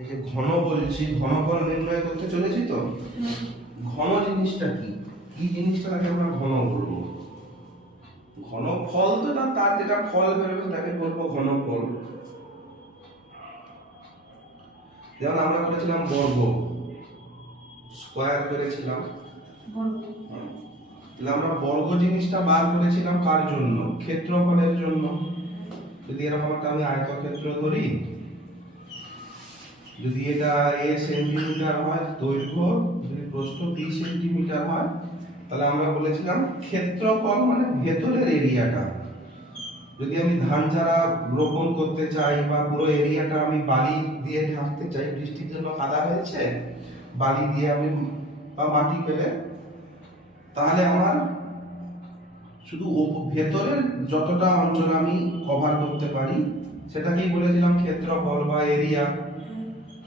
এই যে ঘন বলছি, ঘনফল নির্ণয় করতে চলেছি তো। ঘন জিনিসটা কি, কি জিনিসটাকে আমরা ঘন বলবো? ঘনফল তো না, তার যেটা ফল বেরোবে তাকে বলবো ঘনফল। যেমন আমরা করেছিলাম বর্গ, স্কয়ার করেছিলাম, তাহলে আমরা বর্গ জিনিসটা বার করেছিলাম কার জন্য? ক্ষেত্রফলের জন্য। যদি এরকম একটা আমি আয়তক্ষেত্র ধরি, যদি এটা a সেন্টিমিটার হয় দৈর্ঘ্য, যদি প্রস্থ b সেন্টিমিটার হয়, তাহলে আমরা বলেছিলাম ক্ষেত্রফল মানে ভেতরের এরিয়াটা। যদি আমি ধান চারা রোপণ করতে চাই বা পুরো এরিয়াটা আমি বালি দিয়ে ঢাকতে চাই, বৃষ্টির জন্য কাদা হয়েছে, বালি দিয়ে আমি বা মাটি ফেলে, তাহলে আমার শুধু ভেতরের যতটা অঞ্চল আমি কভার করতে পারি সেটাকেই বলেছিলাম ক্ষেত্রফল বা এরিয়া।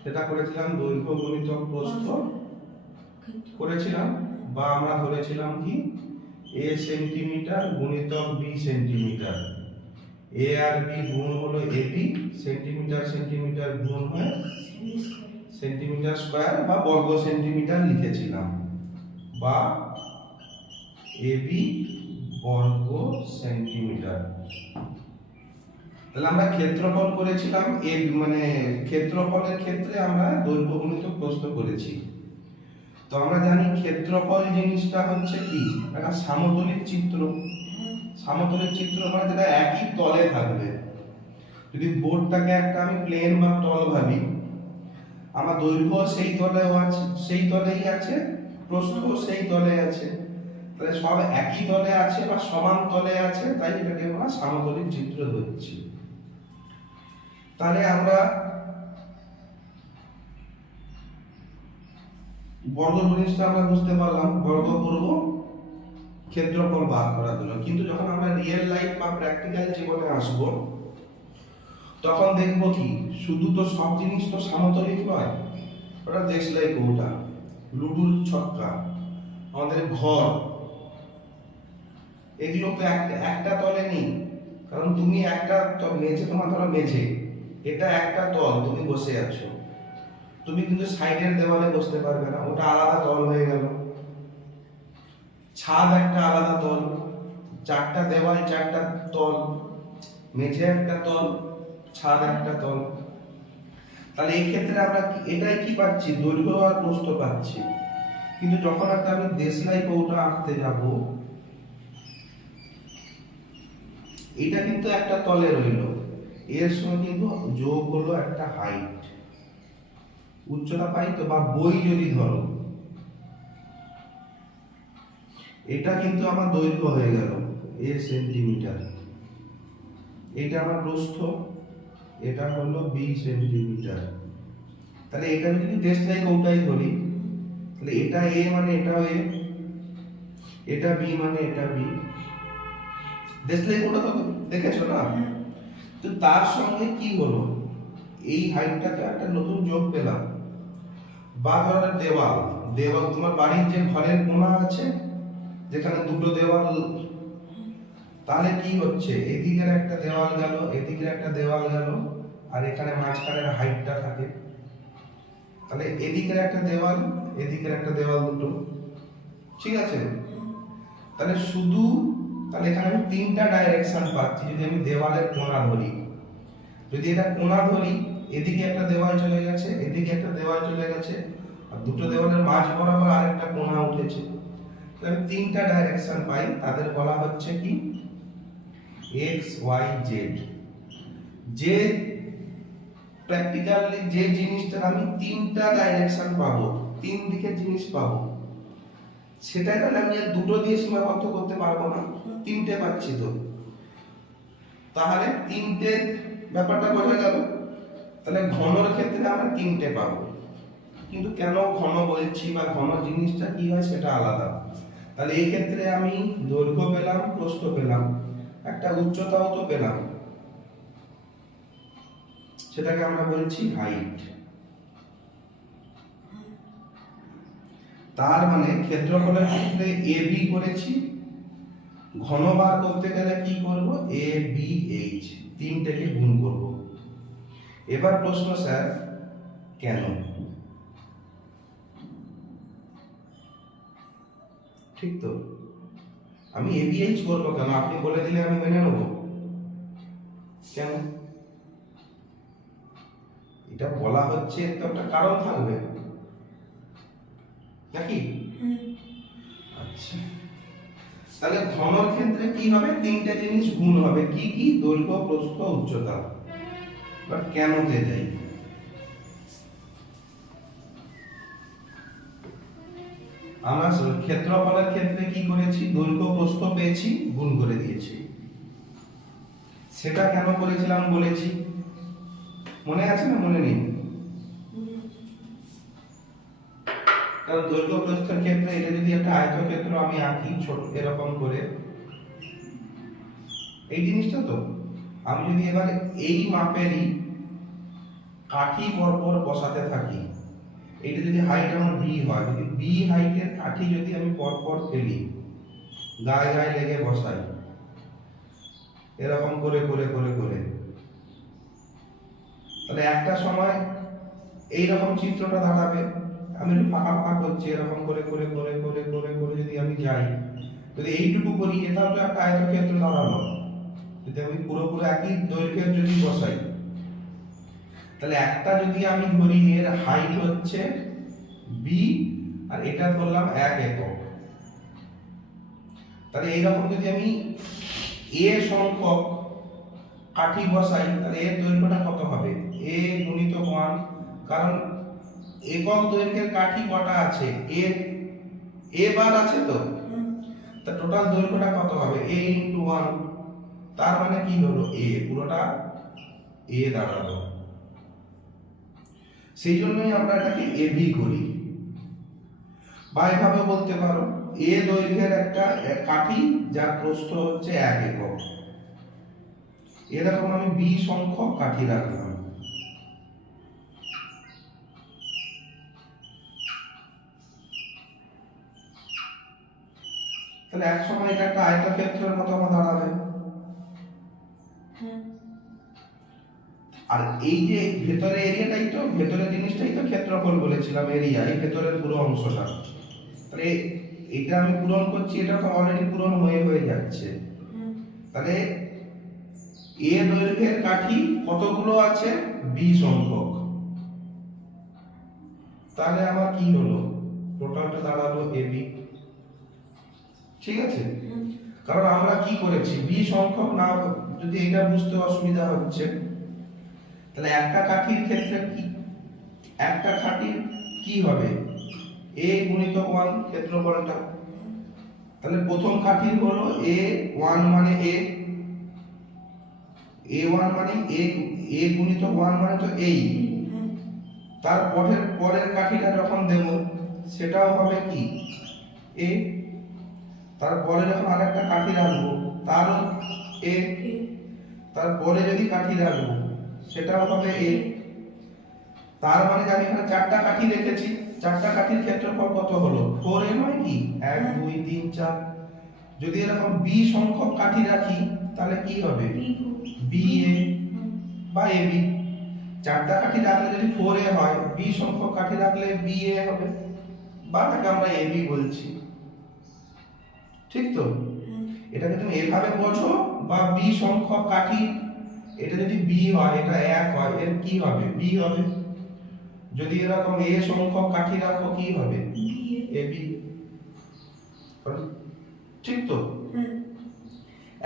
সেটা করেছিলাম দৈর্ঘ্য গুণিতক প্রস্থ করেছিলাম, বা আমরা ধরেছিলাম কি a সেন্টিমিটার গুণিতক b সেন্টিমিটার। a আর b গুণ হলো ab, সেন্টিমিটার সেন্টিমিটার গুণ হয়ে সেন্টিমিটার স্কয়ার বা বর্গ সেন্টিমিটার লিখেছিলাম, বা ab বর্গ সেন্টিমিটার। তাহলে আমরা ক্ষেত্রফল করেছিলাম, এ মানে ক্ষেত্রফলের ক্ষেত্রে আমরা দৈর্ঘ্য গুণিতক প্রস্থ করেছি। তো আমরা জানি ক্ষেত্রফল জিনিসটা হচ্ছে কি, একটা সমতলিক চিত্র। সমতলিক চিত্র মানে যেটা একই তলে থাকবে। যদি বোর্ডটাকে একটা আমি প্লেন বা তল ভাবি, আমার দৈর্ঘ্য সেই তলেও আছে, সেই তলেই আছে, প্রস্থ সেই তলে আছে, তাহলে সব একই তলে আছে বা সমান তলে আছে, তাই এটাকে আমরা সমতলিক চিত্র ধরছি। তাহলে আমরা বর্গ জিনিসটা আমরা বুঝতে পারলাম, বর্গ করব ক্ষেত্রফল বার করার জন্য। কিন্তু যখন আমরা রিয়েল লাইফ বা প্র্যাকটিক্যাল জীবনে আসব, তখন দেখব কি শুধু তো সব জিনিস তো সমতলিক নয়। ওটা দেশলাই কৌটা, লুডুর ছক্কা, আমাদের ঘর, এগুলো তো একটা তলে নেই। কারণ তুমি একটা মেঝে, তোমার ধরো মেঝে, এটা একটা তল, তুমি বসে আছো, তুমি কিন্তু সাইডের দেওয়ালে বসতে পারবে না, ওটা আলাদা তল হয়ে গেল। ছাদ একটা আলাদা তল, চারটা দেওয়াল চারটা তল, মেঝে একটা তল, ছাদ একটা তল। তাহলে এই ক্ষেত্রে আমরা এটাই কি পাচ্ছি, দৈর্ঘ্য আর প্রস্থ পাচ্ছি। কিন্তু যখন একটা আমি দেশলাই কৌটা আঁকতে যাব, এটা কিন্তু একটা তলে রইল, এর সঙ্গে কিন্তু যোগ হলো একটা হাইট, উচ্চতা পাই তো। বা বই যদি ধরো, এটা কিন্তু আমার দৈর্ঘ্য হয়ে গেল a সেন্টিমিটার, এটা আমার প্রস্থ, এটা হলো b সেন্টিমিটার। তাহলে এটা যদি দেশলাই কৌটাই ধরি, তাহলে এটা a মানে এটাও a, এটা b মানে এটা b। দেশলাই কৌটা তো দেখেছো না? তো তার সঙ্গে কি হলো, এই হাইটটাকে একটা নতুন যোগ পেলাম। বা ধরো দেওয়াল, দেওয়াল তোমার বাড়ির যে ঘরের কোণা আছে, যেখানে দুটো দেওয়াল, তাহলে কি হচ্ছে, এদিকের একটা দেওয়াল গেল, এদিকের একটা দেওয়াল গেল, আর এখানে মাঝখানের হাইটটা থাকে। তাহলে এদিকের একটা দেওয়াল, এদিকের একটা দেওয়াল, দুটো, ঠিক আছে? তাহলে শুধু, তাহলে এখানে আমি তিনটা ডাইরেকশন পাচ্ছি। যদি আমি দেওয়ালের কোণা ধরি, যদি এটা কোণা ধরি, এদিকে একটা দেওয়াল চলে গেছে, এদিকে একটা দেওয়াল চলে গেছে, আর দুটো দেওয়ালের মাঝ বরাবর আরেকটা কোণা উঠেছে। তাহলে আমি তিনটা ডাইরেকশন পাই, তাদের বলা হচ্ছে কি এক্স ওয়াই জেড। যে প্র্যাকটিক্যালি যে জিনিসটা আমি তিনটা ডাইরেকশন পাবো, তিন দিকের জিনিস পাবো, সেটাই তাহলে আমি আর দুটো দিয়ে সীমাবদ্ধ করতে পারবো না, তিনটে পাচ্ছি তো। তাহলে তিনটে ব্যাপারটা বোঝা গেল। তাহলে ঘনর ক্ষেত্রে আমরা তিনটে পাবো, কিন্তু কেন ঘন বলছি বা ঘন জিনিসটা কি হয় সেটা আলাদা। তাহলে এই ক্ষেত্রে আমি দৈর্ঘ্য পেলাম, প্রস্থ পেলাম, একটা উচ্চতাও তো পেলাম, সেটাকে আমরা বলছি হাইট। তার মানে ক্ষেত্রফলের ক্ষেত্রে এ বি করেছি, ঘন বার করতে গেলে কি করব, এ বি এইচ, তিনটেকে গুণ করব। এবার প্রশ্ন স্যার, কেন। ঠিক তো, আমি এবিএইচ করবো কেন, আপনি বলে দিলে আমি মেনে নেবো কেন? এটা বলা হচ্ছে তো একটা কারণ থাকবে নাকি? আচ্ছা, তাহলে ঘনর ক্ষেত্রে কি হবে, তিনটে জিনিস গুণ হবে, কি কি? দৈর্ঘ্য, প্রস্থ, উচ্চতা। বাট কেনতে যাই, আমরা ক্ষেত্রফলের ক্ষেত্রে কি করেছি, দৈর্ঘ্য প্রস্থ পেয়েছি, গুণ করে দিয়েছি। সেটা কেন করেছিলাম বলেছি, মনে আছে না মনে নেই? কারণ দৈর্ঘ্য প্রস্থের ক্ষেত্রে এটা যদি একটা আয়তক্ষেত্র আমি আঁকি ছোট এরকম করে, এই জিনিসটা তো আমি যদি এবার এই মাপেরই কাঠি পরপর বসাতে থাকি, এটা যদি হাইট আমার বি হয়, যদি বি হাইটের কাঠি যদি আমি পরপর ফেলি, গায়ে গায়ে লেগে বসাই এরকম করে করে করে করে, তাহলে একটা সময় এইরকম চিত্রটা দাঁড়াবে। আমি ফাঁকা ফাঁকা করছি এরকম করে করে করে করে করে করে যদি আমি যাই, যদি এইটুকু করি, এটাও তো একটা আয়তক্ষেত্র দাঁড়ালো। যদি আমি পুরোপুরি একই দৈর্ঘ্যের যদি বসাই, তাহলে একটা যদি আমি ধরি এর হাইট হচ্ছে বি আর এটা ধরলাম 1 একক, তাহলে এইরকম যদি আমি এ সংখ্যক কাঠি বসাই, তাহলে এর দৈর্ঘ্যটা কত হবে, এ গুণিত 1, কারণ একক দৈর্ঘ্যের কাঠি কটা আছে, এ বার আছে তো, তা টোটাল দৈর্ঘ্যটা কত হবে, এ ইনটু 1, তার মানে কি হলো, এ পুরোটা এ দাঁড়ালো। সেই জন্যই আমরা এটাকে এবি করি। বা এভাবে বলতে পারো, এ দৈর্ঘ্যের একটা কাঠি যার প্রস্থ হচ্ছে 1 একক, এরকম আমি বি সংখ্যক কাঠি রাখলাম। তাহলে এক সময় এটা একটা আয়তক্ষেত্রের মতো আমার দাঁড়াবে। আর এই যে ভেতরে এরিয়াটাই তো, ভেতরের জিনিসটাই তো ক্ষেত্রফল বলেছিলাম, এরিয়া, এই ভেতরের পুরো অংশটা। তাহলে এটা আমি পূরণ করছি, এটা তো অলরেডি পূরণ হয়ে যাচ্ছে। তাহলে এ দৈর্ঘ্যের কাঠি কতগুলো আছে, বি সংখ্যক, তাহলে আমার কি হলো, টোটালটা দাঁড়ালো এবি। ঠিক আছে, কারণ আমরা কি করেছি, বি সংখ্যক না, যদি এটা বুঝতে অসুবিধা হচ্ছে, তাহলে একটা কাঠির ক্ষেত্রে কি, একটা কাঠির কি হবে, এ গুণিত 1 ক্ষেত্রফলটা, তাহলে প্রথম কাঠির হলো এ 1 মানে a1 মানে এ গুণিত 1 মানে তো এই, তার পরের কাঠিটা যখন দেব সেটাও হবে কি এ, তারপরে যখন আরেকটা কাঠি রাখবো তারও এ, তারপরে যদি কাঠি রাখবো সেটাও হবে এ। তার মানে আমি এখানে চারটা কাঠি রেখেছি, চারটা কাঠির ক্ষেত্রফল কত হলো, 4a নয় কি, 1 2 3 4। যদি এরকম বি সংখ্যক কাঠি রাখি তাহলে কি হবে, বি এ বা এ বি। চারটা কাঠি রাখলে যদি 4a হয়, বি সংখ্যক কাঠি রাখলে বি এ হবে, বা তাকে আমরা এ বি বলছি। ঠিক তো, এটাকে তুমি এভাবে বোঝো, বা বি সংখ্যক কাঠি, এটা যদি বি হয়, এটা 1 হয়, এর কি হবে, বি হবে। যদি এরকম এ সংখ্যক কাঠি রাখো কি হবে, এ বি। ঠিক তো,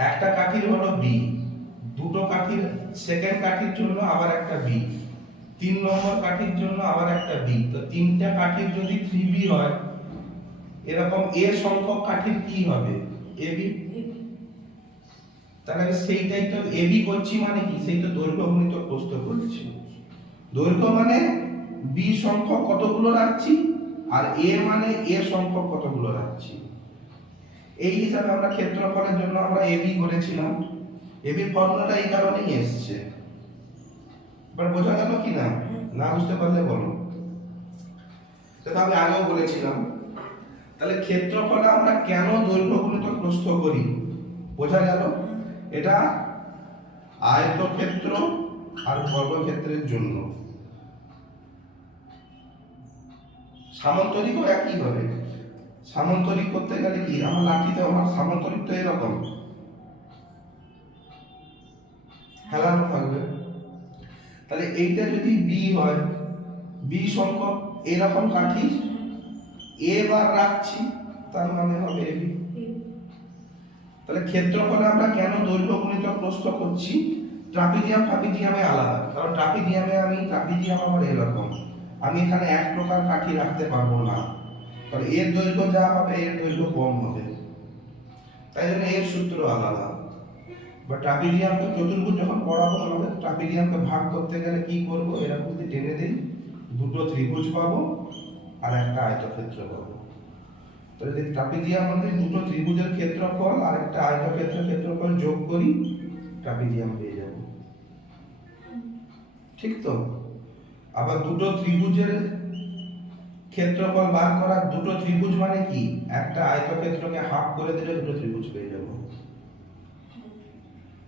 একটা কাঠির হলো বি, দুটো কাঠির, সেকেন্ড কাঠির জন্য আবার একটা বি, 3 নম্বর কাঠির জন্য আবার একটা বি, তো তিনটা কাঠির যদি 3b হয়, এরকম এ সংখ্যক কাঠির কি হবে, এবি। তাহলে আমি সেইটাই তো এবি করছি, মানে কি, সেই তো দৈর্ঘ্য গুণিত প্রস্থ করছি। দৈর্ঘ্য মানে বি সংখ্যক কতগুলো রাখছি, আর এ মানে এ সংখ্যক কতগুলো রাখছি। এই হিসাবে আমরা ক্ষেত্রফলের জন্য আমরা এবি করেছিলাম। এবি ফর্মুলাটা এই কারণেই এসেছে। এবার বোঝা গেল কি না, না বুঝতে পারলে বলো। সেটা আমি আগেও বলেছিলাম। তাহলে ক্ষেত্রফলে আমরা কেন দৈর্ঘ্য গুণিত প্রস্থ করি, বোঝা গেল। এটা আয়তক্ষেত্র আর বর্গক্ষেত্রের জন্য। সামান্তরিকও একই হবে। সামান্তরিক করতে গেলে কি আমার লাঠিতে আমার সামান্তরিক তো এরকম হেলানো থাকবে। তাহলে এইটা যদি বি হয়, বি সংখ্যক এরকম কাঠি এ বার রাখছি, তার মানে হবে এবি। তাহলে ক্ষেত্রফলে আমরা কেন দৈর্ঘ্য গুণিতক প্রস্থ করছি? ট্রাপিজিয়ামে আলাদা, কারণ ট্রাপিজিয়াম আমার এরকম, আমি এখানে এক প্রকার কাঠি রাখতে পারবো না, কারণ এর দৈর্ঘ্য যা হবে এর দৈর্ঘ্য কম হবে, তাই জন্য এর সূত্র আলাদা। বা ট্রাপিজিয়ামকে চতুর্ভুজ যখন পড়াবো আমাদের ট্রাপিজিয়ামকে ভাগ করতে গেলে কি করব, এরকম যদি টেনে দেই দুটো ত্রিভুজ পাবো আর একটা আয়তক্ষেত্র পাবো। তাহলে যদি ট্রাপিজিয়াম মধ্যে দুটো ত্রিভুজের ক্ষেত্রফল আর একটা আয়তক্ষেত্রের ক্ষেত্রফল যোগ করি, ট্রাপিজিয়াম পেয়ে যাব। ঠিক তো? আবার দুটো ত্রিভুজের ক্ষেত্রফল বার করা, দুটো ত্রিভুজ মানে কি একটা আয়তক্ষেত্রকে হাফ করে দিলে দুটো ত্রিভুজ পেয়ে যাব।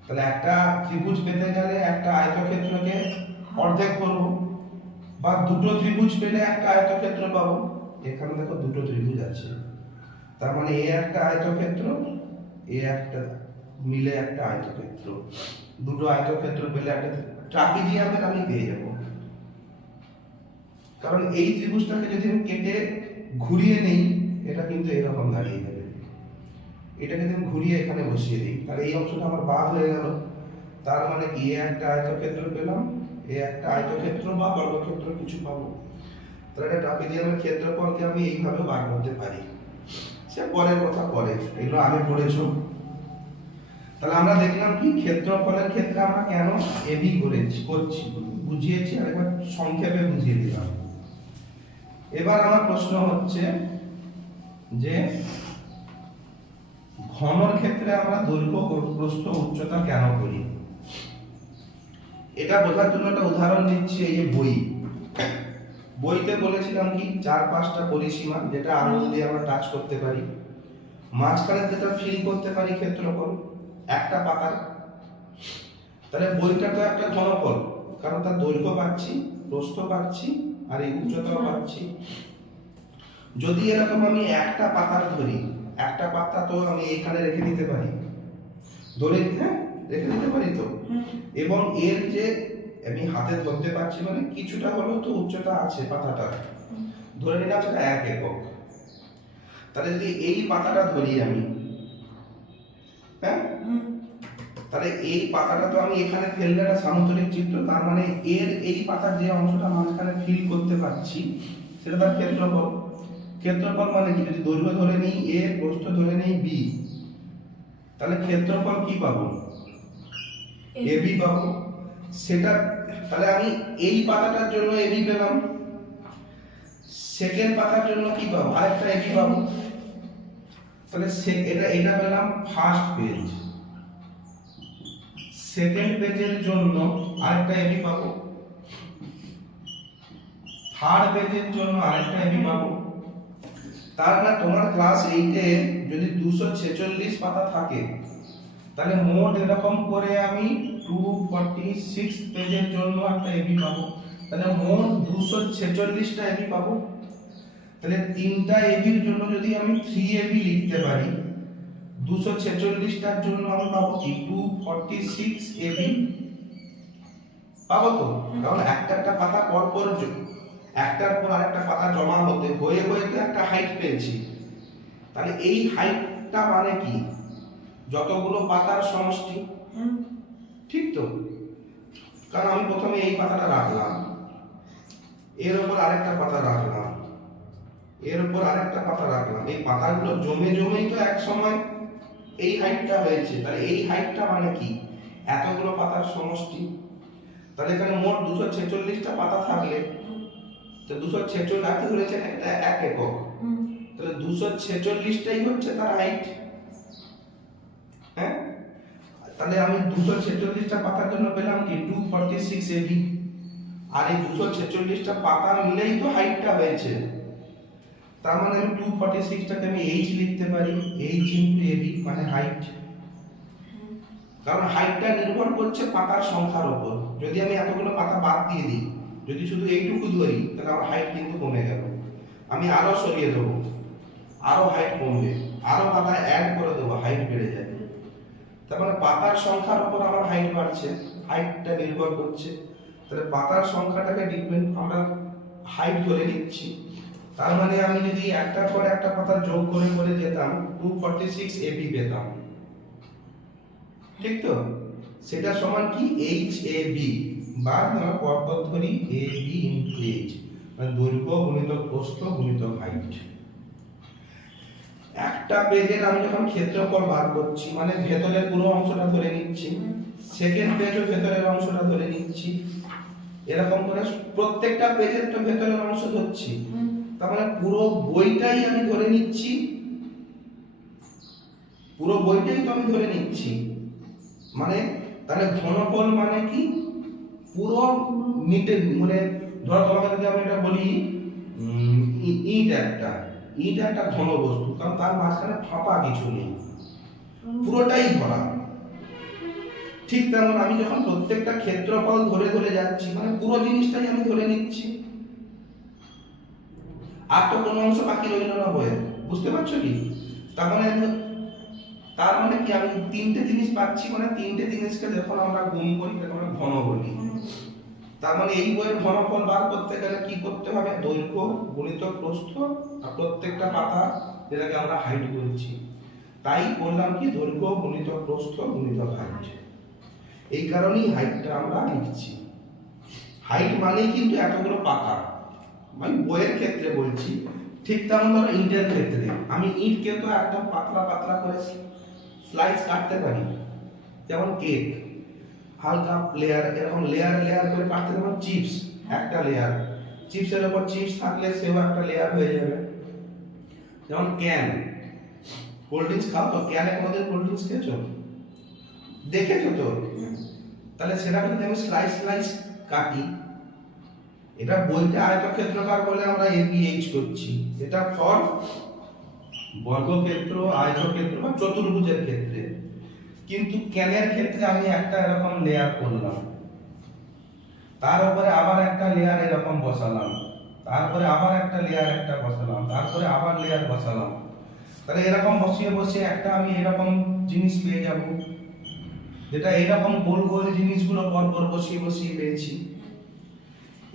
তাহলে একটা ত্রিভুজ পেতে গেলে একটা আয়তক্ষেত্রকে অর্ধেক করব, বা দুটো ত্রিভুজ পেলে একটা আয়তক্ষেত্র পাবো। এখানে দেখো দুটো ত্রিভুজ আছে, তার মানে এ একটা আয়তক্ষেত্র, এ একটা মিলে একটা আয়তক্ষেত্র, দুটো আয়তক্ষেত্র পেলে একটা ট্রাপিজিয়ামের আমি পেয়ে যাব। কারণ এই ত্রিভুজটাকে যদি আমি কেটে ঘুরিয়ে নেই, এটা কিন্তু এরকম দাঁড়িয়ে যাবে। এটাকে যদি আমি ঘুরিয়ে এখানে বসিয়ে দিই, তাহলে এই অংশটা আমার বাদ হয়ে গেল। তার মানে কি এ একটা আয়তক্ষেত্র পেলাম, এ একটা আয়তক্ষেত্র বা বর্গক্ষেত্র কিছু পাবো। তাহলে এটা ট্রাপিজিয়ামের ক্ষেত্রফলকে আমি এইভাবে বার করতে পারি। সে পরের কথা পরে, এগুলো আগে পড়েছো। তাহলে আমরা দেখলাম কি ক্ষেত্রফলের ক্ষেত্রে আমরা কেন এবি করছি, বুঝিয়েছি, আর একবার সংক্ষেপে বুঝিয়ে দিলাম। এবার আমার প্রশ্ন হচ্ছে যে ঘনর ক্ষেত্রে আমরা দৈর্ঘ্য প্রস্থ উচ্চতা কেন করি? এটা বোঝার জন্য একটা উদাহরণ দিচ্ছি। এই যে বইতে বলেছিলাম কি 4-5টা পরিসীমা, যেটা আঙুল দিয়ে আমরা টাচ করতে পারি, মাঝখানে যেটা ফিল করতে পারি ক্ষেত্রফল একটা পাতার। তাহলে বইটা তো একটা ঘনফল, কারণ তার দৈর্ঘ্য পাচ্ছি, প্রস্থ পাচ্ছি, আর এই উচ্চতাও পাচ্ছি। যদি এরকম আমি একটা পাতার ধরি, একটা পাতা তো আমি এখানে রেখে দিতে পারি, ধরে হ্যাঁ রেখে দিতে পারি তো, এবং এর যে আমি হাতে ধরতে পারছি মানে কিছুটা হলেও তো উচ্চতা আছে পাতাটার, ধরে নিলাম সেটা 1 একক। তাহলে যদি এই পাতাটা ধরি আমি, হ্যাঁ, তাহলে এই পাতাটা তো আমি এখানে ফেললে একটা সামান্তরিক চিত্র, তার মানে এর এই পাতার যে অংশটা মাঝখানে ফিল করতে পারছি সেটা তার ক্ষেত্রফল। ক্ষেত্রফল মানে কি, যদি দৈর্ঘ্য ধরে নিই এ, প্রস্থ ধরে নিই বি, তাহলে ক্ষেত্রফল কি পাবো, এবি পাবো। সেটা তাহলে আমি এই পাতাটার জন্য এবি পেলাম, সেকেন্ড পাতার জন্য কি পাবো, আরেকটা এবি পাবো। তাহলে এটা পেলাম ফার্স্ট পেজ, সেকেন্ড পেজের জন্য আরেকটা এবি পাবো, থার্ড পেজের জন্য আরেকটা এবি পাবো। তারপর তোমার ক্লাস 8 এ যদি 246 পাতা থাকে, তাহলে মোট এরকম করে আমি 246 পেজের জন্য একটা এবি পাবো। তাহলে মোট 246টা এবি পাবো। তাহলে তিনটা এবির জন্য যদি আমি 3ab লিখতে পারি, 246টার জন্য আমি পাবো কি 246ab পাবো তো। কারণ একটা একটা পাতা পর পর একটার পর আরেকটা পাতা জমা হতে হয়ে হয়ে তো একটা হাইট পেয়েছি। তাহলে এই হাইটটা মানে কি, যতগুলো পাতার সমষ্টি, ঠিক তো? কারণ আমি প্রথমে এই পাতাটা রাখলাম, এর উপর আরেকটা পাতা রাখলাম, এর উপর আরেকটা পাতা রাখলাম, এই পাতাগুলো জমে জমেই তো এক সময় এই হাইটটা হয়েছে। তাহলে এই হাইটটা মানে কি, এতগুলো পাতার সমষ্টি। তাহলে এখানে মোট 246টা পাতা থাকলে, তো 246 ধরেছে একটা 1 একক, তাহলে 246টাই হচ্ছে তার হাইট। হ্যাঁ, তাহলে আমি 246টা পাতার জন্য পেলাম কি 246ab, আর এই 246টা পাতা মিলেই তো হাইটটা হয়েছে। তার মানে আমি 246টাকে আমি h লিখতে পারি, h * ab মানে হাইট। কারণ হাইটটা নির্ভর করছে পাতার সংখ্যার উপর। যদি আমি এতগুলো পাতা বাদ দিয়ে দিই, যদি শুধু এইটুকু ধরি, তাহলে আমার হাইট কিন্তু কমে গেল। আমি আরো সরিয়ে দেবো, আরো হাইট কমবে, আরো পাতা অ্যাড করে দেবো, হাইট বেড়ে যাবে। তার মানে পাতার সংখ্যার উপর আমার হাইট বাড়ছে, হাইটটা নির্ভর করছে। তাহলে পাতার সংখ্যাটাকে ডিপেন্ড আমরা হাইট ধরে নিচ্ছি। তার মানে আমি যদি একটার পর একটা পাতা যোগ করে করে যেতাম 246 এবি পেতাম, ঠিক তো? সেটা সমান কি এইচ এ বি, বা আমরা পরপর ধরি এ বি ইনটু এইচ, মানে দৈর্ঘ্য গুণিতক প্রস্থ গুণিতক হাইট। একটা পেজের আমি যখন ক্ষেত্রফল বার করছি মানে ভেতরের পুরো অংশটা ধরে নিচ্ছি, সেকেন্ড পেজও ভেতরের অংশটা ধরে নিচ্ছি, এরকম করে প্রত্যেকটা পেজের তো ভেতরের অংশ ধরছি। তার মানে পুরো বইটাই আমি ধরে নিচ্ছি, পুরো বইটাই তো আমি ধরে নিচ্ছি। মানে তাহলে ঘনফল মানে কি, পুরো মিটার, মানে ধরো তোমাকে যদি আমি এটা বলি ইট একটা ঘন বস্তু, কারণ তার মাঝখানে ফাঁপা কিছু নেই, পুরোটাই ধরা। ঠিক তেমন আমি যখন প্রত্যেকটা ক্ষেত্রফল ধরে ধরে যাচ্ছি মানে পুরো জিনিসটাই আমি ধরে নিচ্ছি, আর তো কোনো অংশ বাকি রইল না বইয়ের, বুঝতে পারছো কি? তার মানে কি আমি তিনটে জিনিস পাচ্ছি, মানে তিনটে জিনিসকে যখন আমরা গুণ করি তখন আমরা ঘন বলি। তার মানে এই বইয়ের ঘনফল বার করতে গেলে কি করতে হবে, দৈর্ঘ্য গুণিতক প্রস্থ আর প্রত্যেকটা পাতা, যেটাকে আমরা হাইট বলছি। তাই বললাম কি দৈর্ঘ্য গুণিতক প্রস্থ গুণিতক হাইট। এই কারণেই হাইটটা আমরা লিখছি। হাইট মানেই কিন্তু এতগুলো পাতা, আমি বইয়ের ক্ষেত্রে বলছি। ঠিক তেমন ধরো ইটের ক্ষেত্রে আমি ইটকে তো একদম পাতলা পাতলা করে স্লাইস কাটতে পারি, যেমন কেক হালকা লেয়ার, এরকম লেয়ার লেয়ার করে কাটতে, যেমন চিপস একটা লেয়ার, চিপসের উপর চিপস থাকলে সেও একটা লেয়ার হয়ে যাবে। যেমন ক্যান, কোল্ড ড্রিঙ্কস খাও তো, ক্যানে কোনোদিন কোল্ড ড্রিঙ্কস খেয়েছো? দেখেছো তো? তাহলে সেটাকে যদি আমি স্লাইস স্লাইস কাটি, এটা বইটা আয়তক্ষেত্রাকার বলে আমরা এপিএইচ করছি, এটা ফর বর্গক্ষেত্র, আয়তক্ষেত্র বা চতুর্ভুজের ক্ষেত্রে। কিন্তু ক্যানের ক্ষেত্রে আমি একটা এরকম লেয়ার করলাম, তার উপরে আবার একটা লেয়ার এরকম বসালাম, তারপরে আবার একটা লেয়ার একটা বসালাম, তারপরে আবার লেয়ার বসালাম। তাহলে এরকম বসিয়ে বসিয়ে একটা আমি এরকম জিনিস পেয়ে যাব, যেটা এরকম গোল গোল জিনিসগুলো পরপর বসিয়ে বসিয়ে পেয়েছি।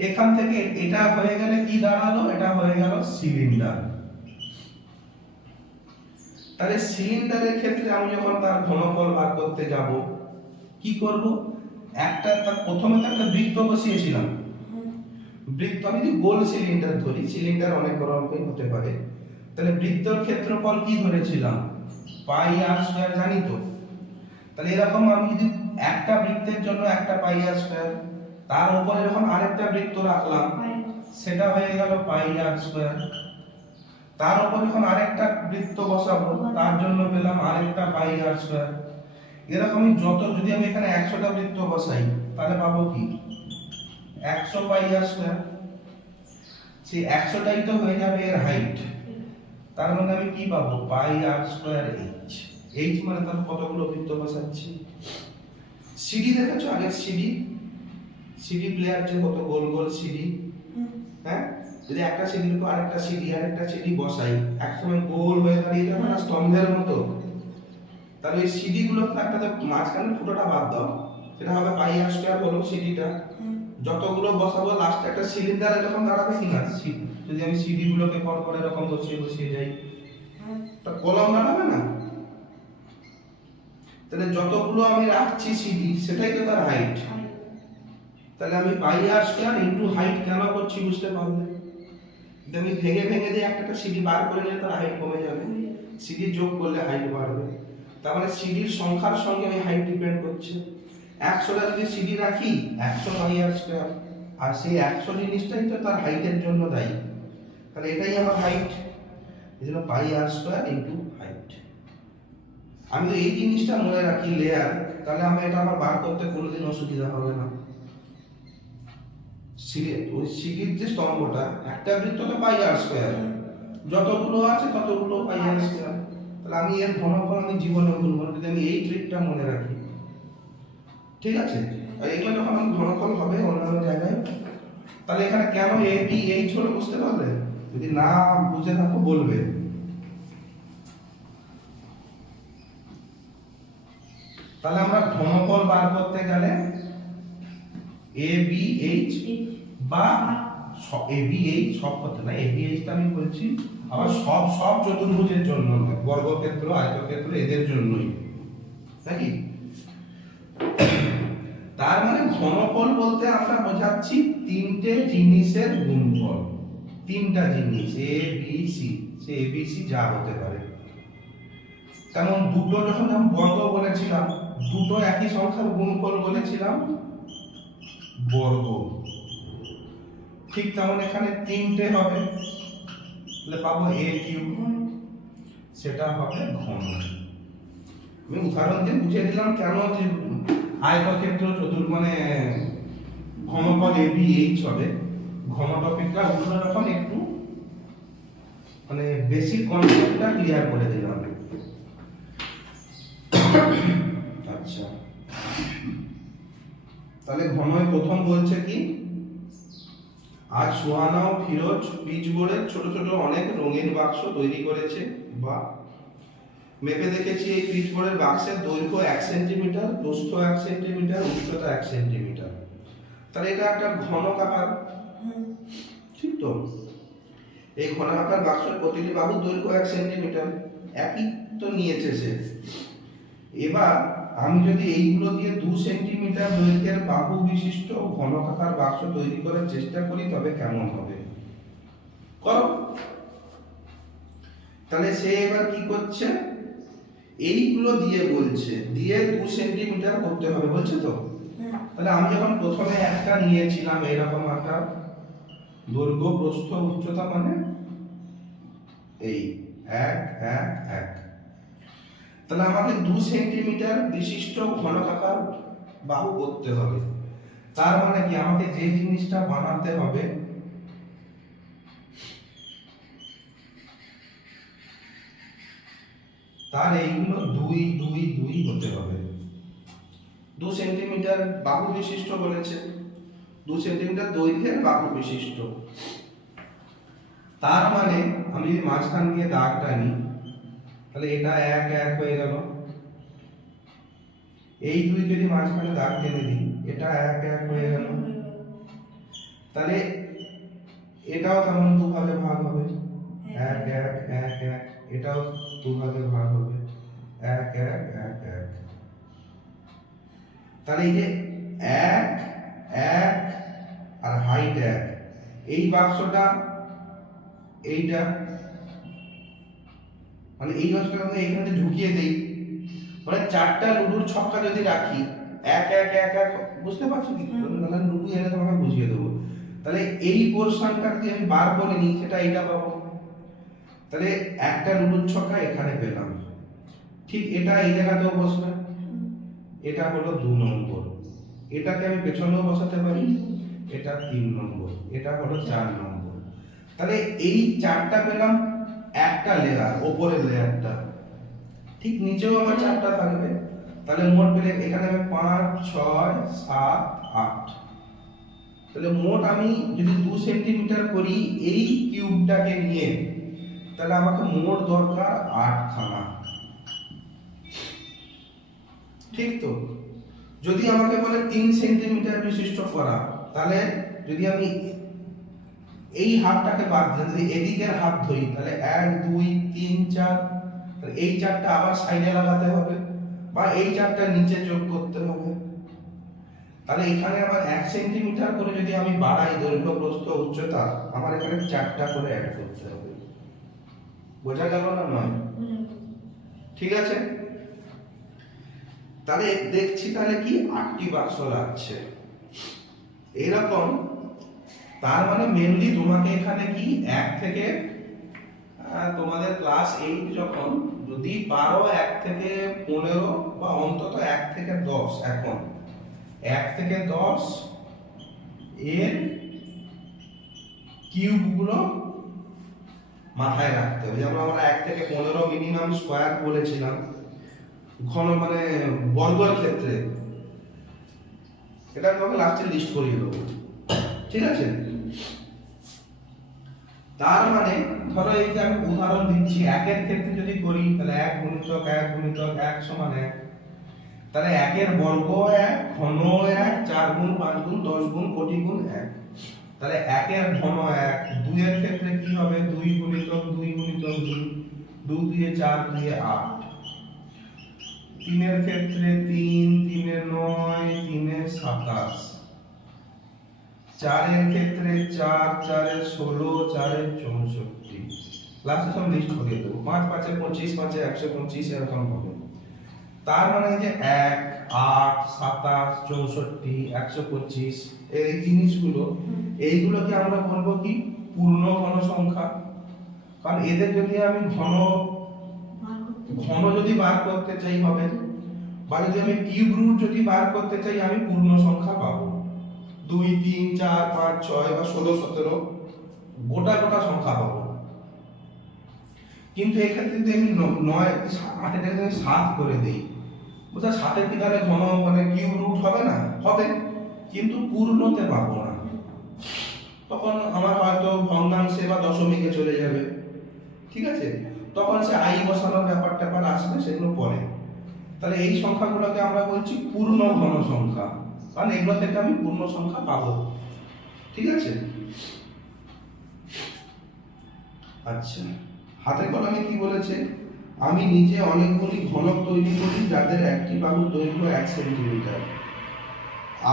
এখান থেকে এটা হয়ে গেলে কি দাঁড়ালো, এটা হয়ে গেল সিলিন্ডার। তাহলে সিলিন্ডারের ক্ষেত্রে আমি যখন তার ঘনফল বার করতে যাব কি করব, একটা তার প্রথমে তো একটা বৃত্ত বসিয়েছিলাম, বৃত্ত আমি যদি গোল সিলিন্ডার ধরি, সিলিন্ডার অনেক রকমের হতে পারে, তাহলে বৃত্তর ক্ষেত্রফল কি ধরেছিলাম, পাই আর স্কয়ার, জানি তো। তাহলে এরকম আমি যদি একটা বৃত্তের জন্য একটা পাই আর স্কয়ার, তার উপরে যখন আরেকটা বৃত্ত রাখলাম সেটা হয়ে গেল পাই আর স্কয়ার, তার উপর যখন আরেকটা বৃত্ত বসাবো তার জন্য পেলাম আরেকটা পাই আর স্কয়ার। এরকমই যত, যদি আমি এখানে 100টা বৃত্ত বসাই তাহলে পাবো কি 100 পাই আর স্কয়ার। সেই 100টাই তো হয়ে যাবে এর হাইট, তার মানে আমি কি পাবো, পাই আর স্কয়ার এইচ। এইচ মানে তার কতগুলো বৃত্ত বসাচ্ছি। সিডি দেখেছো, আগের সিডি, সিডি প্লেয়ার যে কত গোল গোল সিডি, হ্যাঁ, যদি একটা সিডির উপর আরেকটা সিডি আরেকটা সিডি বসাই একসময় গোল হয়ে দাঁড়িয়ে যাবে না স্তম্ভের মতো। তাহলে এই সিডি গুলো একটা মাঝখানে ফুটোটা বাদ দাও, সেটা হবে পাই আর স্কয়ার হলো সিডিটা। যতগুলো বসাবো লাস্টে একটা সিলিন্ডার এরকম দাঁড়াবে কিনা, যদি আমি সিডি গুলোকে পর পর এরকম বসিয়ে বসিয়ে যাই তা কলম দাঁড়াবে না। তাহলে যতগুলো আমি রাখছি সিডি সেটাই তো তার হাইট। তাহলে আমি পাই আর স্কয়ার ইনটু হাইট কেন করছি বুঝতে পারলে। যদি আমি ভেঙে ভেঙে দিয়ে একটা সিডি বার করে নিলে তার হাইট কমে যাবে, সিডি যোগ করলে হাইট বাড়বে। তার মানে সিডির সংখ্যার সঙ্গে আমি হাইট ডিপেন্ড করছে। 100টা যদি সিডি রাখি 100 পাই আর স্কয়ার, আর সেই 100 জিনিসটাই তো তার হাইটের জন্য দায়ী। তাহলে এটাই আমার হাইট, এজন্য পাই আর স্কয়ার ইনটু হাইট। আমি যদি এই জিনিসটা মনে রাখি লেয়ার, তাহলে আমি এটা আমার বার করতে কোনোদিন অসুবিধা হবে না। ওই সিডির যে স্তম্ভটা, একটা বৃত্ত তো পাই আর স্কয়ার, যতগুলো আছে ততগুলো পাই আর স্কয়ার। তাহলে আমি এর ঘনফল আমি জীবনে ভুলবো না যদি আমি এই ট্রিকটা মনে রাখি, ঠিক আছে? আর এগুলো যখন আমি ঘনফল হবে অন্যান্য জায়গায়, তাহলে এখানে কেন এ বি এইচ হলো বুঝতে পারলে? যদি না বুঝে থাকো বলবে। তাহলে আমরা ঘনফল বার করতে গেলে এ বি এইচ বা এ বি এইচ সব করতে না, এ বি এইচ টা আমি বলছি আবার সব সব চতুর্ভুজের জন্য নয়, বর্গক্ষেত্র আয়তক্ষেত্র এদের জন্যই, নাকি? তার মানে ঘনফল বলতে আমরা বোঝাচ্ছি তিনটে জিনিসের গুণফল, তিনটা জিনিস এ বি সি, সে এ বি সি যা হতে পারে। তেমন দুটো যখন আমি বর্গ বলেছিলাম, দুটো একই সংখ্যার গুণফল বলেছিলাম বর্গ, ঠিক তেমন এখানে তিনটে হবে, তাহলে পাবো এ কিউব, সেটা হবে ঘন। আমি উদাহরণ দিয়ে বুঝিয়ে দিলাম কেন যে আয়তক্ষেত্র মানে ঘনফল এ বি এইচ হবে। ঘন টপিকটা অন্য রকম একটু মানে বেসিক কনসেপ্টটা ক্লিয়ার করে দিলাম। আচ্ছা, তাহলে ঘনয় প্রথম বলছে কি, আজ সুহানা ও ফিরোজ পিচবোর্ডের ছোট ছোট অনেক রঙিন বাক্স তৈরি করেছে, বা মেপে দেখেছি এই পিচবোর্ডের বাক্সের দৈর্ঘ্য 1 সেন্টিমিটার, প্রস্থ 1 সেন্টিমিটার, উচ্চতা 1 সেন্টিমিটার। তাহলে এটা একটা ঘনকাকার, ঠিক তো? এই ঘনকাকার বাক্সের প্রতিটি বাহুর দৈর্ঘ্য 1 সেন্টিমিটার, একই তো নিয়েছে সে। এবার আমি যদি এইগুলো দিয়ে 2 সেন্টিমিটার দৈর্ঘ্যের বাহু বিশিষ্ট ঘনকাকার বাক্স তৈরি করার চেষ্টা করি তবে কেমন হবে? করো। তাহলে সে এবার কি করছে, এইগুলো দিয়ে বলছে দিয়ে 2 সেন্টিমিটার করতে হবে বলছে তো। তাহলে আমি যখন প্রথমে একটা নিয়েছিলাম এরকম একটা দৈর্ঘ্য প্রস্থ উচ্চতা মানে এই 1 1 1, তাহলে আমাকে 2 সেন্টিমিটার বিশিষ্ট ঘনকাকার বাহু করতে হবে। তার মানে কি আমাকে যে জিনিসটা বানাতে হবে তার এইগুলো 2 2 2 হতে হবে। 2 সেন্টিমিটার বাহু বিশিষ্ট বলেছে, 2 সেন্টিমিটার দৈর্ঘ্যের বাহু বিশিষ্ট। তার মানে আমি যদি মাঝখান দিয়ে দাগটা নিই, তাহলে এটা 1 1 হয়ে গেল। এই 2 যদি মাঝখানে দাগ টেনে দিই, এটা 1 1 হয়ে গেল। তাহলে এটাও তেমন দুভাগে ভাগ হবে, 1 1 1 1, এটাও দুভাগে ভাগ হবে 1 1 1 1। তাহলে এই যে 1 1 আর হাইট 1, এই বাক্সটা এইটা মানে এই বাক্সটা আমি এখানে ঢুকিয়ে দেই, মানে 4টা লুডুর ছক্কা যদি রাখি 1 1 1 1, বুঝতে পারছো কি? তাহলে লুডু এনে তোমাকে বুঝিয়ে দেবো। তাহলে এই পোরশনটা যদি আমি বার করে নিই সেটা এইটা পাবো। তাহলে একটা লুডুর ছক্কা এখানে পেলাম, ঠিক এটা এই জায়গাতেও বসবে, এটা হলো 2 নম্বর। এটাকে আমি পেছনেও বসাতে পারি, এটা 3 নম্বর, এটা হলো 4 নম্বর। তাহলে এই 4টা পেলাম একটা লেয়ার, উপরের লেয়ারটা, ঠিক নিচেও আমার 4টা থাকবে। তাহলে মোট পেলে এখানে আমি 5 6 7 8, তাহলে মোট আমি যদি 2 সেন্টিমিটার করি এই কিউবটাকে নিয়ে, তাহলে আমাকে মোট দরকার 8 খানা, ঠিক তো? যদি আমাকে বলে 3 সেন্টিমিটার বিশিষ্ট করা, তাহলে যদি আমি এই হাফটাকে বাদ দিই, যদি এদিকের হাফ ধরি, তাহলে 1 2 3 4, তাহলে এই 4টা আবার সাইডে লাগাতে হবে বা এই 4টা নিচে যোগ করতে হবে। তাহলে এখানে আবার 1 সেন্টিমিটার করে যদি আমি বাড়াই দৈর্ঘ্য প্রস্থ উচ্চতা, আমার এখানে 4টা করে অ্যাড করতে হবে। বোঝা গেল না? নয়? ঠিক আছে। তাহলে দেখছি তাহলে কি 8টি বাক্স লাগছে এরকম। তার মানে মেইনলি তোমাকে এখানে কি 1 থেকে তোমাদের ক্লাস 8 যখন যদি পারো 1 থেকে 15 বা অন্তত 1 থেকে 10, এখন 1 থেকে 10 এর কিউব গুলো মাথায় রাখতে হবে। যেমন আমরা 1 থেকে 15 মিনিমাম স্কয়ার বলেছিলাম ঘন মানে বর্গের ক্ষেত্রে, এটা তোমাকে লাস্টে লিস্ট করিয়ে দেবো, ঠিক আছে? তার মানে ধরো এই যে আমি উদাহরণ দিচ্ছি, একের ক্ষেত্রে যদি করি তাহলে 1 গুণিতক 1 গুণিতক 1 সমান 1, তাহলে একের বর্গ 1, ঘন 1, 4 গুণ 5 গুণ 10 গুণ কোটি গুণ 1, তাহলে একের ঘন 1। 2 এর ক্ষেত্রে কি হবে? 2 গুণিতক 2 গুণিতক 2, 2 দিয়ে 4 দিয়ে 8। 3 এর ক্ষেত্রে 3, 3 এ 9, 3 এ 27। 4 এর ক্ষেত্রে 4, 4 এ 16, 4 এ 64। লাস্টে সব লিস্ট করে দেবো। 5 5 এ 25, 5 এ 125 এরকম হবে। তার মানে যে 1, 8, 27, 64, 125 এই জিনিসগুলো, এইগুলোকে আমরা বলবো কি? পূর্ণ ঘন সংখ্যা। কারণ এদের যদি আমি ঘন যদি বার করতে চাই হবে, বা যদি আমি কিউব রুট যদি বার করতে চাই আমি পূর্ণ সংখ্যা পাবো। 2, 3, 4, 5, 6 বা 16, 17 গোটা গোটা সংখ্যা পাবো। কিন্তু এক্ষেত্রে যদি আমি 9, 8 এটাকে 7 করে দেই, বুঝা 7 এর কি তাহলে ঘন মানে কিউব রুট হবে না? হবে, কিন্তু পূর্ণতে পাবো না। তখন আমার হয়তো ভগ্নাংশে বা দশমিকে চলে যাবে, ঠিক আছে? তখন সে আই বসানোর ব্যাপারটা আসবে, সেগুলো পরে। তাহলে এই সংখ্যাগুলোকে আমরা বলছি পূর্ণ ঘন সংখ্যা, কারণ এগুলো থেকে আমি পূর্ণ সংখ্যা পাবো, ঠিক আছে? আচ্ছা, হাতের কলমে কি বলেছে? আমি নিজে অনেকগুলি ঘনক তৈরি করি যাদের একটি বাহুর দৈর্ঘ্য 1 সেন্টিমিটার।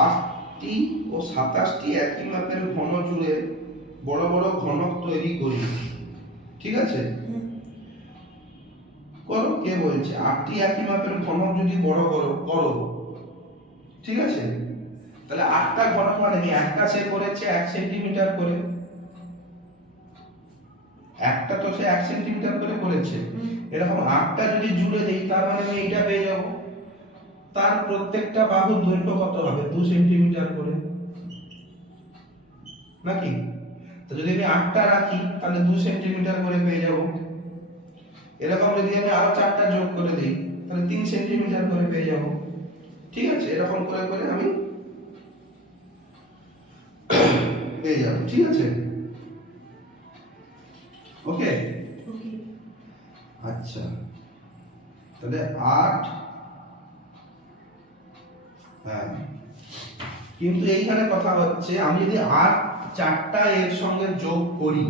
8টি ও 27টি একই মাপের ঘন জুড়ে বড় বড় ঘনক তৈরি করি, ঠিক আছে? করো, কে বলছে? 8টি একই মাপের ঘনক যদি বড় করো, ঠিক আছে? তাহলে 8টা ঘনক মানে কি? একটা সে করেছে 1 সেন্টিমিটার করে, একটা তো সে 1 সেন্টিমিটার করে করেছে। এরকম 8টা যদি জুড়ে দেই, তার মানে আমি এইটা পেয়ে যাব। তার প্রত্যেকটা বাহুর দৈর্ঘ্য কত হবে? 2 সেন্টিমিটার করে, নাকি? তো যদি আমি 8টা রাখি তাহলে 2 সেন্টিমিটার করে পেয়ে যাব। এরকম যদি আমি আরো 4টা যোগ করে দেই তাহলে 3 সেন্টিমিটার করে পেয়ে যাব, ঠিক আছে? এরকম করে করে আমি পেয়ে যাব, ঠিক আছে? ওকে, আচ্ছা, তাহলে 8, হ্যাঁ, কিন্তু এইখানে কথা হচ্ছে আমি যদি 8 4টা এর সঙ্গে যোগ করি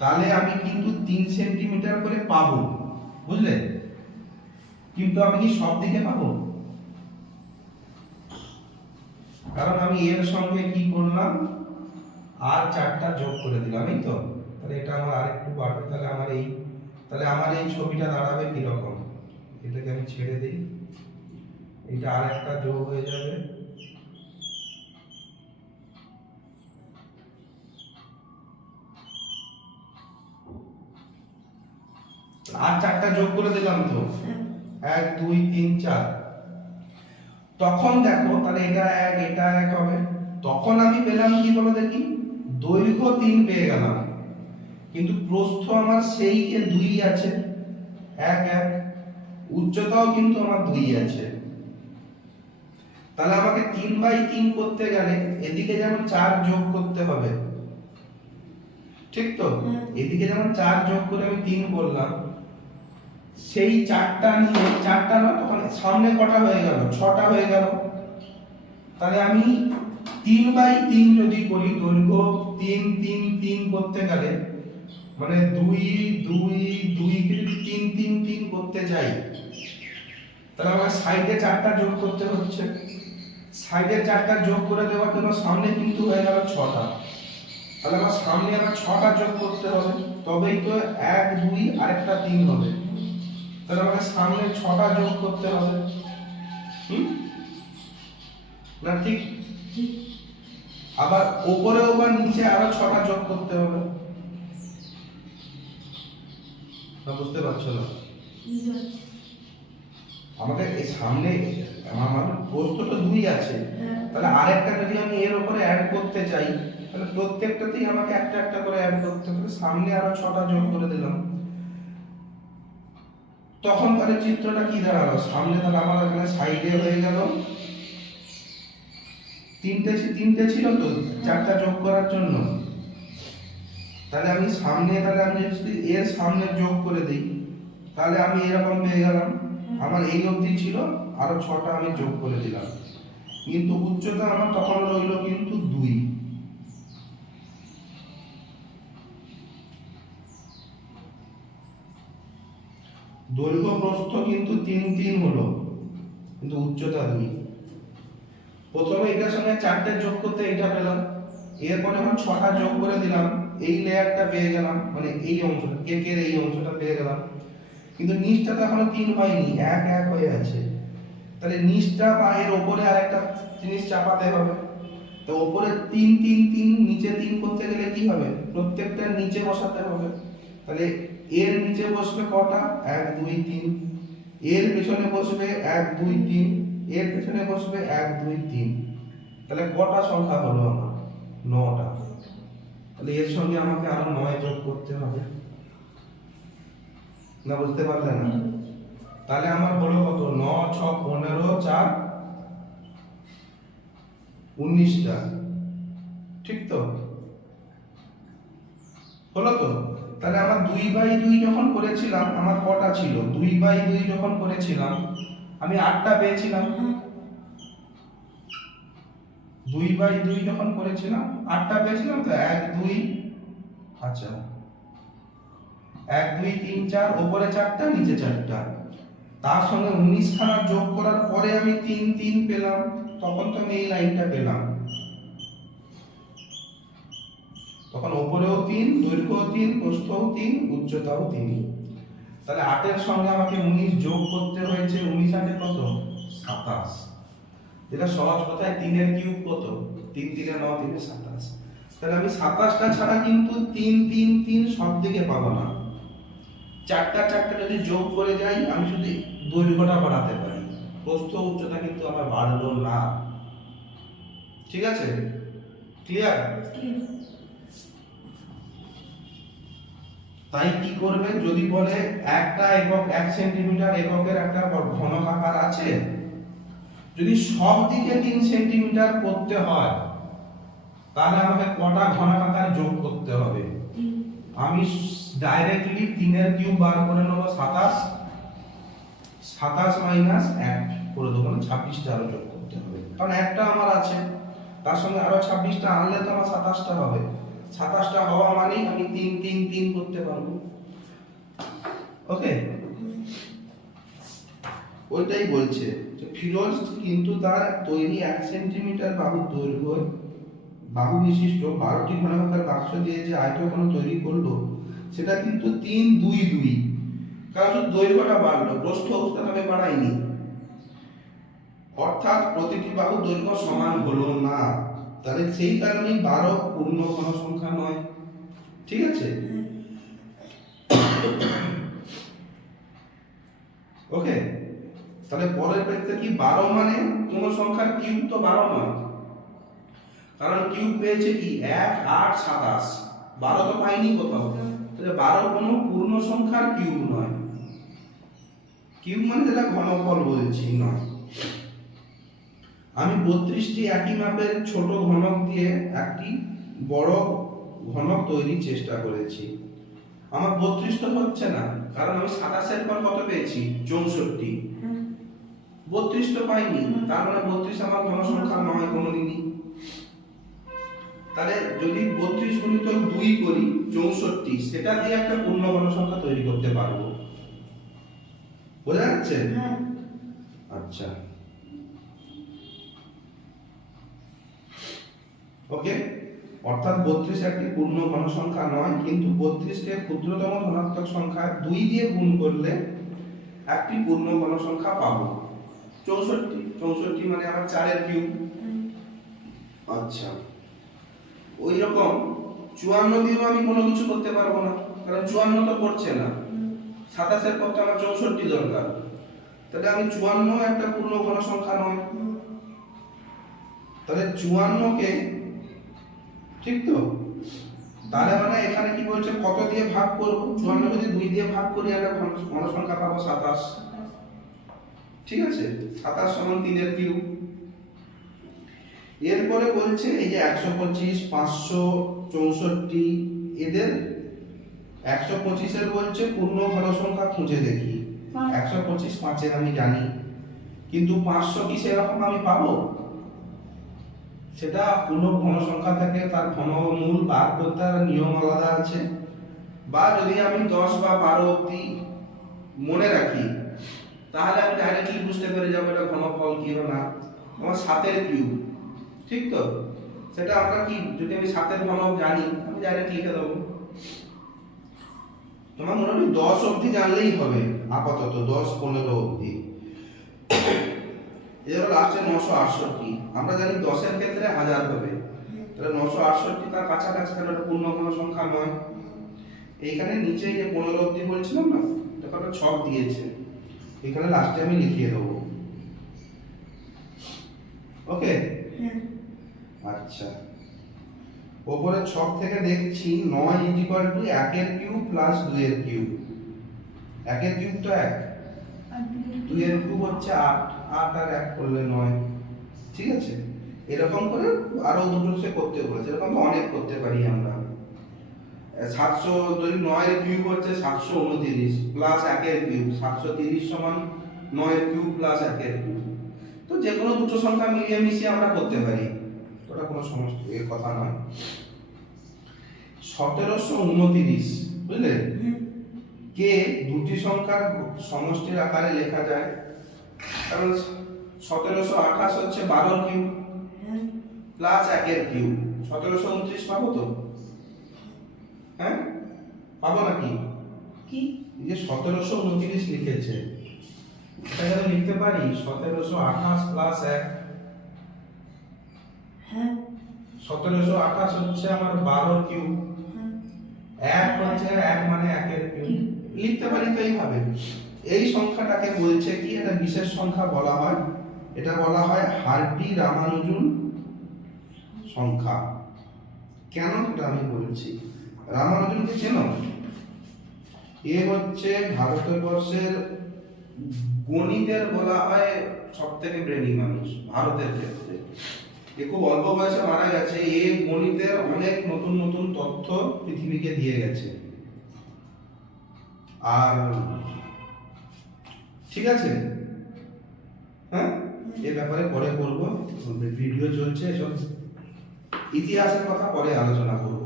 তাহলে আমি কিন্তু 3 সেন্টিমিটার করে পাবো, বুঝলে? কিন্তু আমি কি সব দিকে পাবো? কারণ আমি এর সঙ্গে কি করলাম? আর 4টা যোগ করে দিলাম, এই তো। তাহলে এটা আমার আরেকটু বাড়বে, তাহলে আমার এই ছবিটা দাঁড়াবে কি রকম? এটাকে আমি ছেড়ে দেই, এটা আরেকটা যোগ হয়ে যাবে, আর 4টা যোগ করে দিলাম তো, 1 2 3 4। তখন দেখো, তাহলে এটা 1 এটা 1 হবে। তখন আমি পেলাম কি বলো দেখি? দৈর্ঘ্য 3 পেয়ে গেলাম, কিন্তু প্রস্থ আমার সেই যে 2 আছে, 1 1, উচ্চতাও কিন্তু আমার 2 আছে। তাহলে আমাকে 3/3 করতে গেলে এদিকে যেমন 4 যোগ করতে হবে, ঠিক তো? এদিকে যেমন 4 যোগ করে আমি 3 করলাম, সেই 4টা নিয়ে 4টা না, তখন সামনে কটা হয়ে গেল? 6টা হয়ে গেল। তাহলে আমি 3/3 যদি করি, দৈর্ঘ্য 3 3 3 করতে গেলে মানে 2 2 2 কে যদি 3 3 3 করতে যাই, তাহলে আমার সাইডে 4টা যোগ করতে হচ্ছে। সাইডে 4টা যোগ করে দেওয়ার জন্য সামনে কিন্তু হয়ে গেল 6টা। তাহলে আমার সামনে আবার 6টা যোগ করতে হবে, তবেই তো 1 2 আরেকটা 3 হবে। তাহলে আমাকে সামনে 6টা যোগ করতে হবে, না ঠিক? আবার উপরেও বা নিচে আরো 6টা যোগ করতে হবে, না বুঝতে পারছো না? আমাকে এই সামনে আমার প্রস্থ তো 2 আছে, তাহলে আরেকটা যদি আমি এর উপরে অ্যাড করতে চাই তাহলে প্রত্যেকটাতেই আমাকে একটা একটা করে অ্যাড করতে হবে। সামনে আরো 6টা যোগ করে দিলাম, তখন তাহলে চিত্রটা কি দাঁড়ালো? সামনে তাহলে আমার এখানে সাইডে হয়ে গেল 3টে ছিল তো 4টা যোগ করার জন্য, তাহলে আমি যদি এর সামনে যোগ করে দিই তাহলে আমি এরকম পেয়ে গেলাম। আমার এই অবধি ছিল, আরো 6টা আমি যোগ করে দিলাম, কিন্তু উচ্চতা আমার তখন রইল কিন্তু 2। দৈর্ঘ্য প্রস্থ কিন্তু 3 3 হলো, কিন্তু উচ্চতা 2। প্রথমে এটার সঙ্গে 4টে যোগ করতে এটা পেলাম, এরপরে আমি 6টা যোগ করে দিলাম, এই লেয়ারটা পেয়ে গেলাম, মানে এই অংশটা কেকের এই অংশটা পেয়ে গেলাম। কিন্তু নিচটা তো এখনো 3 হয়নি, 1 1 হয়ে আছে। তাহলে নিচটা বা এর উপরে আরেকটা জিনিস চাপাতে হবে। তো উপরে 3 3 3, নিচে 3 করতে গেলে কি হবে, প্রত্যেকটা নিচে বসাতে হবে। তাহলে এর নিচে বসবে কটা, 1 2 3, এর পেছনে বসবে 1 2 3, এর পেছনে বসবে 1 2 3। তাহলে কটা সংখ্যা হলো আমার, 9টা। তাহলে এর সঙ্গে আমাকে আরো 9 যোগ করতে হবে, না বুঝতে পারলে না? তাহলে আমার হলো কত, 9 6 15 4 19টা, ঠিক তো হলো তো? তাহলে আমার 2/2 যখন করেছিলাম আমার কটা ছিল, 2/2 যখন করেছিলাম আমি 8টা পেয়েছিলাম। 2/2 যখন করেছিলাম 8টা পেয়েছিলাম, তো 1 2, আচ্ছা 1 2 3 4, উপরে 4টা নিচে 4টা, তার সঙ্গে 19 খানা যোগ করার পরে আমি 3 3 পেলাম, তখন তো আমি এই লাইনটা পেলাম। তখন উপরেও 3, দৈর্ঘ্যও 3, প্রস্থও 3, উচ্চতাও 3। তাহলে 8 এর সঙ্গে আমাকে 19 যোগ করতে হয়েছে, 19 8 কত, 27। যেটা সহজ কথায় 3 এর কিউব কত, 3 3 9 3 27। তাহলে আমি 27টা ছাড়া কিন্তু 3 3 3 সব দিকে পাবো না। 4টা 4টা যদি যোগ করে যাই আমি শুধু দৈর্ঘ্যটা বাড়াতে পারি, প্রস্থ উচ্চতা কিন্তু আমার বাড়লো না। ঠিক আছে, ক্লিয়ার? তাই কি করবে, যদি বলে একটা একক 1 সেন্টিমিটার এককের একটা ঘনকাকার আছে, যদি সব দিকে 3 সেন্টিমিটার করতে হয় তাহলে আমাকে কটা ঘনকাকার যোগ করতে হবে? আমি ডাইরেক্টলি 3 এর কিউব বার করে নেব, 27, 27 মাইনাস 1 করে দেবো, 26টা আরো যোগ করতে হবে, কারণ একটা আমার আছে, তার সঙ্গে আরো 26টা আনলে তো আমার 27টা হবে। 27টা হওয়া মানেই আমি 3 3 3 করতে পারবো। ওকে, ওইটাই বলছে যে ফিরোজ কিন্তু তার তৈরি 1 সেন্টিমিটার বাহু দৈর্ঘ্য বাহু বিশিষ্ট 12টি ঘনকাকার বাক্স দিয়ে যে আয়তঘন তৈরি করলো সেটা কিন্তু 3 2 2, কারণ শুধু দৈর্ঘ্যটা বাড়লো, প্রস্থ উচ্চতা আমি বাড়াইনি, অর্থাৎ প্রতিটি বাহু দৈর্ঘ্য সমান হলো না। তাহলে সেই কারণেই 12 পূর্ণ ঘন সংখ্যা নয়। ঠিক আছে, ওকে। তাহলে পরের ক্ষেত্রে কি 12 মানে কোন সংখ্যার কিউব তো 12 নয়, কারণ কিউব পেয়েছে কি 1 8 27, 12 তো পাইনি কোথাও। তাহলে 12 কোনো পূর্ণ সংখ্যার কিউব নয়, কিউব মানে যেটা ঘনফল বলছি নয়। আমি 32টি একই মাপের ছোট ঘনক দিয়ে একটি বড় ঘনক তৈরির চেষ্টা করেছি। আমার 32 তো হচ্ছে না, কারণ আমি 27 এর পর কত পেয়েছি, 64। 32 তো পাইনি, তার মানে 32 আমার ঘন সংখ্যা নয় কোনোদিনই। তাহলে যদি 32 গুণিতক 2 করি 64, সেটা দিয়ে একটা পূর্ণ ঘন সংখ্যা তৈরি করতে পারবো। বোঝা যাচ্ছে? আচ্ছা, ওকে। অর্থাৎ 32 একটি পূর্ণ ঘন সংখ্যা নয়, কিন্তু 32 কে ক্ষুদ্রতম ধনাত্মক সংখ্যা 2 দিয়ে গুণ করলে একটি পূর্ণ ঘন সংখ্যা পাবো। 64, 64 মানে আমার 4 এর কিউব। আচ্ছা, ওই রকম 54 দিয়েও আমি কোনো কিছু করতে পারবো না, কারণ 54 তো করছে না, 27 এর পর তো আমার 64 দরকার। তাহলে আমি 54 একটা পূর্ণ ঘন সংখ্যা নয়। তাহলে 54 কে, ঠিক তো, তাহলে মানে এখানে কি বলছে, কত দিয়ে ভাগ করব, 54 যদি 2 দিয়ে ভাগ করি আমরা ঘন সংখ্যা পাবো 27। ঠিক আছে, 27 সমান 3 এর কিউব। এরপরে বলছে এই যে 125 500 64 এদের 125 এর বলছে পূর্ণ ঘন সংখ্যা খুঁজে দেখি। 125 5 আমি জানি, কিন্তু 500 কি সেরকম আমি পাবো? সেটা পূর্ণ ঘন সংখ্যা থেকে তার ঘনমূল বার করতে আর নিয়ম আলাদা আছে। বা যদি আমি 10 বা 12 অবধি মনে রাখি, তাহলে আমি ডাইরেক্টলি বুঝতে পেরে যাবো এটা ঘনফল কি বা না। আমার 7 এর কিউব, ঠিক তো? সেটা আমরা কি, যদি আমি 7 এর ঘনক জানি আমি ডাইরেক্ট লিখে দেবো। তোমার মনে হয় 10 অবধি জানলেই হবে, আপাতত 10 15 অবধি। এর লাস্টে 968, আমরা জানি 10 এর ক্ষেত্রে 1000 হবে, তাহলে 968 তার কাছাকাছি, তাহলে এটা পূর্ণ ঘন সংখ্যা নয়। এইখানে নিচে যে 15 অবধি বলছিলাম না, এটা একটা ছক দিয়েছে, এখানে লাস্টে আমি লিখিয়ে দেবো। ওকে, আচ্ছা। উপরের ছক থেকে দেখছি 9 ইকুয়াল টু 1 এর কিউব প্লাস 2 এর কিউব। 1 এর কিউব তো 1, 2 এর কিউব হচ্ছে 8, 8 আর 1 করলে 9, ঠিক আছে? এরকম করে আরো দুটো সে করতে বলেছে, এরকম তো অনেক করতে পারি আমরা। 700 যদি 9 এর কিউব হচ্ছে 729 প্লাস 1 এর কিউব 730 সমান 9 এর কিউব প্লাস 1 এর কিউব। তো যে কোনো দুটো সংখ্যা মিলিয়ে মিশিয়ে আমরা করতে পারি, ওটা কোনো সমস্যা এর কথা নয়। 1729, বুঝলে, কে দুটি সংখ্যার সমষ্টির আকারে লেখা যায়, কারণ 1728 হচ্ছে 12 এর কিউব প্লাস 1 এর কিউব, 1729 পাবো তো? হ্যাঁ পাবো নাকি? কি এই যে 1729 লিখেছে, এটা আমি লিখতে পারি 1728 প্লাস 1। হ্যাঁ 1728 হচ্ছে আমার 12 এর কিউব, 1 হচ্ছে 1 মানে 1 এর কিউব, লিখতে পারি তো এইভাবে। এই সংখ্যাটাকে বলছে কি, এটা বিশেষ সংখ্যা বলা হয়, এটা বলা হয় হার্ডি-রামানুজন সংখ্যা। কেন এটা আমি বলছি। রামানুজনকে চেনো? এ হচ্ছে ভারতবর্ষের গণিতের বলা হয় সবথেকে ব্রেনি মানুষ ভারতের ক্ষেত্রে। এ খুব অল্প বয়সে মারা গেছে, এ গণিতের অনেক নতুন নতুন তথ্য পৃথিবীকে দিয়ে গেছে। আর ঠিক আছে, হ্যাঁ এ ব্যাপারে পরে করব, ভিডিও চলছে, এসব ইতিহাসের কথা পরে আলোচনা করব।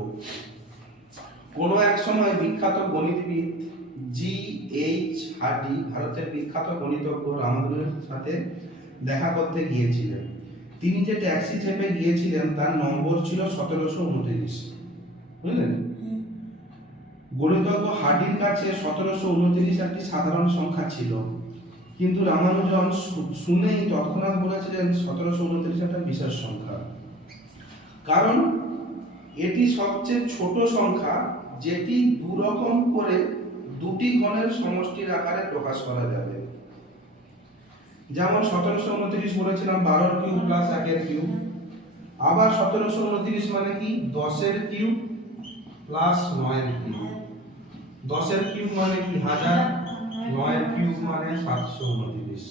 কোনো এক সময় বিখ্যাত গণিতবিদ জি.এইচ. হার্ডি ভারতের বিখ্যাত গণিতজ্ঞ রামানুজনের সাথে দেখা করতে গিয়েছিলেন। তিনি যে ট্যাক্সি চেপে গিয়েছিলেন তার নম্বর ছিল 1729, বুঝলেন? গণিতজ্ঞ হার্ডির কাছে 1729 একটি সাধারণ সংখ্যা ছিল, কিন্তু রামানুজন শুনেই তৎক্ষণাৎ বলেছিলেন 1729 একটা বিশেষ সংখ্যা, কারণ এটি সবচেয়ে ছোট সংখ্যা যেটি দুরকম করে দুটি ঘনের সমষ্টির আকারে প্রকাশ করা যাবে। যেমন 1729 বলেছিলাম 12 এর কিউব প্লাস 1 এর কিউব, আবার 1729 মানে কি 10 এর কিউব প্লাস 9 এর কিউব। 10 এর কিউব মানে কি 1000, 9 এর কিউব মানে 729।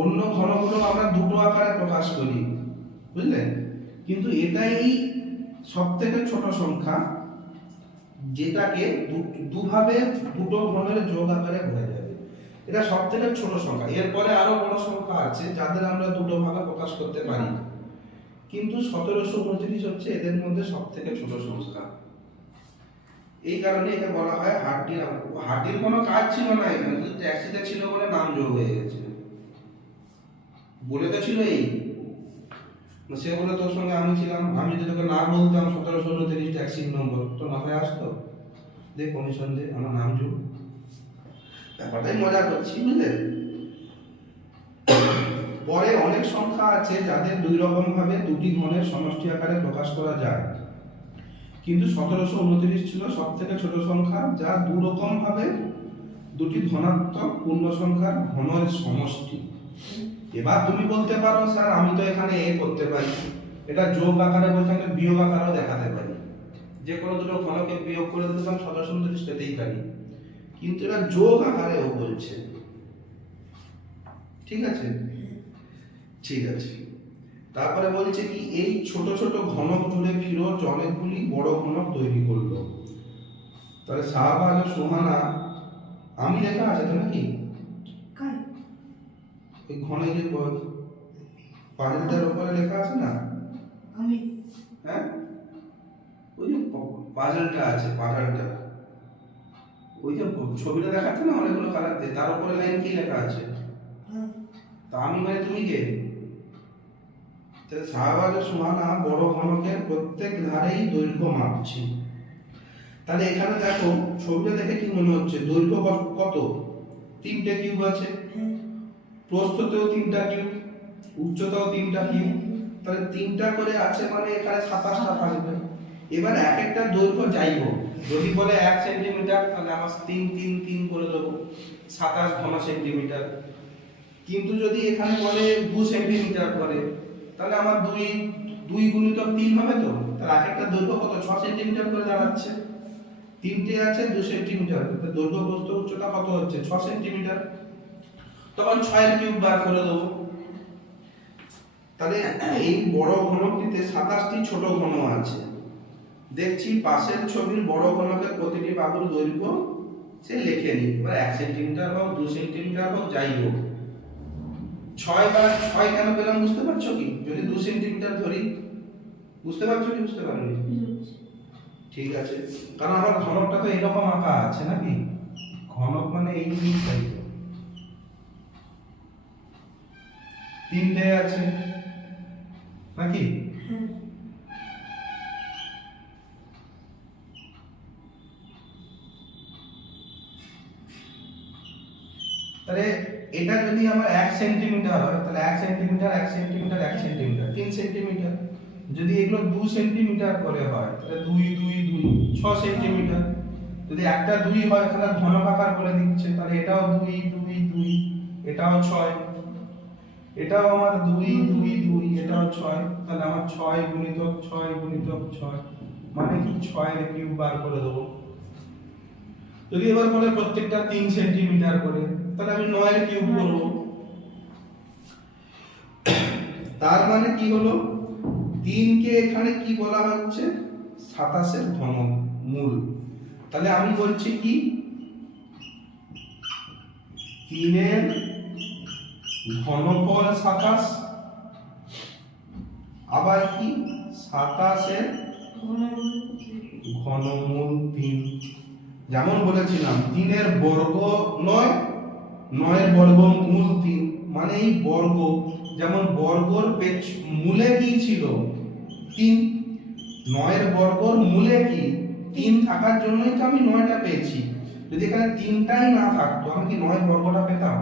অন্য ঘনগুলো আমরা দুটো আকারে প্রকাশ করি, বুঝলেন, কিন্তু এটাই সবথেকে ছোট সংখ্যা যেটাকে দুভাবে দুটো ঘনের যোগ আকারে বোঝা যাবে। এটা সবথেকে ছোট সংখ্যা। এরপরে আরো বড় সংখ্যা আছে যাদের আমরা দুটো ভাবে প্রকাশ করতে পারি, কিন্তু 1729 হচ্ছে এদের মধ্যে সবথেকে ছোট সংখ্যা। এই কারণে একে বলা হয় হার্ডির। হার্ডির কোনো কাজ ছিল না এখানে, শুধু ট্যাক্সিতে ছিল বলে নাম যোগ হয়ে গেছে। বলে তো ছিল এই, সে বলে তোর সঙ্গে আমি ছিলাম, আমি যদি তোকে না বলতাম 1729 ট্যাক্সির নম্বর, তো মাথায় আসতো যে কমিশন দে আমার নাম যোগ। ব্যাপারটাই মজা করছি, বুঝলে। পরে অনেক সংখ্যা আছে যাদের দুই রকম ভাবে দুটি ঘনের সমষ্টি আকারে প্রকাশ করা যায়, কিন্তু 1729 ছিল সব থেকে ছোট সংখ্যা যা দু রকম ভাবে দুটি ধনাত্মক পূর্ণ সংখ্যার ঘনের সমষ্টি। এবার তুমি বলতে পারো স্যার আমি তো এখানে এ করতে পারি, এটা যোগ আকারে বলতে আমি বিয়োগ আকারেও দেখাতে পারি, যে কোনো দুটো ঘনকে বিয়োগ করে দিলে আমি 1729 পেতেই পারি, কিন্তু এটা যোগ আকারেও বলছে। ঠিক আছে, ঠিক আছে। তারপরে বলছে কি এই ছোট ছোট ঘনক জুড়ে ফিরোজ অনেকগুলি বড় ঘনক তৈরি করলো। তাহলে শাহবাজ ও সুহানা, আমি লেখা আছে তো নাকি ওই ঘনে যে পাজলটার উপরে লেখা আছে না আমি, হ্যাঁ ওই যে পাজলটা আছে, পাজলটা ওই যে ছবিটা দেখাচ্ছে না অনেকগুলো কালার দিয়ে, তার উপরে লাইন কি লেখা আছে? তা আমি মানে তুমি কে? শাহবাজ ও সুহানা বড় ঘনকের প্রত্যেক ধারেই দৈর্ঘ্য মাপছে। তাহলে এখানে দেখো ছবিটা দেখে কি মনে হচ্ছে দৈর্ঘ্য কত? 3টে কিউব আছে, প্রস্থতেও 3টা কিউব, উচ্চতাও 3টা কিউব, তাহলে 3টা করে আছে মানে এখানে 27টা থাকবে। এবার এক একটা দৈর্ঘ্য যাই হোক, যদি বলে 1 সেন্টিমিটার তাহলে আমার 3 3 3 করে দেবো 27 ঘন সেন্টিমিটার। কিন্তু যদি এখানে বলে 2 সেন্টিমিটার করে তাহলে আমার 2 2 গুণিতক 3 হবে তো, তাহলে এক একটা দৈর্ঘ্য কত 6 সেন্টিমিটার করে দাঁড়াচ্ছে। 3টে আছে 2 সেন্টিমিটার, তাহলে দৈর্ঘ্য প্রস্থ উচ্চতা কত হচ্ছে 6 সেন্টিমিটার। তখন 6 এর কিউব বার করে দেবো। তাহলে এই বড় ঘনকটিতে 27টি ছোট ঘন আছে। দেখছি পাশের ছবির বড় ঘনকের প্রতিটি বাহুর দৈর্ঘ্য সে লেখে নি, এবার 1 সেন্টিমিটার হোক 2 সেন্টিমিটার হোক যাই হোক। 6 বার 6 কেন পেলাম বুঝতে পারছো কি? যদি 2 সেন্টিমিটার ধরি, বুঝতে পারছো কি বুঝতে পারোনি? ঠিক আছে, কারণ আমার ঘনকটা তো এরকম আঁকা আছে নাকি, ঘনক মানে এই জিনিসটাই তো 3টে আছে নাকি। তাহলে এটা যদি আমার 1 সেন্টিমিটার হয় তাহলে 1 সেন্টিমিটার 1 সেন্টিমিটার 1 সেন্টিমিটার 3 সেন্টিমিটার। যদি এগুলো 2 সেন্টিমিটার করে হয় তাহলে 2 2 2 6 সেন্টিমিটার। যদি একটা 2 হয় তাহলে ঘনক আকার বলে দিচ্ছে, তাহলে এটাও 2 2 2, এটাও 6, এটাও আমার 2 2 2, এটাও 6, তাহলে আমার 6 গুণিতক 6 গুণিতক 6 মানে কি 6 এর কিউব বার করে দেবো। যদি এবার বলে প্রত্যেকটা 3 সেন্টিমিটার করে তাহলে আমি 9 এর কিউব করব। তার মানে কি হলো 3 কে এখানে কি বলা হচ্ছে 27 এর ঘনমূল। তাহলে আমি বলছি কি 3 এর ঘনফল 27, আবার কি 27 এর ঘনমূল 3। যেমন বলেছিলাম 3 এর বর্গ 9, 9 এর বর্গমূল 3, মানে এই বর্গ যেমন বর্গর মূলে কি ছিল 3, 9 এর বর্গর মূলে কি 3 থাকার জন্যই তো আমি 9টা পেয়েছি। যদি এখানে 3টাই না থাকতো আমি কি 9 বর্গটা পেতাম?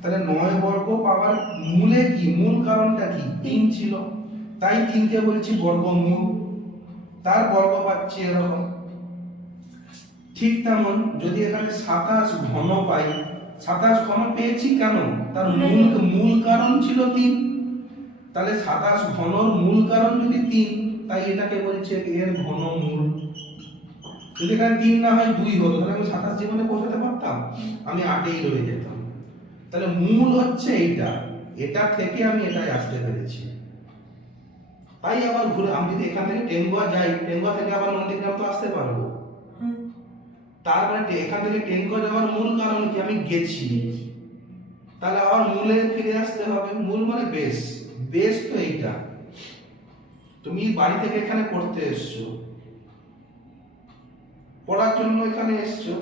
তাহলে 9 বর্গ পাওয়ার মূলে কি মূল কারণটা কি 3 ছিল, তাই 3 কে বলছি বর্গমূল, তার বর্গ পাচ্ছি এরকম। ঠিক তেমন যদি এখানে 27 ঘন পাই, 27 ঘন পেয়েছি কেন? তার মূল কারণ ছিল 3, তাহলে 27 ঘনর মূল কারণ যদি 3, তাই এটাকে বলছে এর ঘনমূল। যদি এখানে 3 না হয় 2 হতো তাহলে আমি 27 জীবনে পৌঁছাতে পারতাম, আমি 8এই রয়ে যেতাম। তাহলে মূল হচ্ছে এইটা, এটা থেকে আমি এটাই আসতে পেরেছি। তাই আবার ঘুরে আমি যদি এখান থেকে টেঙ্গুয়া যাই, টেঙ্গুয়া থেকে আবার নন্দীগ্রাম তো আসতে পারবো। তারপরে এখান থেকে টেঙ্গুয়া যাওয়ার মূল কারণ কি আমি গেছি, তাহলে আবার মূলে ফিরে আসতে হবে। মূল মানে বেস, বেস তো এইটা। তুমি বাড়ি থেকে এখানে পড়তে এসছো, পড়ার জন্য এখানে এসছো,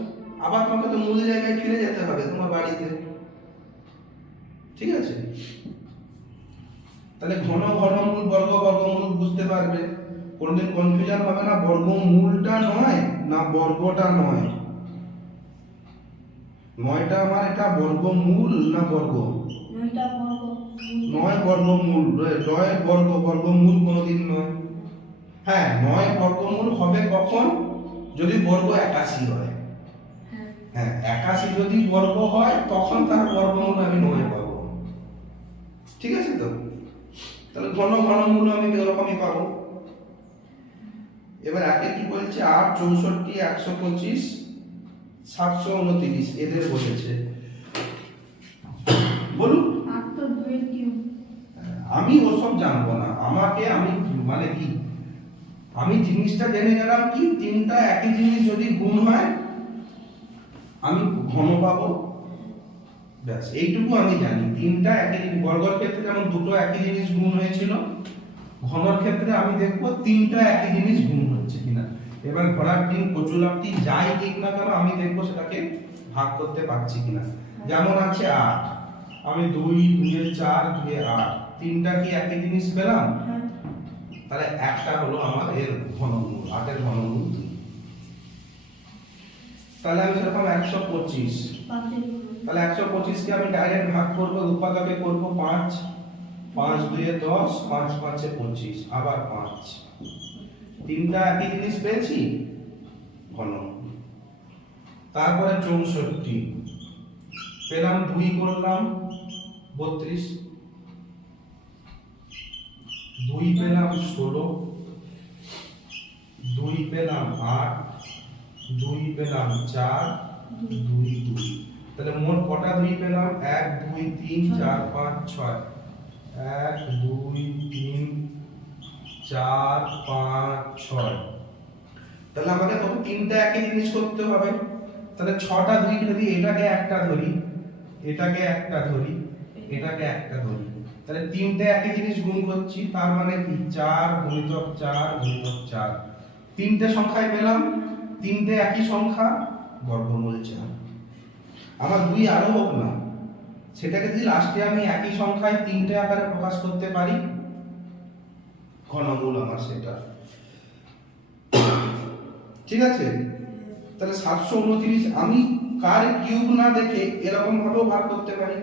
আবার তোমাকে তো মূল জায়গায় ফিরে যেতে হবে তোমার বাড়িতে, ঠিক আছে? তাহলে ঘনমূল বর্গ বর্গমূল বুঝতে পারবে, কোনদিন কনফিউশন হবে না বর্গমূলটা নয় না বর্গটা নয়। 9টা আমার এটা বর্গমূল না বর্গ? 9 বর্গমূল, 9 বর্গ বর্গমূল কোনোদিন নয়। হ্যাঁ 9 বর্গমূল হবে কখন? যদি বর্গ 81 হয়। হ্যাঁ 81 যদি বর্গ হয় তখন তার বর্গমূল আমি 9 পাবো, ঠিক আছে তো? তাহলে ঘনমূল আমি এরকমই পাবো। এবার একে কি বলছে 8 64 125 729 এদের বলেছে, বলুন। 8 তো 2 এর কিউব। আমি ওসব জানবো না, আমাকে আমি মানে কি আমি জিনিসটা জেনে গেলাম কি তিনটা একই জিনিস যদি গুণ হয় আমি ঘন পাবো, ব্যাস এইটুকু আমি জানি। তিনটা একই জিনিস, বর্গের ক্ষেত্রে যেমন দুটো একই জিনিস গুণ হয়েছিল, ঘনর ক্ষেত্রে আমি দেখবো তিনটা একই জিনিস গুণ হচ্ছে কিনা। এবার ঘোড়ার ডিম কচুলাপটি যাই দিক না কেন আমি দেখবো সেটাকে ভাগ করতে পারছি কিনা। যেমন আছে 8, আমি 2 2 এ 4 2 এ 8, তিনটা কি একই জিনিস পেলাম? তাহলে একটা হলো আমার এর ঘনমূল, 8 এর ঘনমূল 2। তাহলে আমি সেরকম 125, তাহলে 125 কে আমি ডাইরেক্ট ভাগ করব, উৎপাদকে করব 5, 5 2 এ 10, 5 5 এ 25, আবার 5, তিনটা একই জিনিস পেয়েছি, ঘনমূল। তারপরে 64 পেলাম, 2 করলাম 32, 2 পেলাম 16, 2 পেলাম 8, 2 পেলাম 4, 2 2, তাহলে মোট কটা 2 পেলাম? 1 2 3 4 5 6, 1 2 3 4 5 6, তাহলে আমাকে তো তিনটা একই জিনিস করতে হবে। তাহলে 6টা 2 যদি এটাকে একটা ধরি, এটাকে একটা ধরি, এটাকে একটা ধরি, তাহলে তিনটে একই জিনিস গুণ করছি, তার মানে কি 4 গুণিতক 4 গুণিতক 4, তিনটে সংখ্যায় পেলাম, তিনটে একই সংখ্যা, বর্গমূল 4। আমার 2 আরো হোক না, সেটাকে যদি লাস্টে আমি একই সংখ্যায় তিনটে আকারে প্রকাশ করতে পারি, ঘনমূল আমার সেটা। ঠিক আছে, তাহলে 729 আমি কার কিউব না দেখে এরকম ভাবেও ভাগ করতে পারি।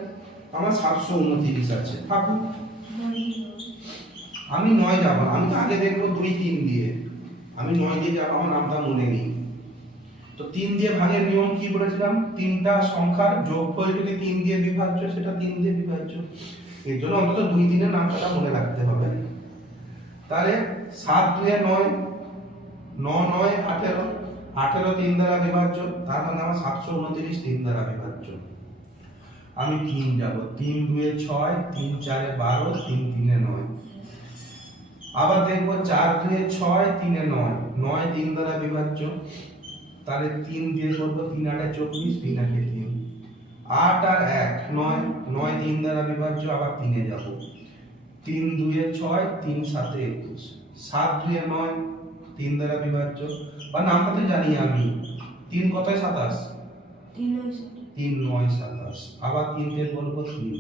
আমার 729 আছে, থাকুক, আমি 9 যাব না, আমি তো আগে দেখবো 2 3 দিয়ে, আমি 9 দিয়ে যাব, আমার নামটা মনে নেই। তো 3 দিয়ে ভাগের নিয়ম কি বলেছিলাম? তিনটা সংখ্যার যোগফল যদি 3 দিয়ে বিভাজ্য, সেটা 3 দিয়ে বিভাজ্য। এর জন্য অন্তত 2 3 এর নামটা মনে রাখতে হবে। তাহলে 7 2 এ 9, 9 9 18, 18 3 দ্বারা বিভাজ্য, তার মানে আমার 729 3 দ্বারা বিভাজ্য। আমি 3 যাব, 3 2 এ 6, 3 4 এ 12, 3 3 এ 9। আবার দেখব 4 2 এ 6, 3 এ 9, 9 3 দ্বারা বিভাজ্য, তাহলে 3 দিয়ে করব, 3 8 এ 24, 3 8 এ 3, 8 আর 1 9, 9 3 দ্বারা বিভাজ্য, আবার 3 এ যাব, 3 2 এ 6, 3 7 এ 21, 7 2 এ 9, 3 দ্বারা বিভাজ্য, বা নামটা তো জানি আমি, 3 কতয় 27, 3 9 27, আবার 3 দিয়ে করব 3,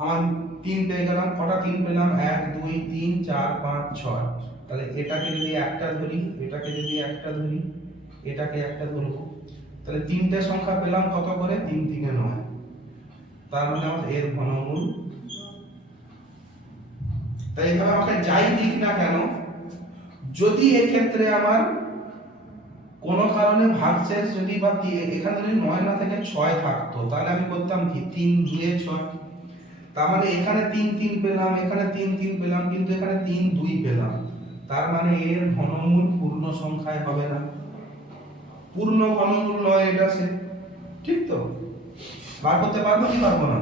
আমার 3 পেয়ে গেলাম, কটা 3 পেলাম? 1 2 3 4 5 6, তাহলে এটাকে যদি একটা ধরি, এটাকে যদি একটা ধরি, এটাকে একটা ধরব, তাহলে তিনটে সংখ্যা পেলাম কত করে? 3 3 এ 9, তার মানে আমার এর ঘনমূল। তাই এখানে আমাকে যাই দিক না কেন, যদি এই ক্ষেত্রে আমার কোন কারণে ভাগশেষ যদি বা এখানে যদি 9 না থেকে 6 থাকতো, তাহলে আমি করতাম কি 3 2 এ 6, তার মানে এখানে 3 3 পেলাম, এখানে 3 3 পেলাম, কিন্তু এখানে 3 2 পেলাম, তার মানে এর ঘনমূল পূর্ণ সংখ্যায় হবে না, পূর্ণ ঘনমূল নয় এটা সে। ঠিক তো? বার করতে পারবো কি পারবো না?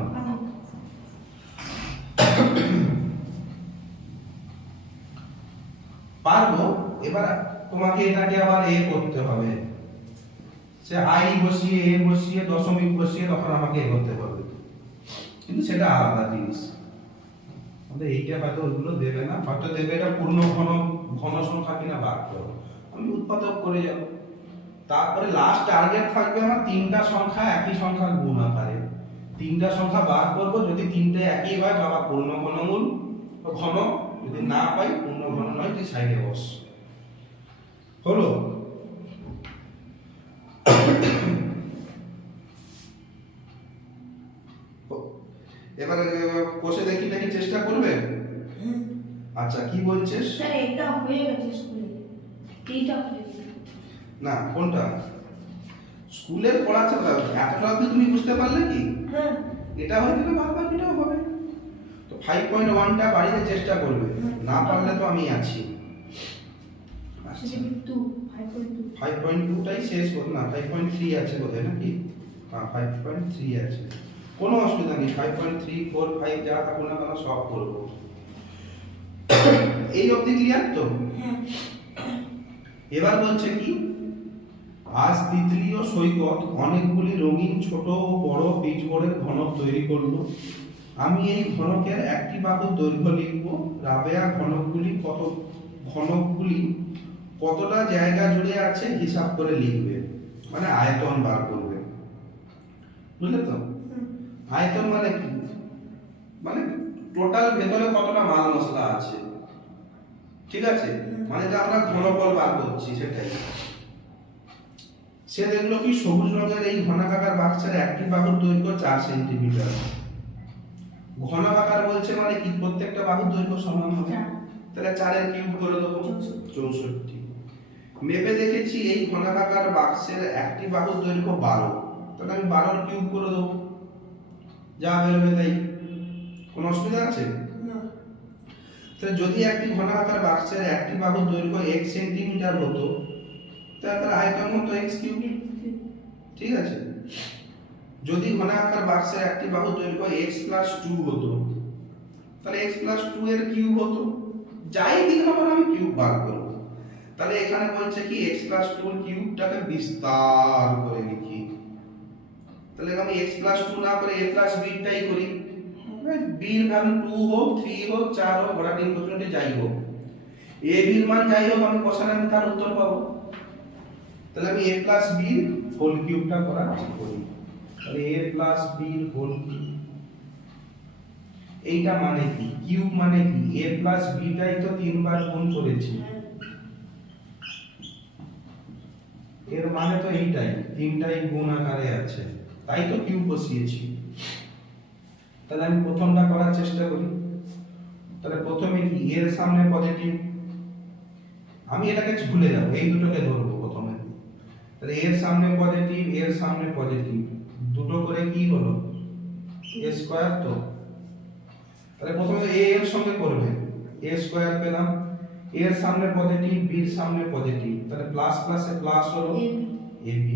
পারবো। এবার তোমাকে এটাকে আবার এ করতে হবে, সে আই বসিয়ে এ বসিয়ে দশমিক বসিয়ে তখন আমাকে এ করতে হবে, কিন্তু সেটা আলাদা জিনিস। আমাদের এইটা হয়তো ওইগুলো দেবে না, হয়তো দেবে এটা পূর্ণ ঘন সংখ্যা কিনা বার করো, আমি উৎপাদক করে যাব। তারপরে লাস্ট টার্গেট থাকবে আমার তিনটা সংখ্যা একই সংখ্যার গুণ আকারে, তিনটা সংখ্যা বার করব, যদি তিনটে একই হয় বাবা পূর্ণ ঘনমূল ঘন, যদি না পাই পূর্ণ ঘন নয়, তুই সাইডে বস। হলো? এবারে কোষে দেখি চেষ্টা করবে? আচ্ছা, কি বলছিস? স্যার এটা হয়ে গেছে স্কুলে, এইটা হয়ে গেছে না, কোনটা? স্কুলের পড়াচ্ছে না, এতটা অবধি তুমি বুঝতে পারলে কি? হ্যাঁ, এটা হয়ে গেলে বাদ বাকিটাও হবে। তো 5.1টা বাড়িতে চেষ্টা করবে, না পারলে তো আমি আছি। আচ্ছা, 5.2টাই শেষ করো না, 5.3 আছে বোধহয় নাকি? হ্যাঁ, 5.3 আছে, কোনো অসুবিধা নেই, 5.3 4 5 যা থাকুক না কেন সব করবো। এই অবধি ক্লিয়ার তো? হ্যাঁ। এবার বলছে কি, আজ তিতলি ও সৈকত অনেকগুলি রঙিন ছোট ও বড় পিচবোর্ডের ঘনক তৈরি করলো। আমি এই ঘনকের একটি বাহুর দৈর্ঘ্য লিখব। রাবেয়া ঘনকগুলি কতটা জায়গা জুড়ে আছে হিসাব করে লিখবে, মানে আয়তন বার করবে। বুঝলে তো? আয়তন মানে কি, মানে টোটাল ভেতরে কতটা মাল মশলা আছে, ঠিক আছে, মানে যে আমরা ঘনফল বার করছি সেটাই। সে দেখলো কি সবুজ রঙের এই ঘনাকার বাক্সের একটি বাহুর দৈর্ঘ্য 4 সেন্টিমিটার। ঘনাকার বলছে মানে কি প্রত্যেকটা বাহুর দৈর্ঘ্য সমান হবে, তাহলে 4 এর কিউব করে দেবো 64। মেপে দেখেছি এই ঘনাকার বাক্সের একটি বাহুর দৈর্ঘ্য 12, তাহলে আমি 12 এর কিউব করে দেবো, যা বেরোবে তাই। কোনো অসুবিধা আছে? না। তাহলে যদি একটি ঘনাকার বাক্সের একটি বাহুর দৈর্ঘ্য 1 সেন্টিমিটার হতো, তাহলে তার আয়তন হতো x কিউব, ঠিক আছে। যদি ঘনাকার বাক্সের একটি বাহুর দৈর্ঘ্য x + 2 হতো, তাহলে x + 2 এর কিউব হতো। যাই দিক আমার আমি কিউব বার করব। তাহলে এখানে বলছে কি x + 2 এর কিউবটাকে বিস্তার করে লিখি। তাহলে আমি x + 2 না করে a + b টাই করি। b এর ভ্যালু 2 হোক 3 হোক 4 হোক বড় তিন পর্যন্ত যাই হোক, a b এর মান যাই হোক আমি বসালে আমি তার উত্তর পাবো। তাহলে আমি a + b এর হোল কিউবটা করার চেষ্টা করি। তাহলে a + b এর হোল কিউব, এইটা মানে কি, কিউব মানে কি, a + b টাই তো তিনবার গুণ করেছি, এর মানে তো এইটাই, তিনটাই গুণ আকারে আছে, তাই তো কিউব বসিয়েছি। তাহলে আমি প্রথমটা করার চেষ্টা করি। তাহলে প্রথমে কি, এর সামনে পজিটিভ, আমি এটাকে ভুলে যাব, এই দুটোকে ধরবো প্রথমে। তাহলে এর সামনে পজিটিভ, এর সামনে পজিটিভ, দুটো করে কি হলো a স্কয়ার। তো তাহলে প্রথমে a এর সঙ্গে করবে, a স্কয়ার পেলাম, এর সামনে পজিটিভ, b এর সামনে পজিটিভ, তাহলে প্লাস প্লাসে প্লাস হলো ab।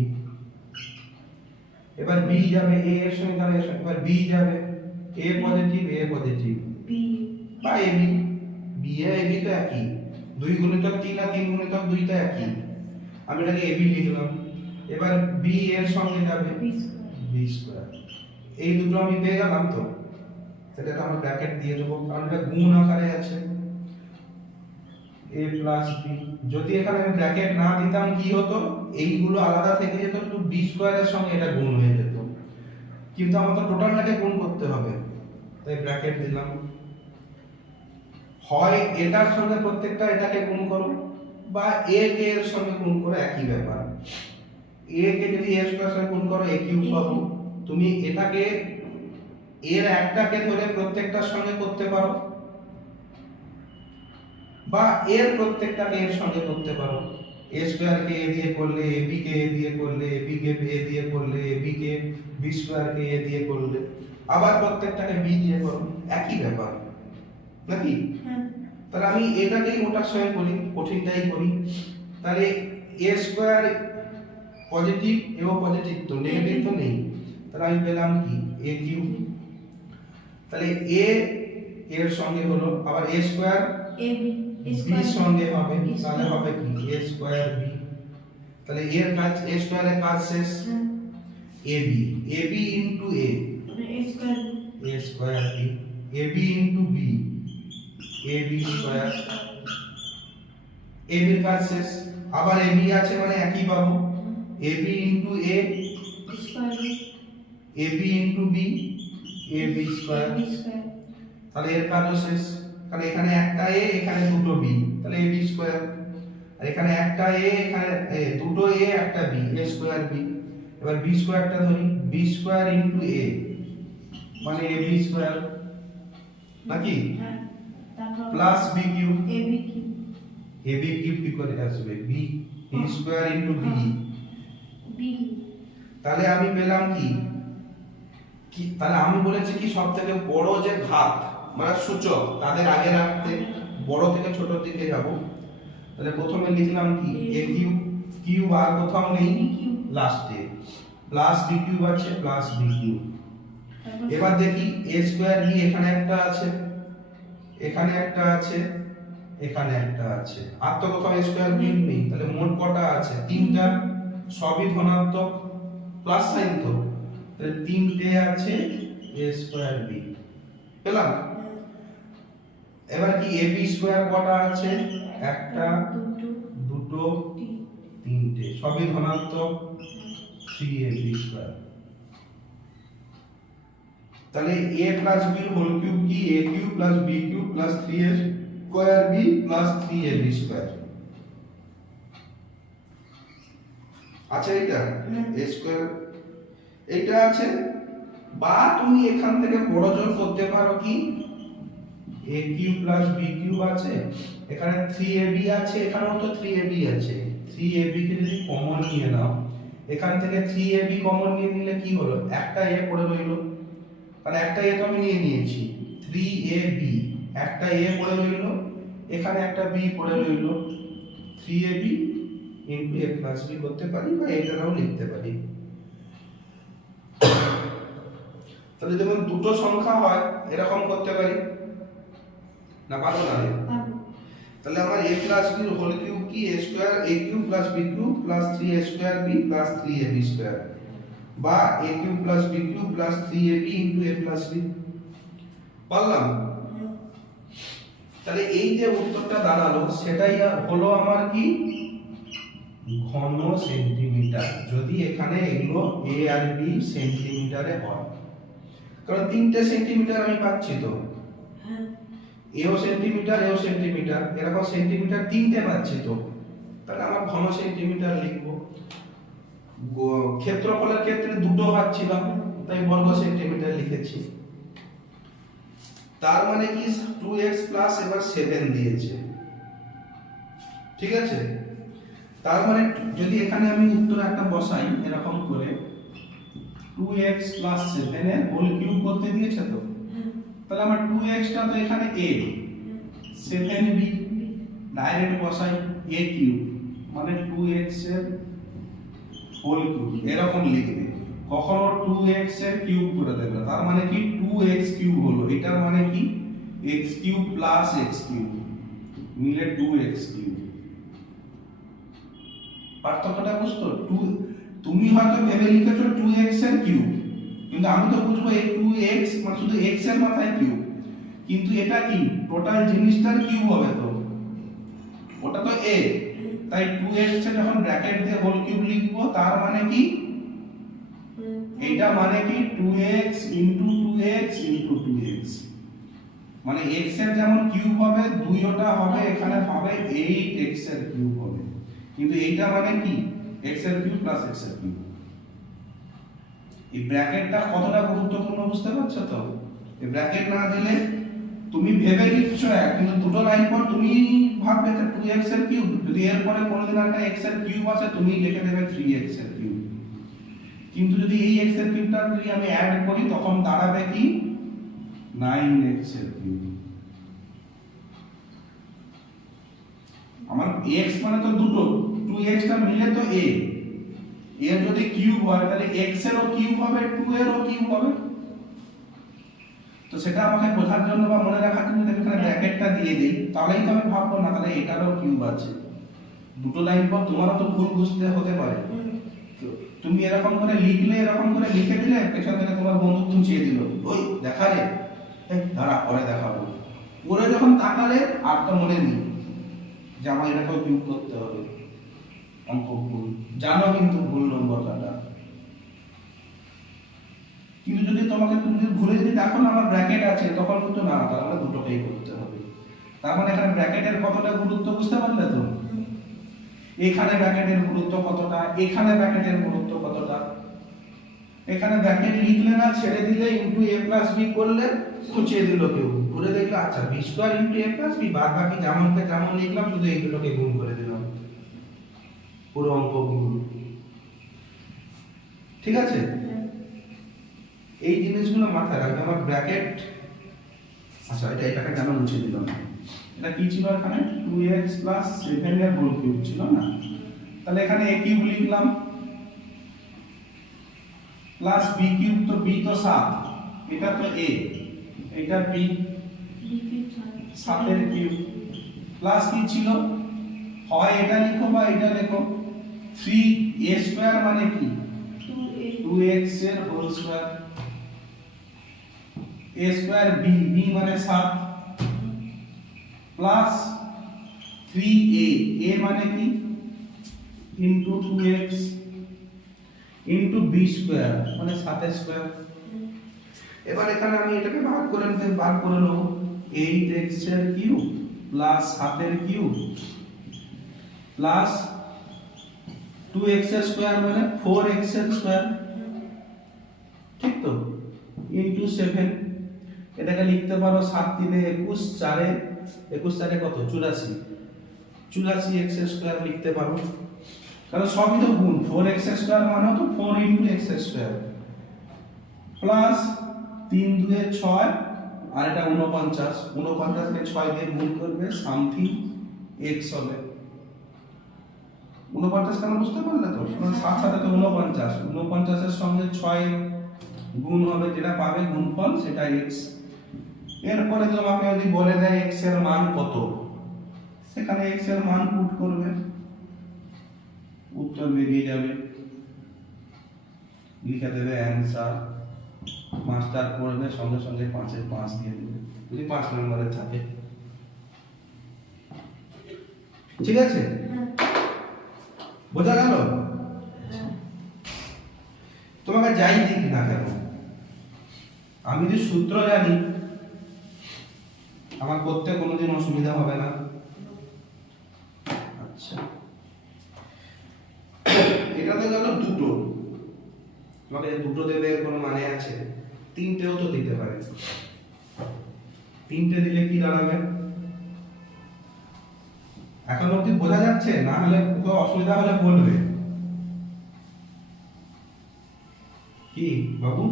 এবার b যাবে a এর সঙ্গে, তাহলে এবার b যাবে, a positive a positive b বা ab, b এ ab তো একই, 2 গুণিতক 3 আর 3 গুণিতক 2 তো একই, আমি এটাকে ab লিখলাম। এবার b এর সঙ্গে যাবে b স্কয়ার, এই দুটো আমি পেয়ে গেলাম। তো তাহলে এটা আমরা ব্র্যাকেট দিয়ে দেবো, কারণ এটা গুণ আকারে আছে, a + b। যদি এখানে আমি ব্র্যাকেট না দিতাম কি হতো, এইগুলো আলাদা থেকে যেত, শুধু b স্কয়ারের সঙ্গে এটা গুণ হয়ে যেত, কিন্তু আমাকে টোটালটাকে গুণ করতে হবে, তাই ব্র্যাকেট দিলাম। হয় এটার সঙ্গে প্রত্যেকটা এটাকে গুণ করো, বা a কে এর সঙ্গে গুণ করো, একই ব্যাপার। a কে যদি a স্কয়ার সঙ্গে গুণ করো a কিউব পাবো। তুমি এটাকে এর একটাকে ধরে প্রত্যেকটার সঙ্গে করতে পারো, বা এর প্রত্যেকটাকে এর সঙ্গে করতে পারো। a স্কয়ার কে a দিয়ে করলে, ab কে a দিয়ে করলে, ab কে a দিয়ে করলে, ab কে b স্কয়ার কে a দিয়ে করলে, আবার প্রত্যেকটাকে b দিয়ে করো, একই ব্যাপার নাকি? হ্যাঁ। তাহলে আমি এটাকেই ওটার সঙ্গে করি, কঠিনটাই করি। তাহলে a স্কয়ার পজিটিভ এবং পজিটিভ তো, নেগেটিভ তো নেই, তাহলে আমি পেলাম কি a কিউব। তাহলে a এর সঙ্গে হলো, আবার a স্কয়ার ab b এর সঙ্গে হবে, তাহলে হবে কি a স্কয়ার b। তাহলে এর কাজ, a স্কয়ারের কাজ শেষ। ab ab into a, a square a square b, ab into b, ab square, ab এর কাজ শেষ। আবার ab আছে মানে একই পাবো, ab into a square ab into b, ab square. তাহলে এর কাজও শেষ। তাহলে এখানে একটা a, এখানে দুটো b, তাহলে ab স্কয়ার। আর এখানে একটা a, এখানে দুটো a, একটা b, a স্কয়ার b। এবার b স্কয়ারটা ধরি, b স্কয়ার ইনটু a মানে ab স্কয়ার নাকি, হ্যাঁ। তারপর plus b cube, ab cube, ab cube কি করে আসবে, b square into b। b তাহলে আমি পেলাম কি, কি তাহলে আমি বলেছি কি সবথেকে বড় যে ঘাত মানে সূচক তাদের আগে রাখতে, বড় থেকে ছোটর দিকে যাব। তাহলে প্রথমে লিখলাম কি a কিউব, কিউব আর কোথাও নেই, লাস্টে প্লাস b কিউব আছে, প্লাস b কিউব। এবার দেখি a স্কয়ার b, এখানে একটা আছে, এখানে একটা আছে, এখানে একটা আছে, আর তো কোথাও a স্কয়ার বি নেই, তাহলে মোট কটা আছে? তিনটা, সবই ধনাত্মক, প্লাস সাইন তো, তাহলে তিনটে আছে a স্কয়ার বি। পেলাম? এবার কি a b স্কয়ার কটা আছে? একটা, দুটো, তিনটে, সবই ধনাত্মক, 3ab স্কয়ার। তাহলে a plus b whole cube কি? a cube plus b cube plus 3a square b plus 3ab square. আচ্ছা, এটা a স্কয়ার এটা আছে, বা তুমি এখান থেকে বড় জোর করতে পারো কি, a cube plus b cube আছে, এখানে 3ab আছে, এখানেও তো 3ab আছে, 3ab কে যদি কমন নিয়ে নাও, এখান থেকে 3ab কমন নিয়ে নিলে কি হলো? একটা a পড়ে রইলো, কারণ একটা a তো আমি নিয়ে নিয়েছি, 3ab, একটা a পড়ে রইলো, এখানে একটা b পড়ে রইলো, 3ab into a plus b করতে পারি, বা এটাও লিখতে পারি। তাহলে যেমন দুটো সংখ্যা হয় এরকম করতে পারি না? পারবো না? তাহলে আমার a plus b whole cube কি? a square a cube plus b cube plus 3a square b plus 3ab square, বা a cube plus b cube plus 3ab into a plus b। পারলাম? তাহলে এই যে উত্তরটা দাঁড়ালো সেটাই হলো আমার কি? ঘন সেন্টিমিটার, যদি এখানে এগুলো a আর b সেন্টিমিটারে হয়, কারণ তিনটে সেন্টিমিটার আমি পাচ্ছি তো, এও সেন্টিমিটার এও সেন্টিমিটার, এরকম সেন্টিমিটার তিনটে পাচ্ছি তো, তাহলে আমার ঘন সেন্টিমিটার লিখবো। ক্ষেত্রফলের ক্ষেত্রে দুটো পাচ্ছিলাম, তাই বর্গ সেন্টিমিটার লিখেছি। তার মানে কি 2x প্লাস এবার 7 দিয়েছে, ঠিক আছে? তার মানে যদি এখানে আমি উত্তর একটা বসাই এরকম করে, 2x প্লাস 7 এর হোল কিউব করতে দিয়েছে তো, তাহলে আমার 2x টা তো এখানে a, 7b ডাইরেক্ট বসাই, a কিউব মানে 2x এর হোল কিউব এরকম লিখবে, কখনো 2x এর কিউব করে দেবে, তার মানে কি 2x কিউব হলো, এটার মানে কি x cube plus x cube মিলে 2x কিউব। পার্থক্যটা বুঝতো? তুমি হয়তো ভেবে লিখেছো 2x এর কিউব, কিন্তু আমি তো বুঝবো এই 2x মানে শুধু x এর মাথায় কিউব, কিন্তু এটা কি টোটাল জিনিসটার কিউব হবে তো, ওটা তো a, তাই 2x এ যখন ব্র্যাকেট দিয়ে হোল কিউব লিখবো তার মানে কি, এটা মানে কি 2x into 2x into 2x, মানে x এর যেমন কিউব হবে 2 ওটা হবে, এখানে হবে 8x এর কিউব হবে, কিন্তু এইটা মানে কি x এর কিউব প্লাস x এর কিউব। এই ব্র্যাকেটটা কতটা গুরুত্বপূর্ণ বুঝতে পারছো তো? এই ব্র্যাকেট না দিলে তুমি ভেবে লিখছো এক, কিন্তু দুটো লাইন পর তুমি ভাববে যে 2x এর কিউব, যদি এর পরে কোনোদিন একটা x এর কিউব আছে তুমি লিখে দেবে 3x এর কিউব, কিন্তু যদি এই x এর কিউবটা যদি আমি অ্যাড করি তখন দাঁড়াবে কি 9x এর কিউব। আমার x মানে তো দুটো, 2x টা মিলে তো a, এর যদি কিউব হয় তাহলে x এরও কিউব হবে 2 এরও কিউব হবে, তো সেটা আমাকে বোঝার জন্য বা মনে রাখার জন্য এখানে ব্র্যাকেটটা দিয়ে দেই, তাহলেই তো আমি ভাববো না তাহলে এটারও কিউব আছে। দুটো লাইন পর তোমারও তো ভুল বুঝতে হতে পারে, তুমি এরকম করে লিখলে, এরকম করে লিখে দিলে, পেছন থেকে তোমার বন্ধু খুঁচিয়ে দিল, ওই দেখা রে, দাঁড়া পরে দেখাবো, পরে যখন তাকালে আর তো মনে নেই যে আমার এটাকেও কিউব করতে হবে, অঙ্ক ভুল জানো, কিন্তু ভুল নম্বর কাটা। কিন্তু যদি তোমাকে তুমি যদি ভুলে যদি দেখো না আমার ব্র্যাকেট আছে, তখন কিন্তু না, তার মানে দুটোকেই করতে হবে। তার মানে এখানে ব্র্যাকেটের কতটা গুরুত্ব বুঝতে পারলে তো? এখানে ব্র্যাকেটের গুরুত্ব কতটা, এখানে ব্র্যাকেটের গুরুত্ব কতটা। এখানে ব্র্যাকেট লিখলে না, ছেড়ে দিলে ইনটু a প্লাস b করলে খুঁচিয়ে দিল কেউ, ঘুরে দেখলো আচ্ছা b square into a plus b, বাদ বাকি যেমনকে যেমন লিখলাম শুধু এই দুটোকে গুণ করে দিলাম, পুরো অঙ্ক গুণ। ঠিক আছে? এই জিনিসগুলো মাথায় রাখবে। আমার ব্র্যাকেট, আচ্ছা এটাকে কেন মুছে দিলাম, এটা কি ছিল এখানে 2x 7 এর হোল কিউব ছিল না, তাহলে এখানে a কিউব লিখলাম প্লাস b কিউব, তো b তো 7, এটা তো a, এটা b 7 এর কিউব প্লাস কি ছিল, হয় এটা লিখো বা এটা লেখো, 3a স্কয়ার মানে কি 2x এর whole square, a square b, b মানে 7 প্লাস 3a, a মানে কি into 2x into b square মানে 7 স্কয়ার। এবার এখানে আমি এটাকে ভাগ করে নেব 8x এর কিউব প্লাস 7 এর কিউব প্লাস 2x এর স্কয়ার মানে 4x এর স্কয়ার, ঠিক তো, ইনটু 7। এটাকে লিখতে পারো 7 3 21, 4 21 4 কত 84, 84x এর স্কয়ার লিখতে পারো, কারণ সবই তো গুণ, 4x এর স্কয়ার মানে তো 4 ইনটু x এর স্কয়ার প্লাস 3 2 6 আর এটা 49, 49 কে 6 দিয়ে গুণ করবে সামথিং x হবে 49, কেন বুঝতে পারলে তো, কারণ 7 7 তো 49, 49 এর সঙ্গে 6 গুণ হবে, যেটা পাবে গুণফল সেটা x। এরপরে তোমাকে যদি বলে দেয় x এর মান কত, সেখানে x এর মান পুট করবে, উত্তর বেরিয়ে যাবে, লিখে দেবে অ্যানসার, মাস্টার করবে সঙ্গে সঙ্গে 5 এর 5 দিয়ে দেবে যদি 5 নম্বরে থাকে, ঠিক আছে, বোঝা গেল? তোমাকে যাই দিক না কেন, আমি যদি সূত্র জানি আমার করতে কোনোদিন অসুবিধা হবে না। আচ্ছা, এটা তো গেল দুটো, তোমাকে দুটো দেবে এর কোনো মানে আছে? তিনটেও তো দিতে পারে, তিনটে দিলে কি দাঁড়াবে? এখন অবধি বোঝা যাচ্ছে? না হলে কোনো অসুবিধা হলে বলবে। কি বাবু,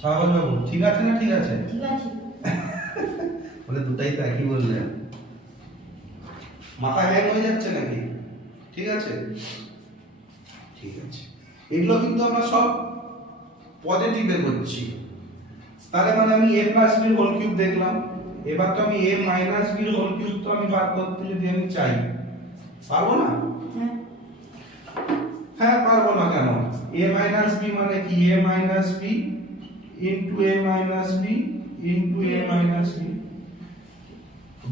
সাগর বাবু, ঠিক আছে না? ঠিক আছে, ঠিক আছে। বলে দুটাই তো একই বললেন, মাথা হ্যাং হয়ে যাচ্ছে নাকি? ঠিক আছে, ঠিক আছে, এগুলো কিন্তু আমরা সব পজিটিভে করছি, তাহলে মানে আমি a plus b whole cube দেখলাম, এবার তো আমি a minus b whole cube তো আমি বার করতে যদি আমি চাই, পারবো না? হ্যাঁ পারবো না কেন, a মাইনাস b মানে কি a minus b into a minus b into a minus b,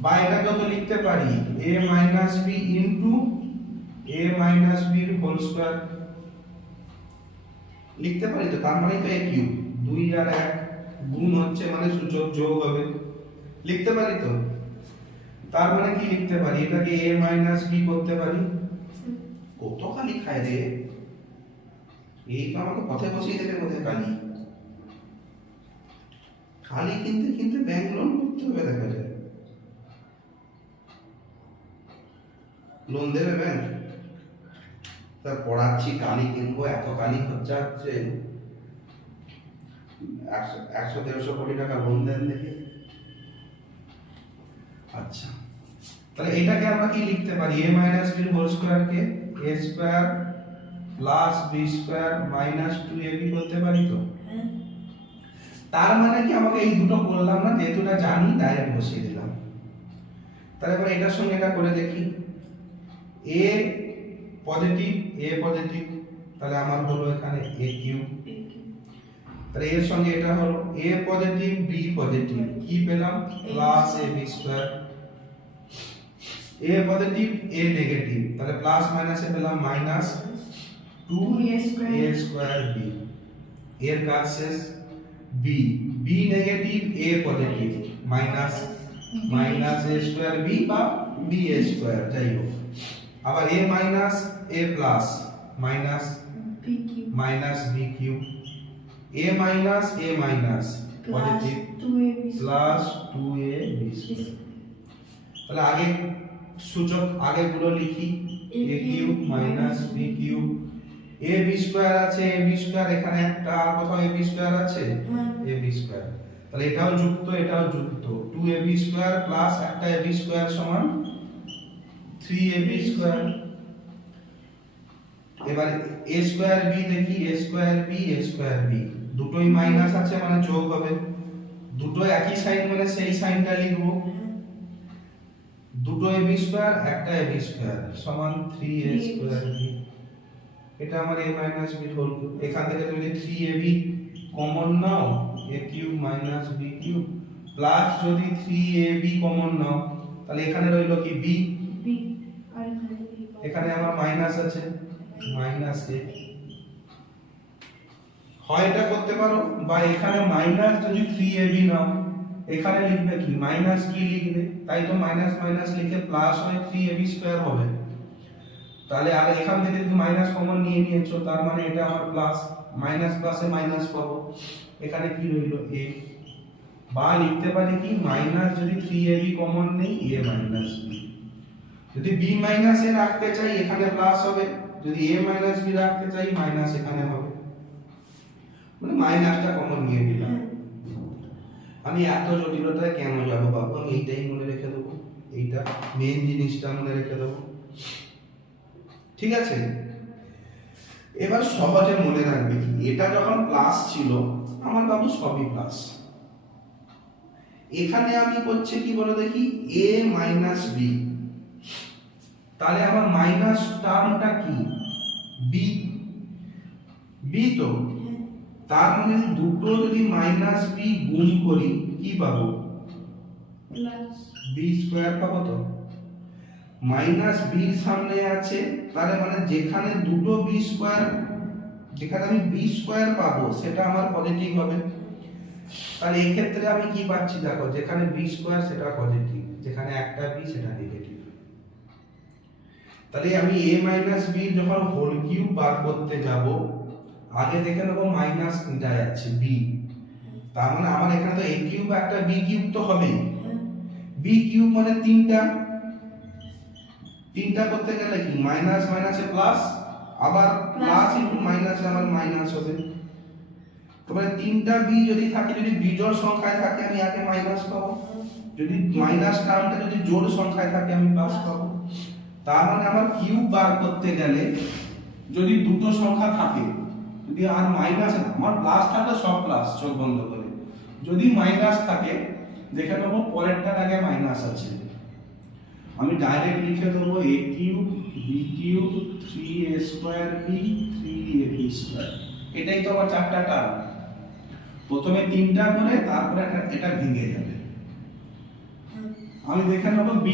বা এটাকে তো লিখতে পারি a minus b into a minus b এর হোল স্কয়ার, লিখতে পারি তো, তার মানে তো a কিউব, 2 আর 1 গুণ হচ্ছে মানে সূচক যোগ হবে, লিখতে পারি তো, তার মানে কি লিখতে পারি, এটাকে a মাইনাস b করতে পারি, কত খালি খায় রে, এই তো আমাকে পথে বসিয়ে দেবে বোধহয় খালি, খালি কিনতে কিনতে ব্যাংক লোন করতে হবে, দেখা যায় লোন দেবে ব্যাংক, তা পড়াচ্ছি কালি কিনবো, এত কালি খরচা হচ্ছে, 100-150 কোটি টাকা লোন দেন দেখি। আচ্ছা, তাহলে এটাকে আমরা কি লিখতে পারি, a minus b whole square কে a square plus b square minus 2ab করতে পারি তো, তার মানে কি আমাকে এই দুটো করলাম না, যেহেতু এটা জানি ডাইরেক্ট বসিয়ে দিলাম, তাহলে এবার এটার সঙ্গে এটা করে দেখি, a পজিটিভ, তাহলে আমার হলো এখানে a কিউব, তাহলে এর সঙ্গে এটা হলো a পজিটিভ b পজিটিভ, কি পেলাম plus ab square, a positive a negative, তাহলে প্লাস মাইনাসে পেলাম মাইনাস 2a স্কয়ার b, এর কাজ শেষ, b negative a positive minus a square b বা b a স্কয়ার যাই হোক, আবার a minus a plus minus b cube, a minus positive plus 2ab square, তাহলে আগে সূচক আগে গুলো লিখি, a cube minus b cube, ab square আছে, ab স্কয়ার এখানে একটা, আর কোথাও ab স্কয়ার আছে, ab স্কয়ার, তাহলে এটাও যুক্ত 2ab স্কয়ার প্লাস একটা ab স্কয়ার সমান 3ab স্কয়ার, এবার a স্কয়ার b দেখি, a স্কয়ার b দুটোই মাইনাস আছে মানে যোগ হবে, দুটো একই সাইন মানে সেই সাইনটা লিখবো। দুটো ab স্কয়ার একটা ab স্কয়ার সমান 3a স্কয়ার b। এটা আমার a minus b whole cube. এখান থেকে তুমি যদি 3ab কমন নাও a cube minus b cube plus যদি 3ab কমন নাও তাহলে এখানে রইলো কি b, বি আর এখানে বি। এখানে আমার মাইনাস আছে মাইনাস a। হয় এটা করতে পারো বা এখানে মাইনাস যদি 3ab নাও এখানে লিখবে কি মাইনাস b লিখবে, তাই তো মাইনাস মাইনাস লিখে প্লাস হয় 3ab স্কয়ার হবে। তাহলে আর এখান থেকে যদি মাইনাস কমন নিয়ে নিয়েছো তার মানে এটা আমার প্লাস, মাইনাস প্লাসে মাইনাস পাবো, এখানে কি রইলো a। বা লিখতে পারি কি মাইনাস যদি 3ab কমন নেই a মাইনাস b। যদি b মাইনাস a রাখতে চাই এখানে প্লাস হবে, যদি a মাইনাস b রাখতে চাই মাইনাস এখানে হবে, মানে মাইনাসটা কমন নিয়ে নিলাম। আমি এত জটিলতায় কেন যাব বাবু, আমি এইটাই মনে রেখে দেবো, এইটা মেইন জিনিসটা মনে রেখে দেবো, ঠিক আছে। এবার সহজে মনে রাখবে কি এটা যখন প্লাস ছিল আমার বাবু সবই প্লাস। এখানে আমি করছি কি বলো দেখি a মাইনাস b, তাহলে আমার মাইনাস টার্মটা কি b, b তো, তার মানে দুটো যদি মাইনাস b গুণ করি কি পাবো প্লাস b স্কয়ার পাবো। তো মাইনাস b সামনে আছে তাহলে মানে যেখানে দুটো b স্কয়ার, যেখানে আমি b স্কয়ার পাবো সেটা আমার পজিটিভ হবে। তাহলে এই ক্ষেত্রে আমি কি পাচ্ছি দেখো, যেখানে b স্কয়ার সেটা পজিটিভ, যেখানে একটা b সেটা নেগেটিভ। তাহলে আমি a মাইনাস b যখন হোল কিউব বার করতে যাব আগে দেখে নেব মাইনাস যা যাচ্ছে b, তার মানে আমার এখানে তো a কিউব একটা b কিউব তো হবেই। b কিউব মানে তিনটা করতে গেলে কি মাইনাস মাইনাসে প্লাস, আবার প্লাস ইনটু মাইনাসে আবার মাইনাস হবে। তবে তিনটা b যদি থাকে, যদি বিজোড় সংখ্যায় থাকে আমি আগে মাইনাস পাবো, যদি মাইনাস টার্মটা যদি জোড় সংখ্যায় থাকে আমি প্লাস পাবো। তার মানে আমার কিউব বার করতে গেলে যদি দুটো সংখ্যা থাকে, যদি আর মাইনাস, আমার প্লাস থাকলে সব প্লাস চোখ বন্ধ করে, যদি মাইনাস থাকে দেখে নেবো পরেরটার আগে মাইনাস আছে, আমি ডাইরেক্ট লিখে দেবো a cube b cube 3a square b 3ab square. এটাই তো আমার চারটা টার্ম, প্রথমে তিনটা করে তারপরে এটা ভেঙে যাবে। আমি দেখে নেবো b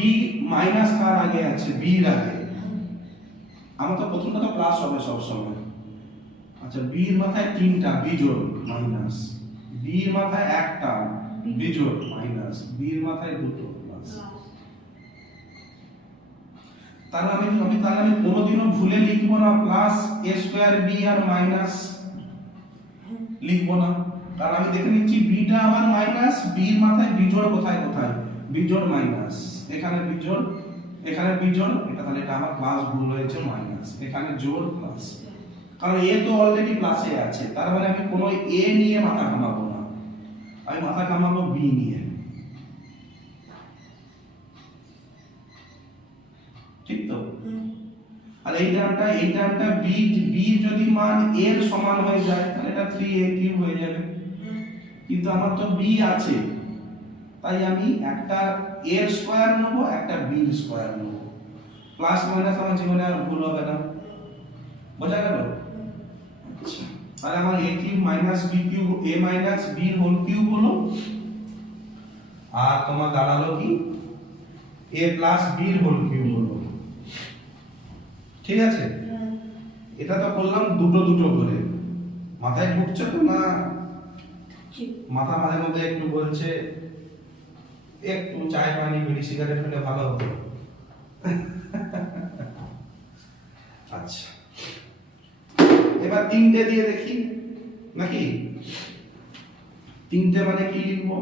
মাইনাস কার আগে আছে, b এর আগে, আমার তো প্রথমটা তো প্লাস হবে সব সময়। আচ্ছা b এর মাথায় তিনটা বিজোড় মাইনাস, b এর মাথায় একটা বিজোড় মাইনাস, b এর মাথায় দুটো প্লাস। তাহলে আমি কোনোদিনও ভুলে লিখবো না প্লাস a স্কয়ার b আর মাইনাস লিখবো না। তাহলে আমি দেখে নিচ্ছি b টা আমার মাইনাস, b এর মাথায় বিজোড় কোথায় কোথায়, বিজোড় মাইনাস, এখানে বিজোড় এখানে বিজোড়, এটা তাহলে এটা আমার প্লাস ভুল হয়েছে মাইনাস, এখানে জোড় প্লাস, কারণ a তো অলরেডি প্লাসে আছে, তার মানে আমি কোনো a নিয়ে মাথা ঘামাবো না, আমি মাথা ঘামাবো b নিয়ে, ঠিক তো। আর এই টার্মটা b যদি মান a এর সমান হয়ে যায় তাহলে এটা 3a কিউব হয়ে যাবে, কিন্তু আমার তো b আছে তাই আমি একটা a এর স্কয়ার নেব একটা b এর স্কয়ার নেব, প্লাস মাইনাস আমার জীবনে আর ভুল হবে না, বোঝা গেল। আচ্ছা তাহলে আমার a cube minus b cube a minus b whole cube হলো, আর তোমার দাঁড়ালো কি a plus b whole cube হলো, ঠিক আছে। এটা তো করলাম দুটো দুটো করে, মাথায় ঢুকছে তো না, মাথা মাঝে মধ্যে একটু বলছে একটু চায় পানি বিড়ি সিগারেট হলে ভালো হতো। আচ্ছা এবার তিনটে দিয়ে দেখি নাকি, তিনটে মানে কি লিখবো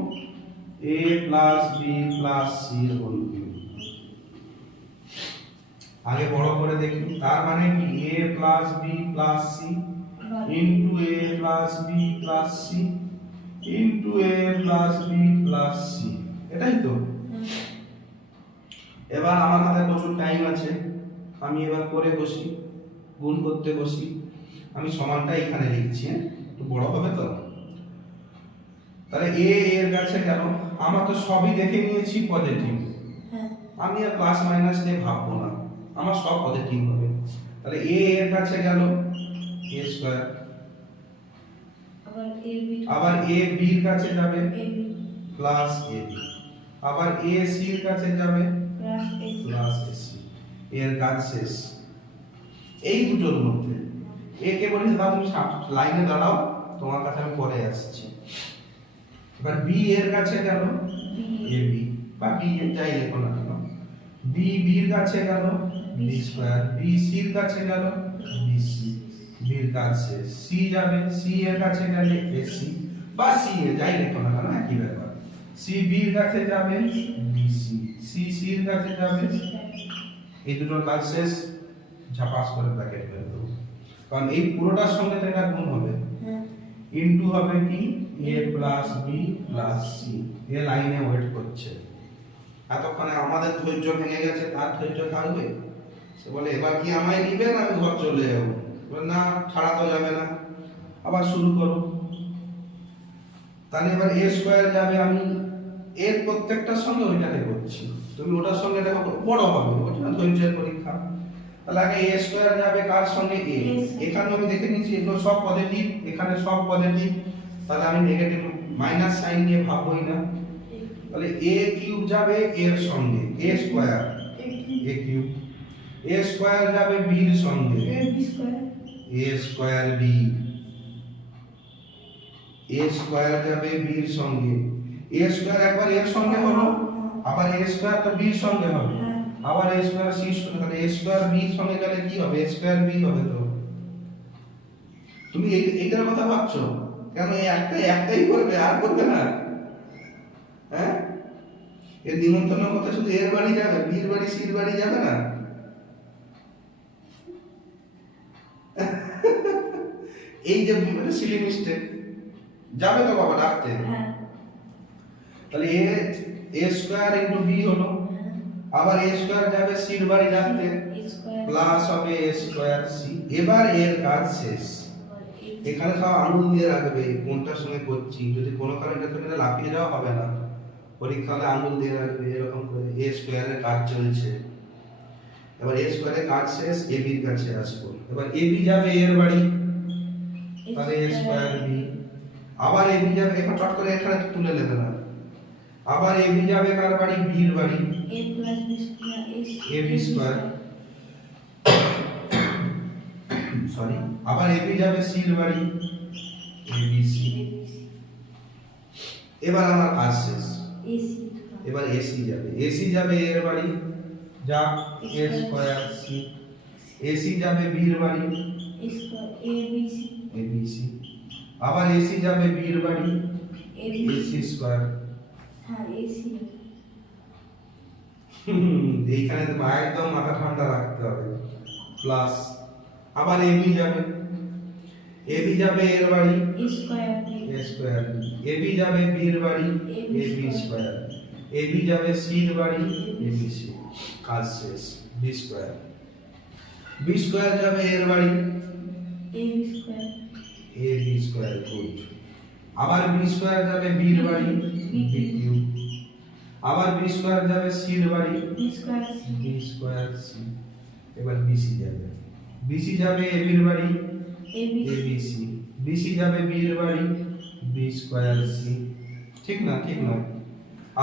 a plus b plus c whole cube, আগে বড় করে দেখি, তার মানে কি a plus b plus c into a plus b plus c into a plus b plus c, এটাই তো। এবার আমার হাতে প্রচুর টাইম আছে, আমি এবার করে বসি, গুণ করতে বসি, আমি সমানটা এখানে লিখছি, একটু বড় হবে তো। তাহলে এ এর কাছে গেল, আমরা তো সবই দেখে নিয়েছি পজিটিভ, হ্যাঁ আমি আর প্লাস মাইনাস নিয়ে ভাববো না, আমার সব পজিটিভ হবে। তাহলে এ এর কাছে গেল এ স্কয়ার, আবার এ বি আবার এ বি এর কাছে যাবে A B plus A B, আবার এ সি এর কাছে যাবে plus A C plus A C. এর কাজ শেষ। এই দুটোর মধ্যে একে বলি দাদা তুমি লাইনে দাঁড়াও, তোমার কাছে আমি পরে আসছি। এবার বি এর কাছে গেল এ বি বা বি এর যাই লেখো না কেন, বি বি এর কাছে গেল বি স্কয়ার, বি সি এর কাছে গেল বি সি, বি এর কাজ শেষ। সি যাবে সি এর কাছে গেলে এ সি বা সি এ যাই লেখো না কেন একই ব্যাপার। সি বি এর কাছে যাবে বি সি, সি সি এর কাছে যাবে, এই দুটোর কাজ শেষ, ঝাপাস করে ব্র্যাকেট করে দেবো, কারণ এই পুরোটার সঙ্গে তো এটা গুণ হবে, হ্যাঁ ইনটু হবে কি a plus B plus C. এ লাইনে ওয়েট করছে, এতক্ষণে আমাদের ধৈর্য ভেঙে গেছে, তার ধৈর্য থাকবে? সে বলে এবার কি আমায় নিবে না আমি ঘর চলে যাবো? বলে না, ছাড়া তো যাবে না, আবার শুরু করো। তাহলে এবার a স্কয়ার যাবে, আমি এর প্রত্যেকটার সঙ্গে ওইটাকে করছি, তুমি ওটার সঙ্গে দেখো বড় হবে, ওটা ধৈর্যের পরীক্ষা। তাহলে আগে a স্কয়ার যাবে কার সঙ্গে a, এখানে আমি দেখে নিচ্ছি এগুলো সব পজিটিভ, এখানে সব পজিটিভ, তাহলে আমি নেগেটিভ মাইনাস সাইন নিয়ে ভাববই না। তাহলে a কিউব যাবে এর সঙ্গে a square, a cube, a square যাবে b এর সঙ্গে A B square a square b, a square যাবে b এর সঙ্গে, a স্কয়ার একবার এর সঙ্গে হলো, আবার a স্কয়ার তো b এর সঙ্গে হবে, আবার a স্কয়ার c এর সঙ্গে, তাহলে a স্কয়ার b এর সঙ্গে গেলে কি হবে, a স্কয়ার b হবে। তো তুমি এইটার কথা ভাবছো কেন? এই একটাই করবে, আর করবে না? হ্যাঁ, এর নিমন্ত্রণ করতে শুধু এর বাড়ি যাবে, বীর বাড়ি সির বাড়ি যাবে না? এই যে সিলি মিস্টেক যাবে তো বাবা রাখতে। হ্যাঁ তাহলে এ স্কয়ার ইনটু বি হলো, আবার এ স্কয়ার যাবে সির বাড়ি রাখতে, এ স্কয়ার প্লাস হবে এ স্কয়ার সি। এবার এর কাজ শেষ, এখানে সব আঙুল দিয়ে রাখবে কোনটার সঙ্গে করছি, যদি কোনো কারণে এটা লাফিয়ে যাওয়া হবে না, পরীক্ষা হলে আঙুল দিয়ে রাখবে এরকম করে। এ স্কয়ারের কাজ চলছে, এবার এ স্কয়ারের কাজ শেষ, এ বির কাছে আসবো। এবার এ বি যাবে এর বাড়ি, তাহলে এ স্কয়ার বি, আবার এ বি যাবে, এখন চট করে এখানে তুলে নেবে না, আবার এ বি যাবে কার বাড়ি, বির বাড়ি, এ plus B square A B square, sorry, আবার এ বি যাবে সির বাড়ি, এ বি সি। এবার আমার কাজ শেষ, এ সি এবার এসি যাবে, এসি যাবে এর বাড়ি, যা এ স্কয়ার সি, এসি যাবে বির বাড়ি, A square A B C A B C, আবার এসি যাবে বির বাড়ি, এ বি এসি স্কয়ার। হ্যাঁ এ সি এইখানে তো একদম মাথা ঠান্ডা রাখতে হবে, প্লাস আবার এ বি যাবে, এ বি যাবে এর বাড়ি, A square B A square, A B যাবে বির বাড়ি, A B square, A B যাবে সির বাড়ি, এ বি সি। কাজ শেষ, বি স্কয়ার, বি স্কয়ার যাবে এর বাড়ি, A B square A B square, good. আবার বি স্কয়ার যাবে বির বাড়ি, বি কিউব, আবার বি স্কয়ার যাবে সির বাড়ি, B square C B square C. এবার বিসি যাবে, বিসি যাবে এ বির বাড়ি, A B A B C, BC যাবে বির বাড়ি, বি স্কয়ার সি। ঠিক না? ঠিক না?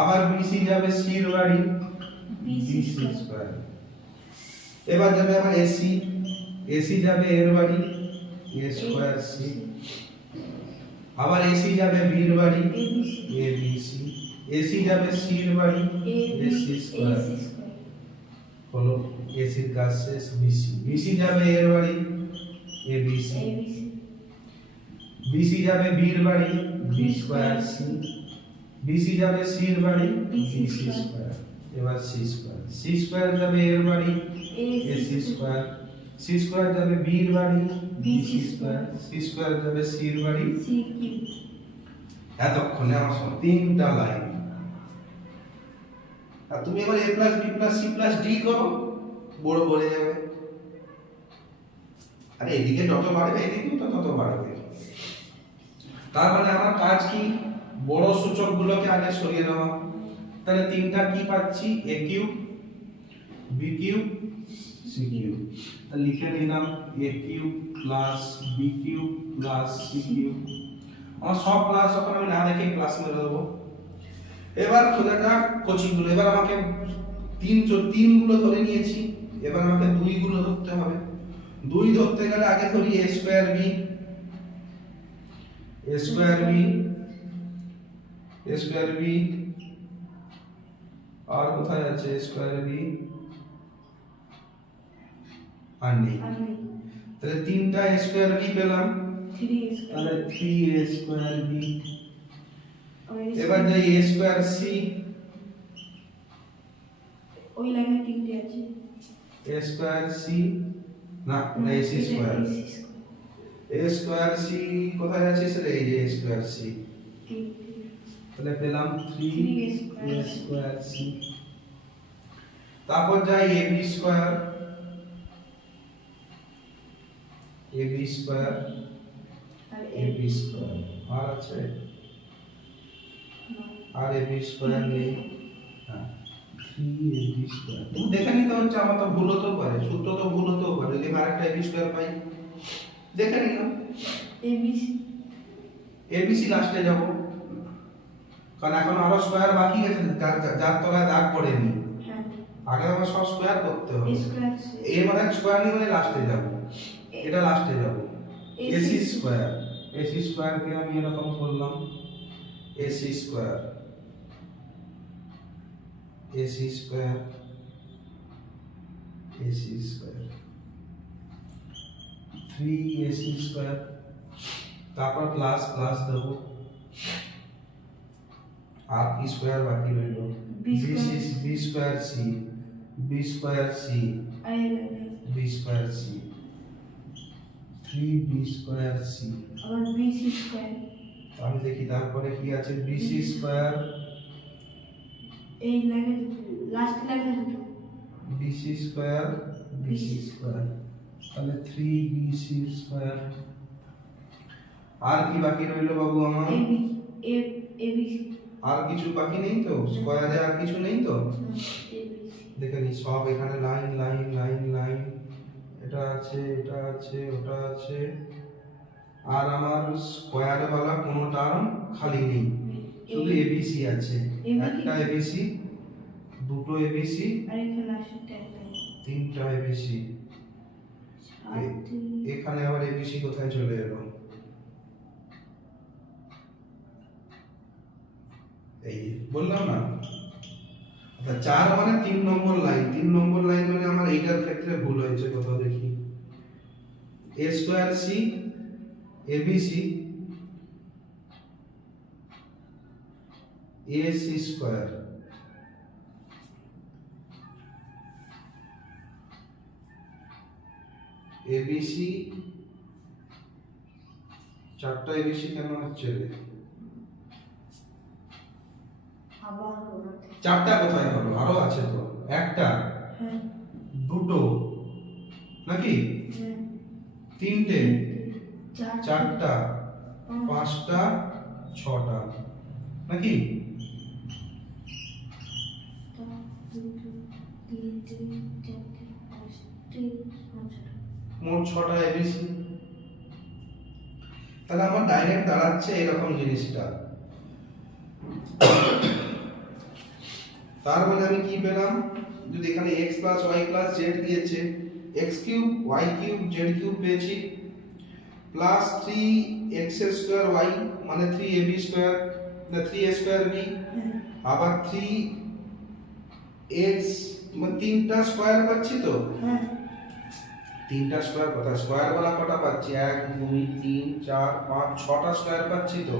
আবার বিসি যাবে সির বাড়ি, B B C C square. এবার যাবে আবার এসি, এসি যাবে এর বাড়ি, এ স্কয়ার সি, আবার এসি যাবে বির বাড়ি, A B C A B C, AC যাবে সির বাড়ি, A B AC square. C square হলো এসির কাজ শেষ, বিসি, বিসি যাবে এর বাড়ি, A B C, A B C BC যাবে বির বাড়ি, বি স্কয়ার সি, বিসি যাবে সির বাড়ি, বি সি স্কয়ার। এবার সি স্কয়ার, সি স্কয়ার যাবে এর বাড়ি, A C square, C square যাবে বির বাড়ি, B C square, C square যাবে সির বাড়ি। সি কিউ এতক্ষণে আমার সঙ্গে তিনটা লাইন। আর তুমি এবার a plus b plus c plus d করো, বড় বলে যাবে। আরে এদিকে যত বাড়বে এদিকেও তো তত বাড়বে। তার মানে আমার কাজ কি, বড় সূচকগুলোকে আগে সরিয়ে নেওয়া। তাহলে তিনটা কি পাচ্ছি, a cube b cube c cube. তাহলে লিখে নিলাম a cube plus b cube plus c cube. আমার সব ক্লাস ওখানে আমি না দেখে ক্লাস মেরে দেবো। এবার খোঁজা যাক কোচিংগুলো। এবার আমাকে তিনগুলো ধরে নিয়েছি, এবার আমাকে দুইগুলো ধরতে হবে। দুই ধরতে গেলে আগে ধরি a square b, a square b, a square b, আর কোথায় আছে a স্কয়ার b, আর নেই। তাহলে তিনটা a স্কয়ার b পেলাম, 3 তাহলে স্কয়ার 3a স্কয়ার b। এবার যাই a স্কয়ার c, ওই লাইনে তিনটে আছে। a স্কয়ার c না a c square, a square c কোথায় আছে সেটা এই যে a স্কয়ার c। তাহলে পেলাম 3a স্কয়ার c। তারপর যাই ab square, ab square, ab square আর আছে, আর ab স্কয়ার নেই। হ্যাঁ 3ab স্কয়ার। তুমি দেখে নিতে হচ্ছে, আমার তো ভুল হতেও পারে, সূত্র তো ভুল হতেও পারে। যদি আরেকটা ab স্কয়ার পাই দেখে নিলাম। abc লাস্টে যাব, কারণ এখন আরো স্কয়ার বাকি আছে যার তলায় দাগ পড়েনি। আগে আমার সব স্কয়ার করতে হবে। এর মানে স্কয়ার নিয়ে মানে লাস্টে যাব, এটা লাস্টে যাব। ac স্কয়ার, ac স্কয়ার কে আমি এরকম করলাম ac square, ac square, ac square, 3ac square. তারপর প্লাস প্লাস দেব, আর কি স্কয়ার বাকি রইল, b square c, b square c, b square c, 3b square c। আবার bc স্কয়ার, আমি দেখি তারপরে কি আছে, bc স্কয়ার, এই লাইনে লাস্ট লাইনে দুটো bc স্কয়ার, bc স্কয়ার, তাহলে 3bc স্কয়ার। আর কি বাকি রইল বাবু আমার, abc, আর কিছু বাকি নেই তো, স্কয়ারে আর কিছু নেই তো। দেখে নি সব এখানে লাইন লাইন লাইন লাইন, এটা আছে, এটা আছে, ওটা আছে, আর আমার স্কয়ার वाला কোনো টার্ম খালি নেই, শুধু abc আছে। একটা abc, দুটো abc, আর এখানে লাস্টটা একটা, তিনটা abc। এখানে আবার abc কোথায় চলে এলো, এই বললাম না। আচ্ছা 4 মানে 3 নম্বর লাইন, 3 নম্বর লাইন মানে আমার এইটার ক্ষেত্রে ভুল হয়েছে কোথাও দেখি, a square c, abc, ac square, abc, চারটা abc কেন হচ্ছে রে, আবার চারটা কোথায় হলো, আরো আছে তো, একটা, দুটো নাকি, তিনটে, চারটা, পাঁচটা, ছটা নাকি, মোট 6টা এবিসি। তাহলে আমার ডাইরেক্ট দাঁড়াচ্ছে এরকম জিনিসটা। তার মানে আমি কি পেলাম, যদি এখানে x y z দিয়েছে, x cube y cube z cube পেয়েছি, প্লাস 3x স্কয়ার y মানে 3ab স্কয়ার, না 3a স্কয়ার b, আবার 3x মানে তিনটা স্কয়ার পাচ্ছি তো। তিনটা স্কয়ার কথা, স্কয়ার वाला কটা পাচ্ছি, 1 2 3 4 5 6টা স্কয়ার পাচ্ছি তো।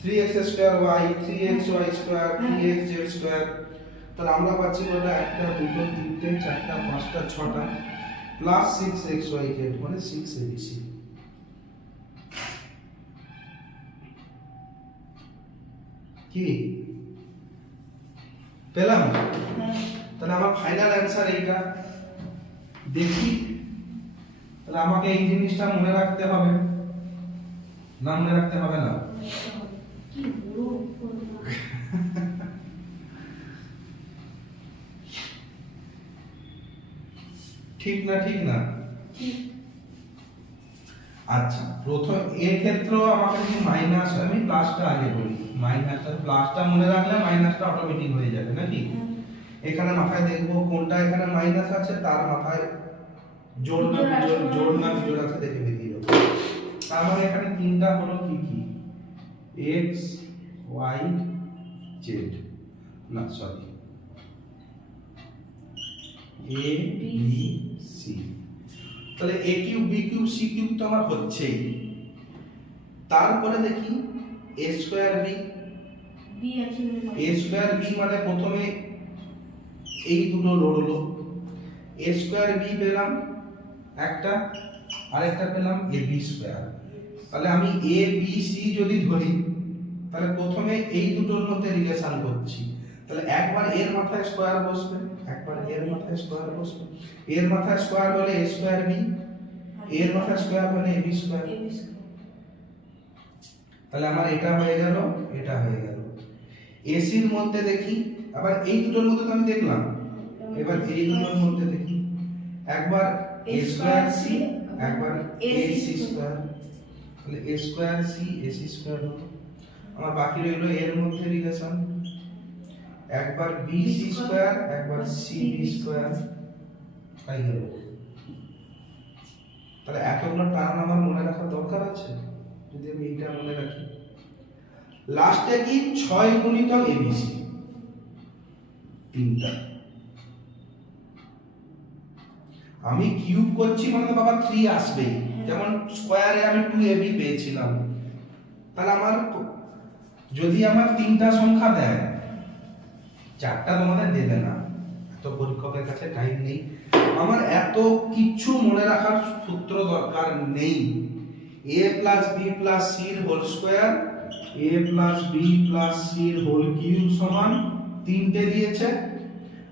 3x square y, 3xy square, 3xz square. তাহলে আমরা পাচ্ছি বলে একটা, দুটো, তিনটে, চারটা, পাঁচটা, ছটা, প্লাস 6xyz মানে 6abc। কি পেলাম? তাহলে আমার ফাইনাল অ্যানসার এইটা। দেখি তাহলে আমাকে এই জিনিসটা মনে রাখতে হবে, না মনে রাখতে হবে না? কি বড় ঠিক না ঠিক না? ঠিক। আচ্ছা, প্রথম এর ক্ষেত্রেও আমাকে যদি মাইনাস, আমি প্লাসটা আগে বলি, মাইনাসটা প্লাসটা মনে রাখলে মাইনাসটা অটোমেটিক হয়ে যাবে নাকি? হ্যাঁ। এখানে মাথায় দেখবো কোনটা এখানে মাইনাস আছে, তার মাথায় জোড় না জোড় আছে, জোড় না বিজোড় আছে দেখে বেরিয়ে যাবে। তার মানে এখানে তিনটা হলো কি কি, x y z, না সরি, a b c। তাহলে a cube b cube c cube তো আমার হচ্ছেই। তারপরে দেখি a স্কয়ার b, বি আছে a স্কয়ার b মানে প্রথমে এই দুটো লড়লো, a স্কয়ার b পেলাম একটা, আরেকটা পেলাম a b স্কয়ার। তাহলে আমি a b c যদি ধরি, তাহলে প্রথমে এই দুটোর মধ্যে রিলেশন করছি। তাহলে একবার এর মাথায় স্কয়ার বসবে, একবার এর মাথায় স্কয়ার বসবে। এর মাথায় স্কয়ার হলে a স্কয়ার b, এর মাথায় স্কয়ার হলে a b স্কয়ার। তাহলে আমার এটা হয়ে গেল, এটা হয়ে গেল। AC এর মধ্যে দেখি, আবার এই দুটোর মধ্যে তো আমি দেখলাম, এবার এই দুটোর মধ্যে দেখি, একবার a স্কয়ার c, একবার ac স্কয়ার। তাহলে a square c ac square হলো। আমার বাকি রইল এর মধ্যে রিলেশন, একবার bc স্কয়ার, একবার cb স্কয়ার, তাই গেল। তাহলে এতগুলো টার্ম আমার মনে রাখার দরকার আছে যদি আমি এইটা মনে রাখি। লাস্টে কি 6 গুণিতক abc, তিনটা। আমি কিউব করছি মানে তো বাবা 3 আসবেই, যেমন স্কয়ারে আমি 2ab পেয়েছিলাম। তাহলে আমার যদি আমার তিনটা সংখ্যা দেয়, চারটা তোমাদের দেবে না, এত পরীক্ষকের কাছে টাইম নেই, আমার এত কিছু মনে রাখার সূত্র দরকার নেই। a plus b plus c এর whole square, a plus b plus c এর হোল কিউব সমান তিনটে দিয়েছে,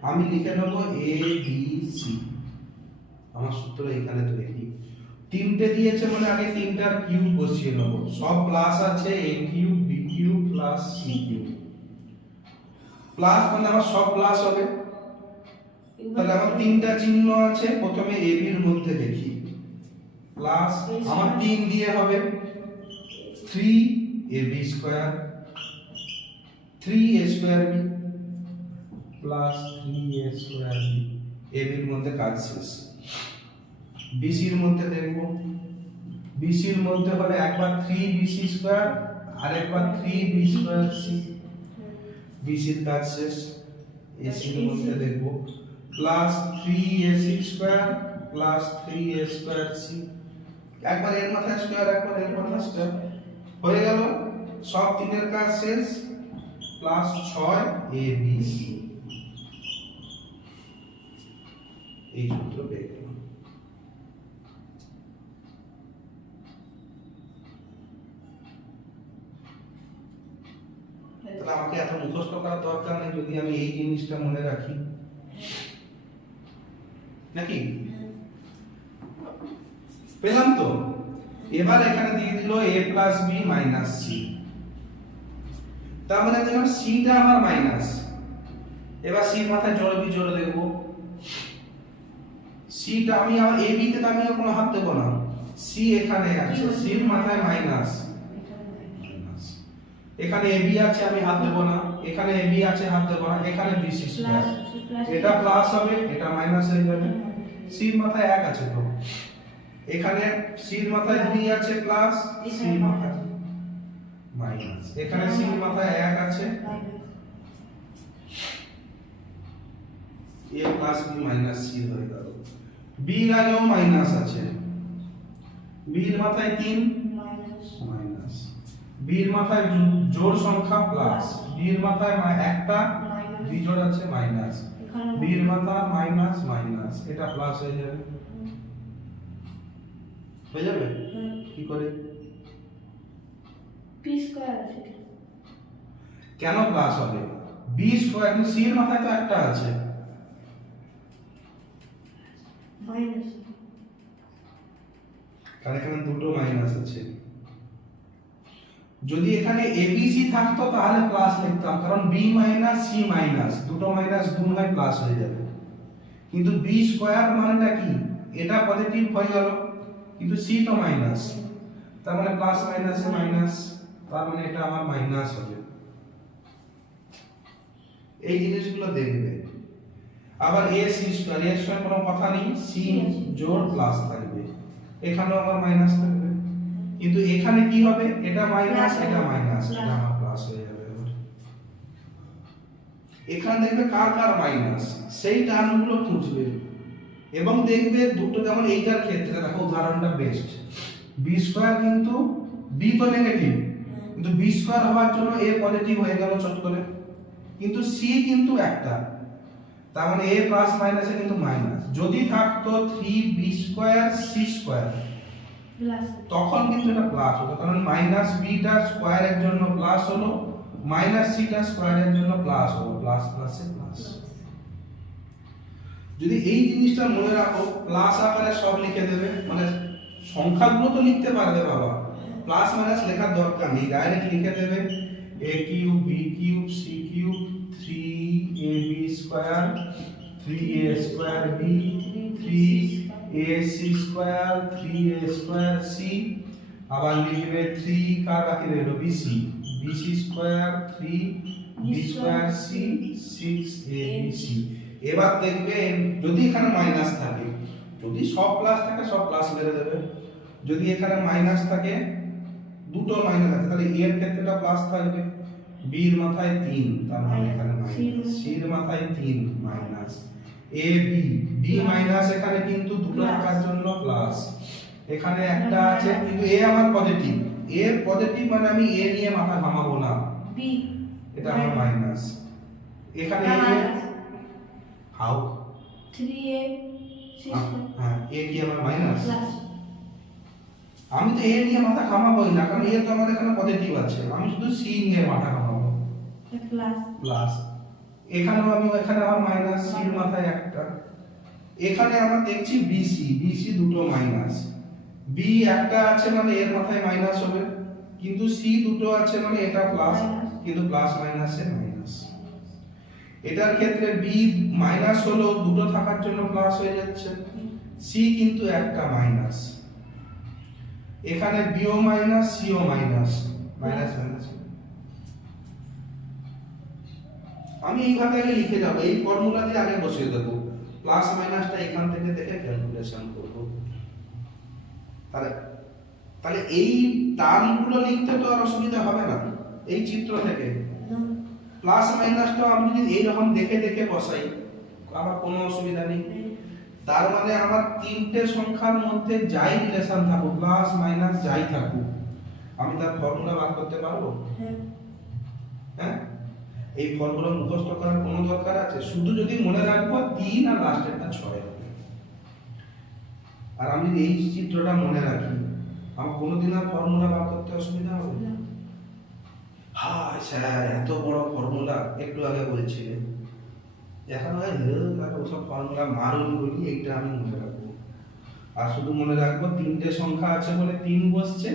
আমি লিখে নেব a b c। আমার সূত্র এখানে তৈরি। তিনটে দিয়েছে মানে আগে তিনটার কিউব বসিয়ে নেব, সব প্লাস আছে, a cube b cube plus c cube. Plus মানে আমার সব প্লাস হবে। তাহলে আমার তিনটা চিহ্ন আছে, প্রথমে a b এর মধ্যে দেখি, প্লাস আমার 3 দিয়ে হবে 3ab square, 3a square b plus 3a square b। ab এর মধ্যে কাজ শেষ। bc এর মধ্যে দেখব, bc এর মধ্যে হলে একবার 3bc স্কয়ার আর একবার 3b স্কয়ার c, bc এর কাজ শেষ। ac এর মধ্যে দেখব plus 3ac square plus 3a square c, একবার এর মাথায় স্কয়ার একবার এর মাথায় স্কয়ার, হয়ে গেল। সব তিনের কাজ শেষ, প্লাস 6abc। এই সূত্র পেয়ে গেলাম। তাহলে আমাকে এত মুখস্থ করার দরকার নেই যদি আমি এই জিনিসটা মনে রাখি, নাকি? পেলাম তো। এবার এখানে দিয়ে দিল a plus b minus c, তার মানে দেখুন c টা আমার মাইনাস। এবার c এর মাথায় জোড় বিজোড় দেখব, c টা আমি আমার a b তে তো আমি আর কোনো হাত দেব না, c এখানে আছে, c এর মাথায় মাইনাস, এখানে ab আছে আমি হাত দেব না, এখানে ab আছে হাত দেব না, এখানে bc স্কয়ার, এটা প্লাস হবে এটা মাইনাস হয়ে যাবে। c এর মাথায় 1 আছে তো, এখানে c এর মাথায় 2 আছে প্লাস, c এর মাথায় মাইনাস, এখানে c এর মাথায় 1 আছে, a plus b minus c হয়ে গেল। b এর আগেও মাইনাস আছে, b এর মাথায় 3 মাইনাস, b এর মাথায় জোড় সংখ্যা প্লাস, b এর মাথায় একটা বিজোড় আছে মাইনাস, b এর মাথায় মাইনাস মাইনাস, এটা প্লাস হয়ে যাবে, হয়ে যাবে। কি করে? p স্কয়ার আছে, কেন প্লাস হবে? b স্কয়ার, কিন্তু c এর মাথায় তো একটা আছে মাইনাস, কারণ এখানে দুটো মাইনাস আছে। যদি এখানে abc থাকতো তাহলে প্লাস লিখতাম, কারণ b মাইনাস c মাইনাস, দুটো মাইনাস গুণ হয় প্লাস হয়ে যাবে। কিন্তু বি স্কয়ার মানেটা কি, এটা পজিটিভ হয়ে গেল কিন্তু সি তো মাইনাস, তার মানে প্লাস মাইনাসে মাইনাস, তার মানে এটা আমার মাইনাস হবে। এই জিনিসগুলো দেখবে। আবার এ সি স্কয়ার, এর সঙ্গে কোনো কথা নেই, সি জোড় প্লাস থাকবে, এখানেও আবার মাইনাস থাকবে, কিন্তু এখানে কি হবে, এটা মাইনাস এটা মাইনাস, এটা আমার প্লাস হয়ে যাবে। এখানে দেখবে কার কার মাইনাস, সেই টার্মগুলো খুঁজবে এবং দেখবে দুটো, যেমন এইটার ক্ষেত্রে দেখো উদাহরণটা বেস্ট, বি স্কয়ার কিন্তু বি তো নেগেটিভ, কিন্তু বি স্কয়ার হওয়ার জন্য এ পজিটিভ হয়ে গেল চট করে, কিন্তু সি কিন্তু একটা, তার মানে a প্লাস মাইনাসে কিন্তু মাইনাস। যদি থাকতো 3b square c square plus তখন কিন্তু এটা প্লাস হতো, কারণ মাইনাস b টা স্কয়ারের জন্য প্লাস হলো, মাইনাস c টা স্কয়ারের জন্য প্লাস হলো, প্লাস প্লাসে প্লাস। যদি এই জিনিসটা মনে রাখো, প্লাস আকারে সব লিখে দেবে, মানে সংখ্যাগুলো তো লিখতে পারবে বাবা, প্লাস মাইনাস লেখার দরকার নেই, ডাইরেক্ট লিখে দেবে a cube b cube c cube 3ab square 3a square b 3ac square 3a square c, আবার লিখবে 3 কার বাকি রইল bc bc square 3b square c 6abc। এবার দেখবে যদি এখানে মাইনাস থাকে, যদি সব প্লাস থাকে সব প্লাস মেরে দেবে, যদি এখানে মাইনাস থাকে, দুটো মাইনাস আছে, তাহলে এর ক্ষেত্রেটা প্লাস থাকবে, বি এর মাথায় 3, তার মানে এখানে মাইনাস, সি এর মাথায় 3 minus, A B B minus, এখানে কিন্তু দুটো থাকার জন্য প্লাস, এখানে একটা আছে কিন্তু এ আমার পজিটিভ, এ পজিটিভ মানে আমি এ নিয়ে মাথা ঘামাবো না, বি এটা আমার মাইনাস, এখানে এ হাউ 3a c হ্যাঁ এ কি আমার মাইনাস, প্লাস আমি তো এ নিয়ে মাথা ঘামাবোই না, কারণ এ তো আমার এখানে পজিটিভ আছে, আমি শুধু সি নিয়ে মাথা ঘামাবো, প্লাস প্লাস এখানেও আমি, এখানে আমার মাইনাস, সি এর মাথায় একটা, এখানে আমরা দেখছি বিসি বিসি দুটো মাইনাস, বি একটা আছে মানে এর মাথায় মাইনাস হবে, কিন্তু সি দুটো আছে মানে এটা প্লাস, কিন্তু প্লাস মাইনাসে মাইনাস। এটার ক্ষেত্রে বি মাইনাস হলো দুটো থাকার জন্য প্লাস হয়ে যাচ্ছে, সি কিন্তু একটা মাইনাস, এখানে বিও মাইনাস সিও মাইনাস, মাইনাস মাইনাস। আমি এইভাবে আগে লিখে যাব, এই ফর্মুলা দিয়ে আগে বসিয়ে দেবো, প্লাস মাইনাসটা এখান থেকে দেখে ক্যালকুলেশন করব। তাহলে তাহলে এই টার্মগুলো লিখতে তো আর অসুবিধা হবে না, এই চিত্র থেকে প্লাস মাইনাসটা আমি যদি এইরকম দেখে দেখে বসাই আমার কোনো অসুবিধা নেই, তার মানে আমার তিনটে সংখ্যার মধ্যে যাই রিলেশন থাকুক, প্লাস মাইনাস যাই থাকুক, আমি তার ফর্মুলা বার করতে পারবো। হ্যাঁ, এই ফর্মুলা মুখস্থ করার কোনো দরকার আছে, শুধু যদি মনে রাখবো 3 আর লাস্টেরটা 6 হবে, আর আমি এই চিত্রটা মনে রাখি, আমার কোনোদিন আর ফর্মুলা বার করতে অসুবিধা হবে না। হায় স্যার এত বড় ফর্মুলা একটু আগে বলছিলেন, এখন ওসব ফর্মুলা মারুন বলি, এইটা আমি মনে রাখবো, আর শুধু মনে রাখবো তিনটে সংখ্যা আছে বলে 3 বসছে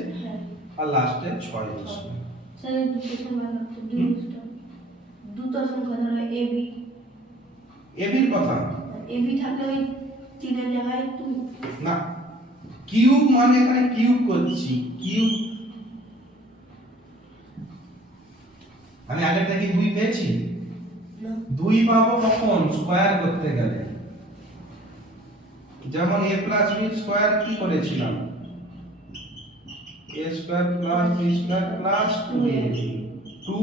আর লাস্টে 6 বসবে। স্যার দুটো সংখ্যা থাকতো, দুটো সংখ্যা ধরো এবি, এবির কথা এবি থাকলে ওই 3 এর জায়গায় 2 না, কিউব মানে এখানে কিউব করছি, কিউব আমি আগেরটা কি 2 পেয়েছি, না 2 পাবো কখন, স্কয়ার করতে গেলে, যেমন a প্লাস b স্কয়ার কি করেছিলাম, a square plus b square plus 2ab 2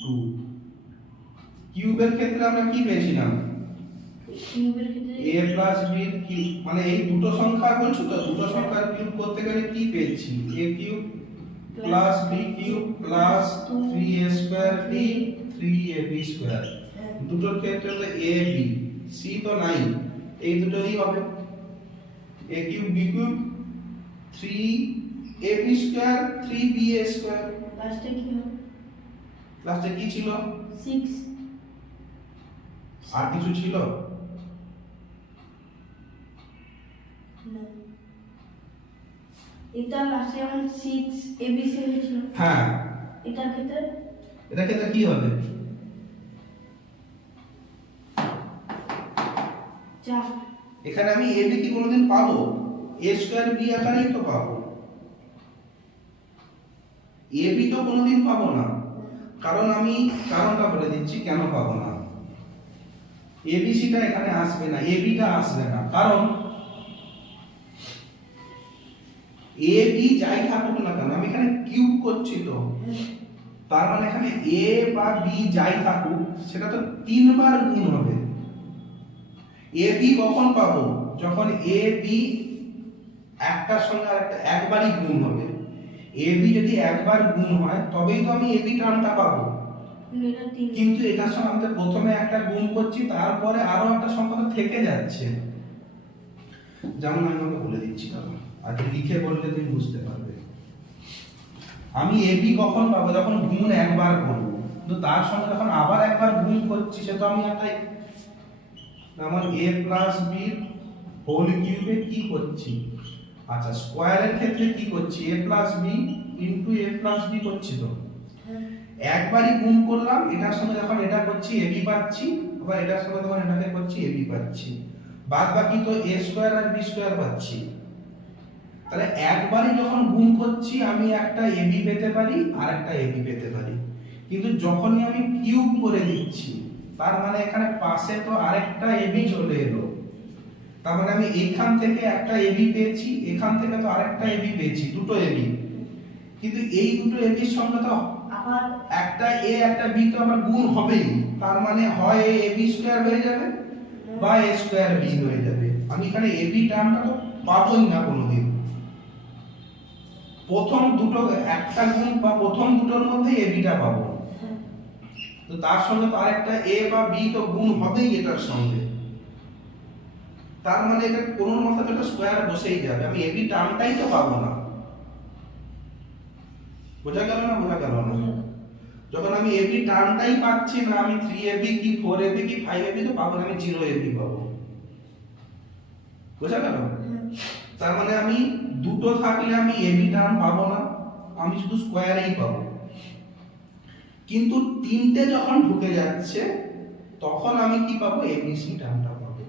2, কিউবের ক্ষেত্রে আমরা কি পেয়েছিলাম, কিউবের ক্ষেত্রে a প্লাস b এর কিউব, মানে এই দুটো সংখ্যা বলছো তো, দুটো সংখ্যার কিউব করতে গেলে কি পেয়েছি, a cube plus b cube plus 3a square b 3ab square, দুটোর ক্ষেত্রে হলো ab, c তো নাই, এই দুটোরই হবে a cube b cube 3ab square 3ba square, লাস্টে কি হবে, লাস্টে কি ছিল, 6 আর কিছু ছিল, না এটা লাস্টে যেমন 6 এবিসি হয়েছিল, হ্যাঁ এটার ক্ষেত্রে এটা ক্ষেত্রে কি হবে, 4 এখানে আমি এ বি কি কোনোদিন পাবো? এ স্কয়ার বি আকারেই তো পাবো, এ বি তো কোনোদিন পাবো না। কারণ আমি কারণটা বলে দিচ্ছি কেন পাবো না। এবিসিটা এখানে আসবে না, এবিটা আসবে না, কারণ এ বি যাই থাকুক না কেন আমি এখানে কিউব করছি তো, তার মানে এখানে এ বা বি যাই থাকুক সেটা তো 3 বার গুণ হবে। এ বি কখন পাবো? যখন এ বি একটার সঙ্গে আরেকটা একবারই গুণ হবে। এ বি যদি একবার গুণ হয় তবেই তো আমি এ বি টার্মটা পাবো। এটা 3 কিন্তু এটার সঙ্গে আমি তো প্রথমে একটা গুণ করছি, তারপরে আরো একটা সংখ্যা তো থেকে যাচ্ছে। যেমন আমি তোমাকে বলে দিচ্ছি, কারণ আর লিখে বললে তুমি বুঝতে পারবে। আমি এ বি কখন পাবো? যখন গুণ একবার করব। কিন্তু তার সঙ্গে যখন আবার একবার গুণ করছি সে তো আমি একটা, যেমন a প্লাস বি হোল কিউবে কি করছি, আচ্ছা স্কয়ারের ক্ষেত্রে কি করছি, a plus B into a plus B করছি তো। একবারই গুণ করলাম, এটার সঙ্গে যখন এটা করছি ab পাচ্ছি, আবার এটার সঙ্গে যখন এটাকে করছি ab পাচ্ছি, বাদ বাকি তো a স্কয়ার আর b স্কয়ার পাচ্ছি। তাহলে একবারই যখন গুণ করছি আমি একটা ab পেতে পারি আর একটা ab পেতে পারি, কিন্তু যখনই আমি কিউব করে দিচ্ছি তার মানে এখানে পাশে তো আরেকটা ab চলে এলো, তার মানে আমি এখান থেকে একটা ab পেয়েছি, এখান থেকে তো আরেকটা ab পেয়েছি, দুটো ab। কিন্তু এই দুটো ab এর সঙ্গে তো আবার একটা a একটা b তো আবার গুণ হবেই, তার মানে হয় a ab স্কয়ার হয়ে যাবে বা a স্কয়ার b হয়ে যাবে। আমি এখানে ab টার্মটা তো পাবোই না কোনোদিন। প্রথম দুটো একটা গুণ বা প্রথম দুটোর মধ্যে a bটা পাবো, তো তার সঙ্গে তো আরেকটা a বা b তো গুণ হবেই এটার সঙ্গে, তার মানে এটা কোন মতে একটা স্কয়ার বসেই যাবে, আমি a b টার্মটাই তো পাবো না। বোঝা গেল না? বোঝা গেল না? যখন আমি a b টার্মটাই পাচ্ছি না, আমি 3ab কি 4ab কি 5ab তো পাবো না, আমি 0ab পাবো। বোঝা গেল? তার মানে আমি দুটো থাকলে আমি a b টার্ম পাবো না, আমি শুধু স্কয়ারই পাবো। কিন্তু তিনটে যখন ঢুকে যাচ্ছে তখন আমি কি পাবো? abc টার্মটা পাবো,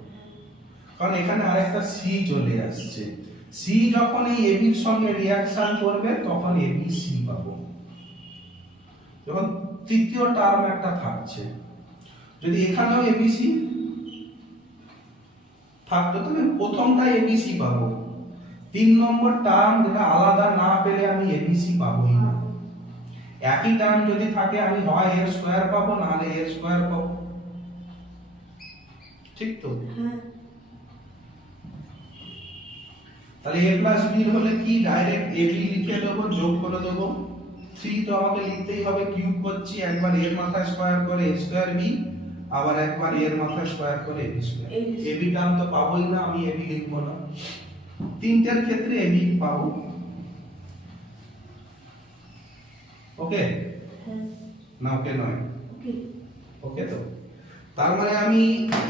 কারণ এখানে আরেকটা c চলে আসছে। c যখন এই ab এর সঙ্গে রিঅ্যাকশন করবে তখন abc পাবো, যখন তৃতীয় টার্ম একটা থাকছে। যদি এখানেও abc থাকতো তাহলে প্রথমটাই abc পাবো, 3 নম্বর টার্ম যেটা আলাদা না পেলে আমি abc পাবোই না। একই টার্ম যদি থাকে আমি হয় এর স্কয়ার পাবো না হলে এর স্কয়ার পাবো, ঠিক তো? তাহলে a প্লাস b হলে কি ডাইরেক্ট ab লিখে দেবো, যোগ করে দেবো। 3 তো আমাকে লিখতেই হবে, কিউব করছি, একবার এর মাথায় স্কয়ার করে a স্কয়ার b, আবার একবার এর মাথায় স্কয়ার করে ab স্কয়ার। ab টার্ম তো পাবোই না, আমি ab লিখবো না। তিনটার ক্ষেত্রে ab পাবো। ওকে না? ওকে নয়? ওকে ওকে তো। তার মানে আমি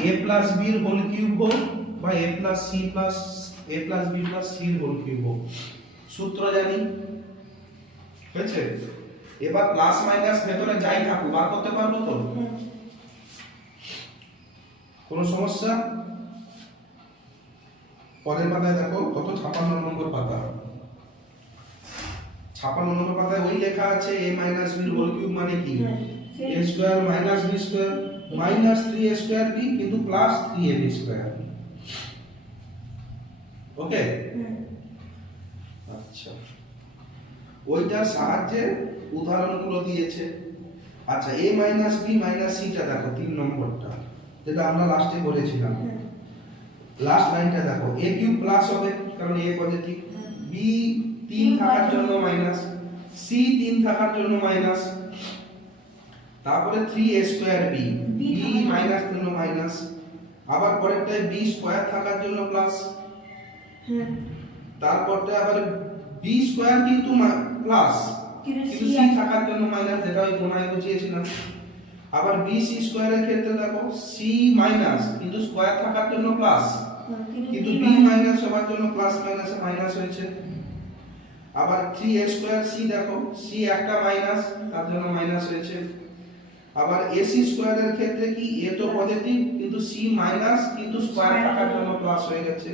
a প্লাস b এর হোল কিউব হোক বা a plus c plus a plus b plus c এর হোল কিউব হোক, সূত্র জানি, হয়েছে? এবার প্লাস মাইনাস ভেতরে যাই থাকুক বার করতে পারবো তো? কোনো সমস্যা? পরের পাতায় দেখো, কত 56 নম্বর পাতা। 56 নম্বর পাতায় ওই লেখা আছে a minus b whole cube মানে কি? a square minus b square minus 3a square b কিন্তু প্লাস 3ab স্কয়ার। ওকে? আচ্ছা, ওইটার সাহায্যে উদাহরণগুলো দিয়েছে। আচ্ছা, a minus b minus c টা দেখো 3 নম্বরটা, যেটা আমরা লাস্টে করেছিলাম। লাস্ট লাইনটা দেখো, a কিউব প্লাস হবে কারণ a পজিটিভ, b 3 থাকার জন্য মাইনাস, c 3 থাকার জন্য মাইনাস, তারপরে 3a square b b minus জন্য মাইনাস, আবার পরেরটায় b স্কয়ার থাকার জন্য প্লাস, তারপরটা আবার b স্কয়ার কিন্তু প্লাস কিন্তু c থাকার জন্য মাইনাস, যেটা ওই কোণায় বুঝিয়েছিলাম। আবার bc স্কয়ারের ক্ষেত্রে দেখো c মাইনাস কিন্তু স্কয়ার থাকার জন্য প্লাস, কিন্তু b মাইনাস হওয়ার জন্য প্লাস মাইনাসে মাইনাস হয়েছে। আবার 3a স্কয়ার c দেখো c একটা মাইনাস তার জন্য মাইনাস হয়েছে। আবার এসি স্কয়ারের ক্ষেত্রে কি এ তো পজিটিভ কিন্তু সি মাইনাস কিন্তু স্কয়ার থাকার জন্য প্লাস হয়ে গেছে।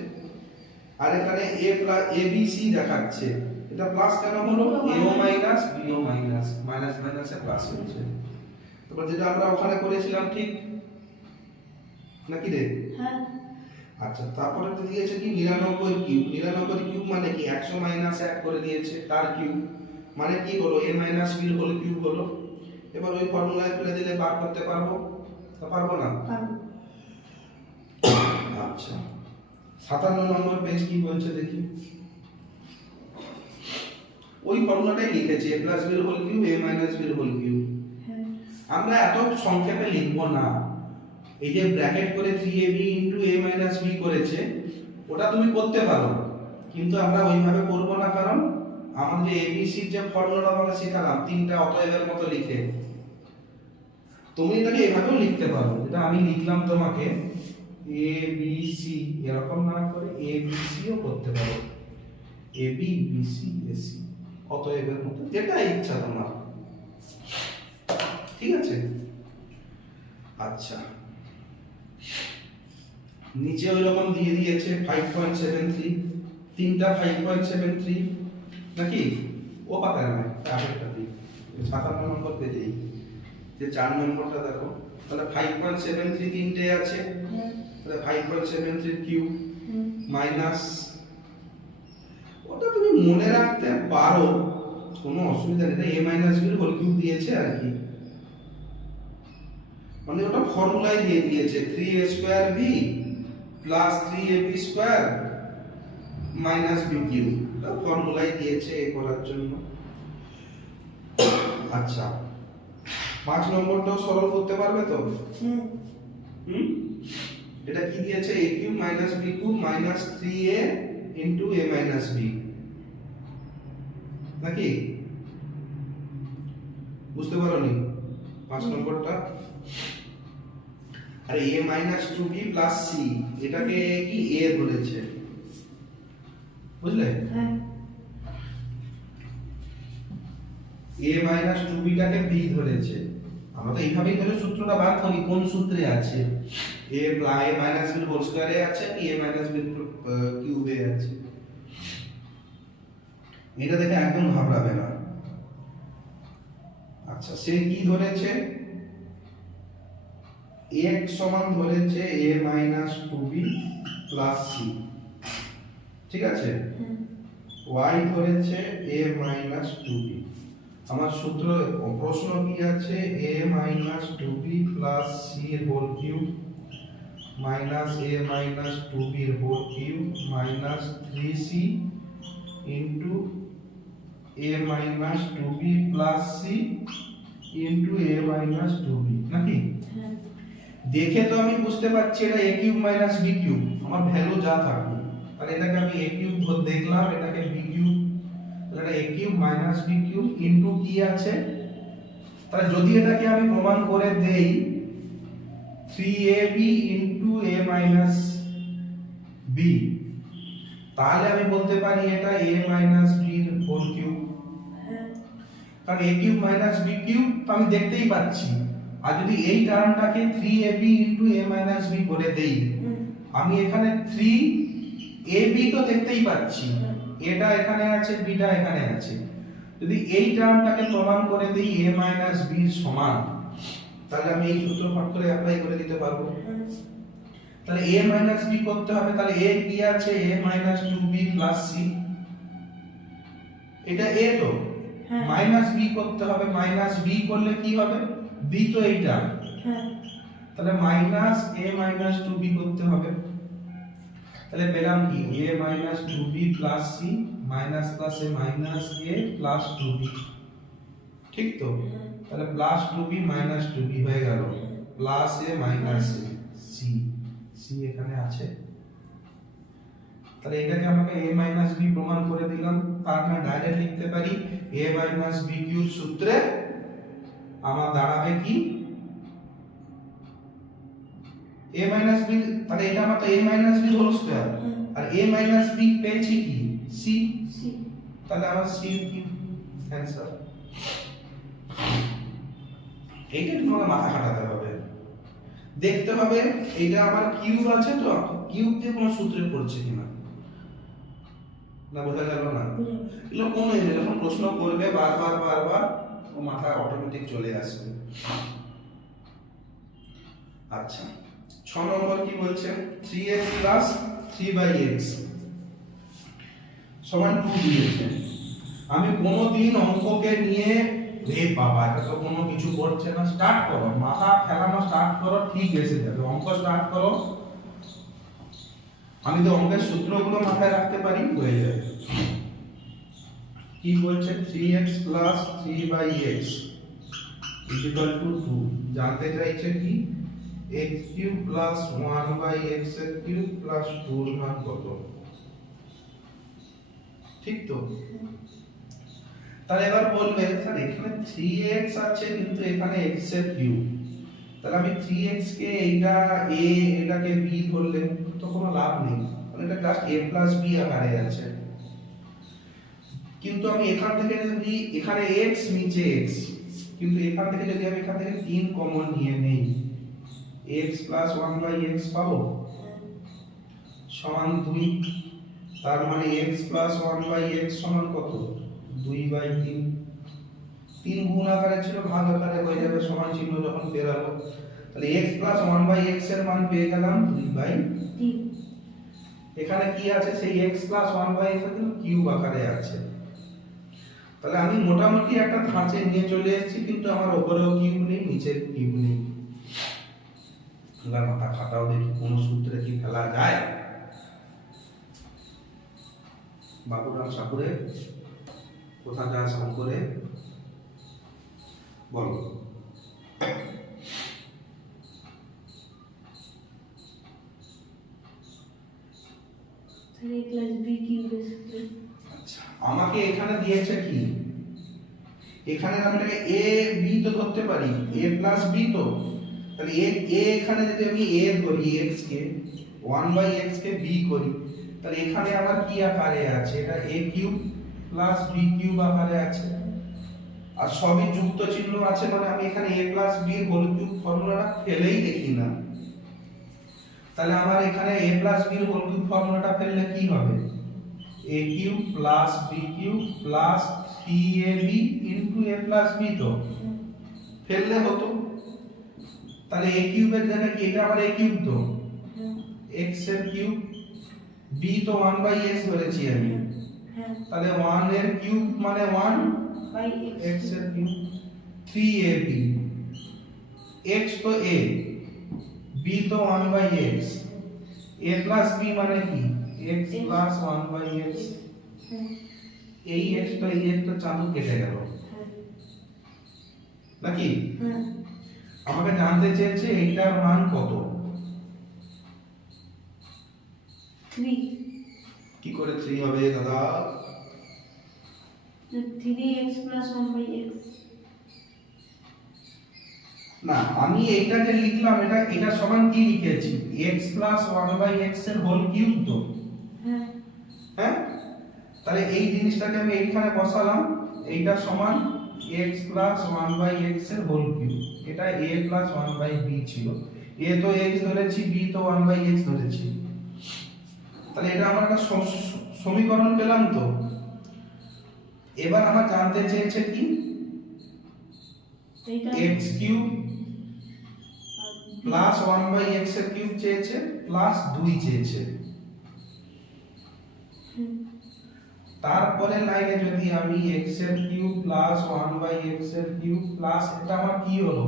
আর এখানে এ প্লাস এ বি সি দেখাচ্ছে, এটা প্লাস কেন হলো? এও মাইনাস বিও মাইনাস, মাইনাস মাইনাসে প্লাস হচ্ছে। তারপর যেটা আমরা ওখানে করেছিলাম ঠিক নাকি রে? হ্যাঁ আচ্ছা, তারপরে তো দিয়েছে কি 99 কিউব। 99 কিউব মানে কি 100 মাইনাস 1 করে দিয়েছে তার কিউব, মানে কি হলো a minus b whole cube হলো। এবার ওই ফর্মুলায় ফেলে দিলে বার করতে পারবো, তা পারবো না? পারবো। আচ্ছা, 57 নম্বর পেজ কি বলছে দেখি। ওই ফর্মুলাটাই লিখেছি a plus b whole cube a minus b whole cube. হ্যাঁ আমরা এত সংক্ষেপে লিখবো না, এই যে ব্র্যাকেট করে 3ab a মাইনাস b করেছে ওটা তুমি করতে পারো, কিন্তু আমরা ওইভাবে করব না, কারণ আমার যে abc এর যে ফর্মুলা আমরা শেখালাম তিনটা অতএবের মতো লিখে, তুমি এটাকে এভাবেও লিখতে পারো, যেটা আমি লিখলাম তোমাকে abc এরকম না করে abc ও করতে পারো, ab bc ac অতএবের মতো, যেটা ইচ্ছা তোমার, ঠিক আছে? আচ্ছা, নিচে ওই রকম দিয়ে দিয়েছে 5.73, তিনটা 5.73 নাকি? ও পাতায় নয়, আরেকটা দিই 57 নম্বর পেজেই যে 4 নম্বরটা দেখো, তাহলে 5.73 তিনটে আছে, হ্যাঁ তাহলে 5.73 কিউব হুম মাইনাস, ওটা তুমি মনে রাখতে পারো, কোনো অসুবিধা নেই, a minus b whole cube দিয়েছে আর কি, মানে ওটা ফর্মুলায় দিয়ে দিয়েছে 3a square b plus 3ab square minus b cube, এটা ফর্মুলায় দিয়েছে এ করার জন্য। আচ্ছা, 5 নম্বরটাও সরল করতে পারবে তো? হুম হুম, এটা কি দিয়েছে? a cube minus b cube minus 3a into a minus b, নাকি? বুঝতে পারোনি 5 নম্বরটা? আর a minus 2b plus c, এটাকে কি a ধরেছে, বুঝলে? হ্যাঁ a মাইনাস 2b টাকে b ধরেছে, আমরা তো এইভাবেই ধরে সূত্রটা বার করি, কোন সূত্রে আছে a মাইনাস b হোল স্কয়ারে আছে কি a মাইনাস b কিউবে আছে, এটা দেখে একদম ঘাবড়াবে না। আচ্ছা, সে কি ধরেছে? x সমান ধরেছে a minus 2b plus c, ঠিক আছে? y ধরেছে a মাইনাস 2b। আমার সূত্র প্রশ্ন কি আছে? a minus 2b plus c এর whole cube minus a minus 2b এর whole cube minus 3c into a minus 2b plus c into a minus 2b, নাকি? হ্যাঁ দেখে তো আমি বুঝতে পারছি এটা a cube minus b cube, আমার ভ্যালু যা থাকবে, তাহলে এটাকে আমি a কিউব ধরে দেখলাম, এটাকে b কিউব, তাহলে এটা a cube minus b cube into কি আছে, তাহলে যদি এটাকে আমি প্রমাণ করে দেই 3ab into a minus b, তাহলে আমি বলতে পারি এটা a মাইনাস b এর হোল কিউব, হ্যাঁ কারণ a cube minus b cube তো আমি দেখতেই পাচ্ছি, আর যদি এই টার্মটাকে 3ab into a minus b করে দেই, হুম আমি এখানে 3ab তো দেখতেই পাচ্ছি, এটা এখানে আছে bটা এখানে আছে, যদি এই টার্মটাকে প্রমাণ করে দেই a মাইনাস b এর সমান, তাহলে আমি এই সূত্র ফট করে অ্যাপ্লাই করে দিতে পারবো। হুম তাহলে a মাইনাস b করতে হবে, তাহলে a কি আছে? a minus 2b plus c, এটা a তো, হ্যাঁ মাইনাস b করতে হবে, মাইনাস b করলে কি হবে? b তো এইটা, হ্যাঁ তাহলে মাইনাস a মাইনাস 2b করতে হবে, তাহলে পেলাম কি a minus 2b plus c minus plus a minus a plus 2b, ঠিক তো? তাহলে প্লাস 2b মাইনাস 2b হয়ে গেল, plus a minus a c, c এখানে আছে, তাহলে এটাকে আমাকে a মাইনাস b প্রমাণ করে দিলাম, তার মানে ডাইরেক্ট লিখতে পারি a মাইনাস b কিউব সূত্রে আমার দাঁড়াবে কি a মাইনাস b, তাহলে এটা আমার তো a minus b whole square, আর a মাইনাস b পেয়েছি কি c, সি তাহলে আমার c কি অ্যানসার। এইটা তোমাকে মাথা খাটাতে হবে, দেখতে হবে এটা আমার কিউব আছে তো, কিউব দিয়ে কোনো সূত্রে পড়ছে কিনা, না বোঝা গেল না? এগুলো কোনো যখন প্রশ্ন করবে বারবার বারবার ও মাথায় অটোমেটিক চলে আসবে। আচ্ছা 6 নম্বর কি বলছে, 3x প্লাস 3/x সমান 2 দিয়েছে। আমি কোনোদিন অঙ্ককে নিয়ে রে বাবা এটা তো কোনো কিছু করছে না, স্টার্ট করো, মাথা খেলানো স্টার্ট করো, ঠিক এসে যাবে, অঙ্ক স্টার্ট করো। আমি তো অঙ্কের সূত্রগুলো মাথায় রাখতে পারি, হয়ে যাবে। কি বলছে 3x plus 3/x equal to 2, জানতে চাইছে কি x কিউব প্লাস 1/x এর কিউব প্লাস 2 এর মান কত, ঠিক তো? তাহলে এবার বলবে স্যার এখানে 3x আছে কিন্তু এখানে x এর কিউব, তাহলে আমি 3x কে এইটা a এটাকে b ধরলে তো কোনো লাভ নেই, কারণ এটা জাস্ট a প্লাস b আকারে আছে। কিন্তু আমি এখান থেকে যদি এখানে x নিচে x, কিন্তু এখান থেকে যদি আমি এখান থেকে 3 কমন নিয়ে নেই x প্লাস 1/x পাবো সমান 2, তার মানে x প্লাস 1/x সমান কত 2/3, 3 গুণ আকারে ছিল ভাগ আকারে হয়ে যাবে সমান চিহ্ন যখন বেরাবো, তাহলে x প্লাস 1/x এর মান পেয়ে গেলাম 2/3। এখানে কি আছে সেই x প্লাস 1/x এর কিন্তু কিউব আকারে আছে, তাহলে আমি মোটামুটি একটা ধাঁচে নিয়ে চলে এসেছি, কিন্তু আমার উপরেও কিউব নেই নিচের কিউব নেই। মাথা খাটাও দেখি কোন সূত্রে কি ফেলা যায়। বাবুরাম সাপুরে কোথা যায় সম করে বলো। আচ্ছা আমাকে এখানে দিয়েছে কি, এখানে আমি এটাকে a b তো ধরতে পারি, a প্লাস b তো, তাহলে a এখানে যদি আমি a ধরি x কে 1/x কে b করি, তাহলে এখানে আবার কি আকারে আছে, এটা a cube plus b cube আকারে আছে, আর সবই যুক্ত চিহ্ন আছে, মানে আমি এখানে a প্লাস b এর হোল কিউব ফর্মুলাটা ফেলেই দেখি না, তাহলে আমার এখানে a প্লাস b এর হোল কিউব ফর্মুলাটা ফেললে কি হবে a cube plus b cube plus 3ab into a plus b তো ফেললে হতো, তাহলে a কিউবের জায়গায় কি এটা আবার a কিউব তো x এর কিউব, b তো 1/x ধরেছি আমি, তাহলে 1 এর কিউব মানে 1/x এর কিউব 3ab, x তো a, b তো 1/x, a প্লাস b মানে কি x প্লাস 1/x, এই x তো চাঁদু কেটে গেল নাকি? আমাকে জানতে চেয়েছে এইটার মান কত, 3 কি করে 3 হবে দাদা? 3x plus 1/x না আমি এইটা যে লিখলাম এটা সমান কি লিখেছি x plus 1/x এর হোল কিউব তো, হ্যাঁ তাহলে এই জিনিসটাকে আমি এইখানে বসালাম, এইটা সমান x plus 1/x এর হোল কিউব, এটা a plus 1/b ছিল, a তো x ধরেছি b তো 1/x ধরেছি, তাহলে এটা আমার একটা সমীকরণ পেলাম তো। এবার আমার জানতে চেয়েছে কি x কিউব প্লাস 1/x এর কিউব চেয়েছে প্লাস 2 চেয়েছে, তারপরে লাইনে যদি আমি x এর কিউব প্লাস 1/x এর কিউব প্লাস এটা আমার কি হলো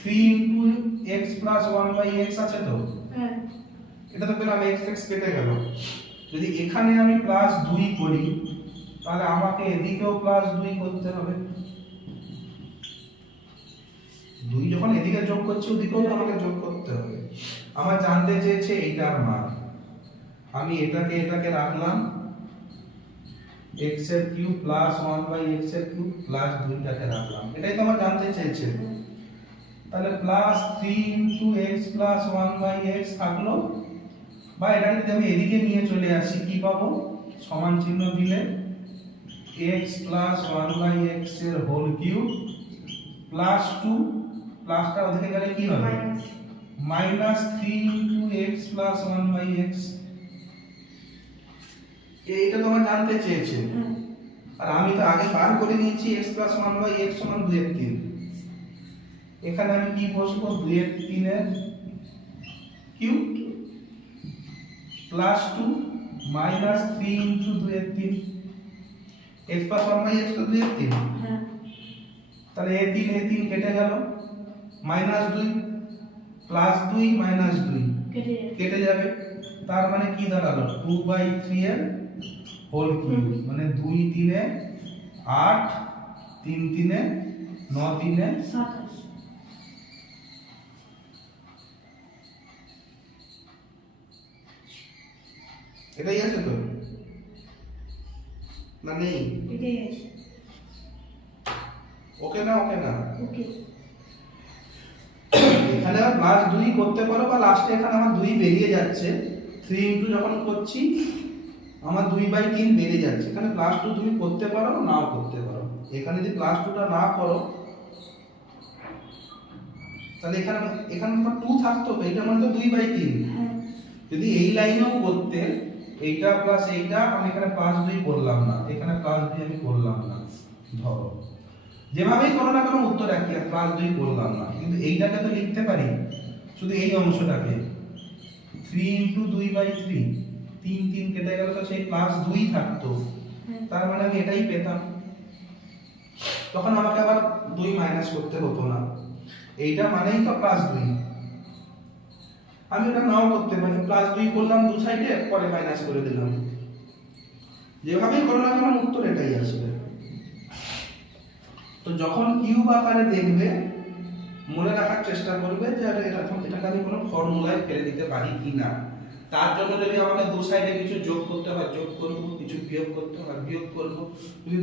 3 ইনটু x প্লাস 1/x আছে তো, এটা তো পেলাম x কেটে গেল, যদি এখানে আমি প্লাস 2 করি তাহলে আমাকে এদিকেও প্লাস 2 করতে হবে, 2 যখন এদিকে যোগ করছি ওদিকেও তো আমাকে যোগ করতে হবে। আমার জানতে চেয়েছে এইটার মান, আমি এটাকে রাখলাম x এর কিউব প্লাস 1/x এর কিউব প্লাস 2টাকে রাখলাম, এটাই তো আমার জানতে চেয়েছে, তাহলে plus 3 into x plus 1/x থাকলো, বা এটা যদি আমি এদিকে নিয়ে চলে আসি কি পাবো সমান চিহ্ন দিলে x প্লাস 1/x এর হোল কিউব প্লাস 2 প্লাসটা ওদিকে গেলে কি হবে মাইনাস -3 x 1/x। এইটা তোমরা জানতে চেয়েছে, আর আমি তো আগে বার করে নিয়েছি x 1/x = 2/3। এখানে আমি কি বসবো, 2/3 এর cube plus 2 minus 3 * 2/3। x + 1/x তো 2/3, হ্যাঁ তাহলে a 3 কেটে গেল, -2 + 2 -2 কেটে যাবে। তার মানে কি দাঁড়ালো, 2/3 এর হোল কিউব, মানে 2 3 এ 8, 3 3 এ 9 3 এ 27। এটাই আছে তো না নেই? এটাই আছে। ওকে না ওকে না? ওকে এখানে আবার প্লাস 2 করতে পারো, বা লাস্টে এখানে আমার 2 বেরিয়ে যাচ্ছে, 3 ইনটু যখন করছি আমার 2/3 বেরিয়ে যাচ্ছে। এখানে প্লাস 2 তুমি করতে পারো নাও করতে পারো। এখানে যদি প্লাস 2টা না করো তাহলে এখানে তোমার 2 থাকতো, তো এটা মানে তো 2/3। হ্যাঁ যদি এই লাইনেও করতে, এইটা প্লাস এইটা, আমি এখানে প্লাস 2 করলাম না, এখানে প্লাস 2 আমি করলাম না, ধরো যেভাবেই করো না কেন উত্তর একই, প্লাস 2 করলাম না, কিন্তু এইটাকে তো লিখতে পারি শুধু এই অংশটাকে 3 ইনটু 2/3, 3 3 কেটে গেল, তো সেই প্লাস 2 থাকতো, হ্যাঁ তার মানে আমি এটাই পেতাম। তখন আমাকে আবার 2 মাইনাস করতে হতো না, এইটা মানেই তো প্লাস 2। আমি এটা নাও করতে পারি, প্লাস 2 করলাম দু সাইডে, পরে মাইনাস করে দিলাম, যেভাবেই করো না কেন উত্তর এটাই আসবে। তো যখন কিউব আকারে দেখবে মনে রাখার চেষ্টা করবে যে এটাকে আমি কোনো ফর্মুলায় ফেলে দিতে পারি কিনা। তার জন্য যদি আমাকে দু সাইডে কিছু যোগ করতে হয় যোগ করব, কিছু বিয়োগ করতে হয় বিয়োগ করব, যদি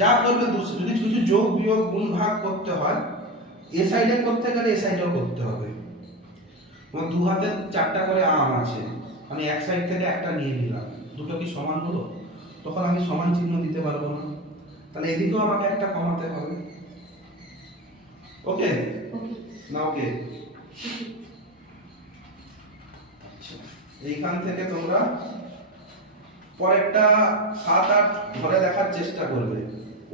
যা করবে যদি কিছু যোগ বিয়োগ গুণ ভাগ করতে হয় এ সাইডে করতে গেলে এ সাইডেও করতে হবে। তোমার দু হাতে 4টা করে আম আছে, আমি এক সাইড থেকে একটা নিয়ে নিলাম, দুটো কি সমান হলো? তখন আমি সমান চিহ্ন দিতে পারবো না, তাহলে এদিকেও আমাকে একটা কমাতে হবে। ওকে ওকে না ওকে? এইখান থেকে তোমরা পরেরটা 7 8 ধরে দেখার চেষ্টা করবে,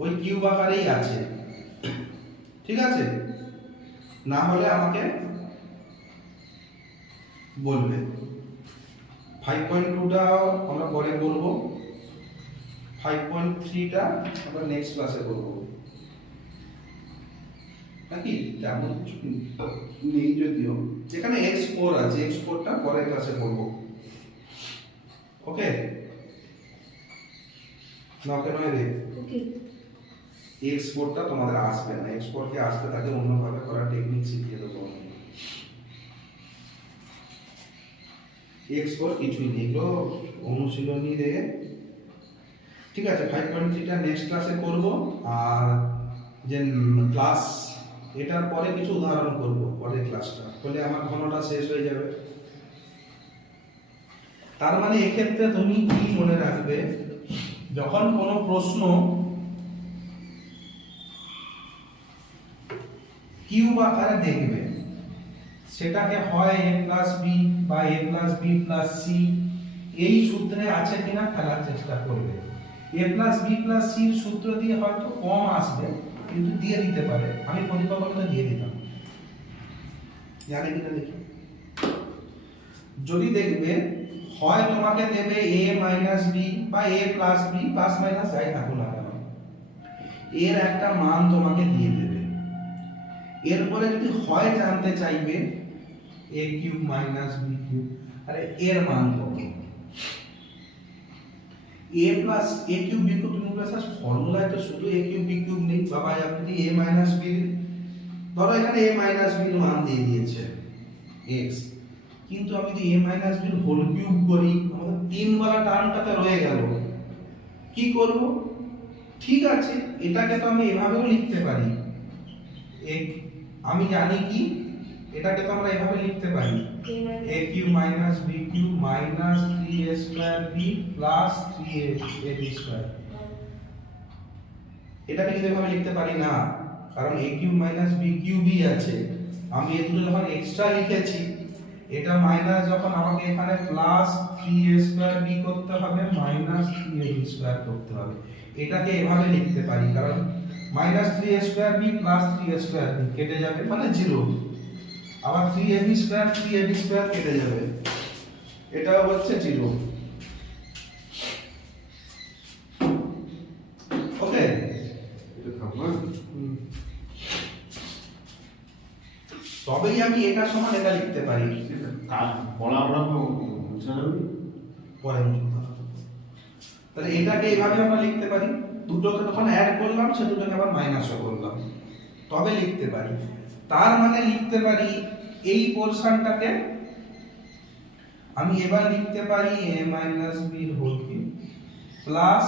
ওই কিউব আকারেই আছে, ঠিক আছে? না হলে আমাকে বলবে। 5.2টা আমরা পরে বলবো, 5.3টা আমরা নেক্সট ক্লাসে করব, নাকি তেমন কিছু নেই যদিও, যেখানে x4 আছে, x4টা পরের ক্লাসে করব। ওকে না ওকে নয় রে? ওকে x4টা তোমাদের আসবে না, x4 কে আসবে তাকে অন্যভাবে করার টেকনিক শিখিয়ে দেবো। x4 কিছুই নেই, এগুলো অনুশীলনী রে, ঠিক আছে? 5.3টা নেক্সট ক্লাসে করব, আর যে ক্লাস এটার পরে কিছু উদাহরণ করব পরের ক্লাসটা, বলে আমার ঘনটা শেষ হয়ে যাবে। তার মানে এক্ষেত্রে তুমি কি মনে রাখবে, যখন কোনো প্রশ্ন কিউব আকারে দেখবে সেটাকে হয় a প্লাস b বা a plus b plus c এই সূত্রে আছে কিনা ফেলার চেষ্টা করবে। a plus b plus c এর সূত্র দিয়ে হয়তো কম আসবে, কিন্তু দিয়ে দিতে পারে, আমি পরিকল্পনা দিয়ে দিতাম, জানে কিনা দেখি। যদি দেখবে হয় তোমাকে দেবে a মাইনাস b বা a plus b, plus minus যাই থাকুক না কেন, এর একটা মান তোমাকে দিয়ে দেবে। এরপরে যদি হয় জানতে চাইবে a cube minus b cube, আরে এর মান কত? a plus a cube b cube তুমি প্লাস ফর্মুলায় তো শুধু a কিউব b কিউব নেই বাবা, আপনি a মাইনাস b, ধরো এখানে a মাইনাস b এর মান দিয়ে দিয়েছে x, কিন্তু আমি যদি a মাইনাস b এর হোল কিউব করি আমাদের 3 ওয়ালা টার্মটাতে রয়ে গেল, কি করব? ঠিক আছে, এটাকে তো আমি এভাবেও লিখতে পারি, আমি জানি কি এটাকে তো আমরা এভাবে লিখতে পারি a cube minus b cube minus 3a square b plus 3ab square. এটাকে কিন্তু এভাবে লিখতে পারি না, কারণ a কিউব মাইনাস b কিউবই আছে, আমি এই দুটো যখন এক্সট্রা লিখেছি, এটা মাইনাস যখন আমাকে এখানে প্লাস 3a² b করতে হবে মাইনাস 3ab² করতে হবে। এটাকে এভাবে লিখতে পারি, কারণ minus 3a² b plus 3a² b কেটে যাবে মানে 0, আবার 3ab² 3ab² কেটে যাবে, এটা হচ্ছে 0। ওকে, এটা থাকবে তবেই আমি এটা সমান এটা লিখতে পারি। পড়া ছাড়াবি পরে তাহলে এটাকে এইভাবে আমরা লিখতে পারি, দুটোকে তখন অ্যাড করলাম, সে দুটোকে আবার মাইনাসও করলাম, তবে লিখতে পারি। তার মানে লিখতে পারি এই পোরশনটাকে আমি এবার লিখতে পারি a - b whole cube plus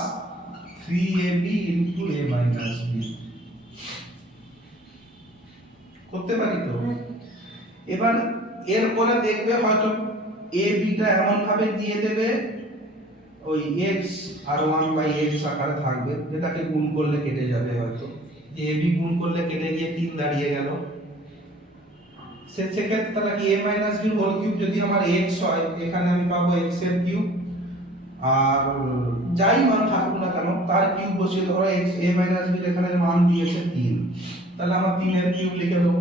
3ab into a - b করতে পারি তো। এবার এরপরে দেখবে হয়তো a b টা এমন ভাবে দিয়ে দেবে ওই x আর 1/x আকারে থাকবে, যেটাকে গুণ করলে কেটে যাবে, হয়তো a b গুণ করলে কেটে গিয়ে 3 দাঁড়িয়ে গেল। সেক্ষেত্রে তাহলে কি a - b হোল কিউব যদি আমার x হয়, এখানে আমি পাবো x এর কিউব, আর যাই মান থাকুক না কেন তার কিউব বসিয়ে ধরো x a - b এখানে মান দিয়েছে 3, তাহলে আমার 3 এর কিউব লিখে দেবো।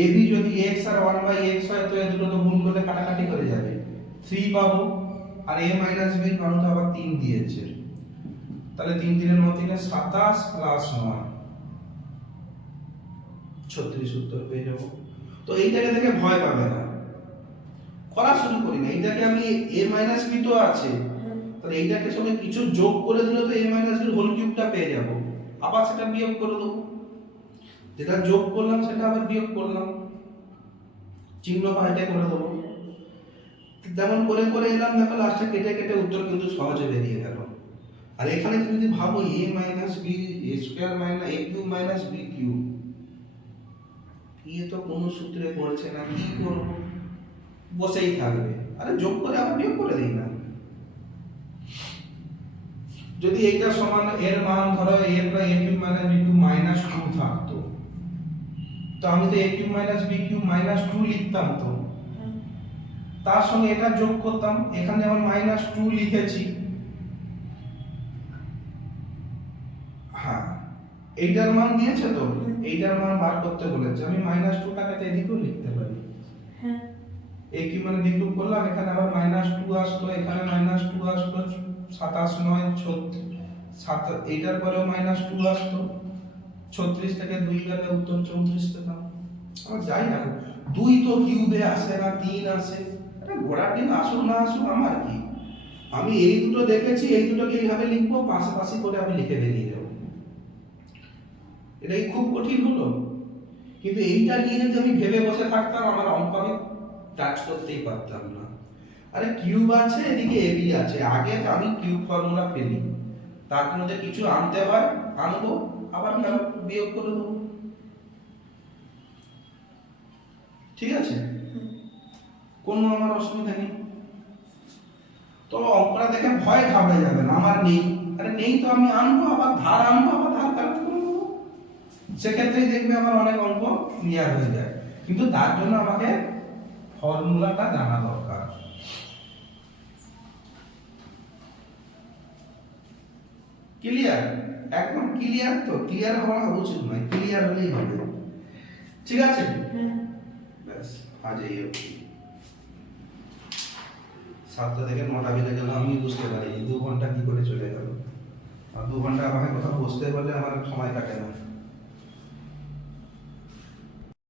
a b যদি x আর 1/x হয়, তো এই দুটো তো গুণ করলে কাটাকাটি করে যাবে, 3 পাবো, আর a - b এর মান তো আবার 3 দিয়েছে, তাহলে 3 3 9 3 27 প্লাস 9 36 উত্তর পেয়ে যাবো। তো এইটাকে দেখে ভয় পাবে না, করা শুরু করি না। এইটাকে আমি a - b তো আছে, তাহলে এইটাকে সঙ্গে কিছু যোগ করে দিলে তো a - b এর হোল কিউবটা পেয়ে যাব, আবার সেটা বিয়োগ করে দেবো, যেটা যোগ করলাম সেটা আবার বিয়োগ করলাম, চিহ্ন পাল্টে করে দেবো। যেমন করে করে এলাম, দেখো লাস্টে কেটে কেটে উত্তর কিন্তু সহজে বেরিয়ে গেল। আর এখানে তুমি যদি ভাবো a - b a² - a³ - b³ এ তো কোনো সূত্রে পড়ছে না, কি করব, বসেই থাকবে, আরে যোগ করে আবার বিয়োগ করে দেই না। যদি এইটা সমান এর মান ধরো a + a³ - b³ -2 থাকতো, তো আমি তো a³ - b³ -2 লিখতাম, তো তার সঙ্গে এটা যোগ করতাম, এখানে যেমন -2 লিখেছি, হ্যাঁ এইটার মান দিয়েছে, তো এইটার মান বার করতে বলেছে, আমি -2 টাকে তো এদিকেও লিখতে পারি, হ্যাঁ a³ - b³ করলাম, এখানে আবার -2 আসলো, এখানে -2 আসলো, 27 9 36, এইটার পরেও -2 আসলো, 36 থেকে 2 গেলে উত্তর 34 পেতাম। আমার যাই না, 2 তো কিউবে আসে না, 3 আসে, আরে ঘোড়ার ডিম আসুক না আসুক আমার কি, আমি এই দুটো দেখেছি, এই দুটোকে এইভাবে লিখবো, পাশাপাশি করে আমি লিখে বেরিয়ে যাবো। এটাই খুব কঠিন হলো, কিন্তু এইটা নিয়ে যদি আমি ভেবে বসে থাকতাম, আমার অঙ্ক আমি টাচ করতেই পারতাম না। আরে কিউব আছে, এদিকে এবি আছে, আগে আমি কিউব ফর্মুলা ফেলি, তার মধ্যে কিছু আনতে হয় আনবো, আবার বিয়োগ করে দেবো, ঠিক আছে, কোনো আমার অসুবিধা নেই। তো অঙ্কটা দেখে ভয় ঘাবড়ে যাবে না, আমার নেই, আরে নেই তো আমি আনবো, আবার ধার আনবো, আবার ধার কালেক্ট করে দেবো, সেক্ষেত্রেই দেখবে আমার অনেক অঙ্ক ক্লিয়ার হয়ে যায়। কিন্তু তার জন্য আমাকে ফর্মুলাটা জানা দরকার। ক্লিয়ার, একদম ক্লিয়ার, তো ক্লিয়ার হওয়া উচিত নয়, ক্লিয়ার হলেই হবে, ঠিক আছে, ব্যাস আজ এই অবধি। 7টা থেকে 9টা বেজে গেল, আমি বুঝতে পারিনি 2 ঘন্টা কি করে চলে গেল, আর 2 ঘন্টা আমাকে কোথাও বসতে বললে আমার সময় কাটে না।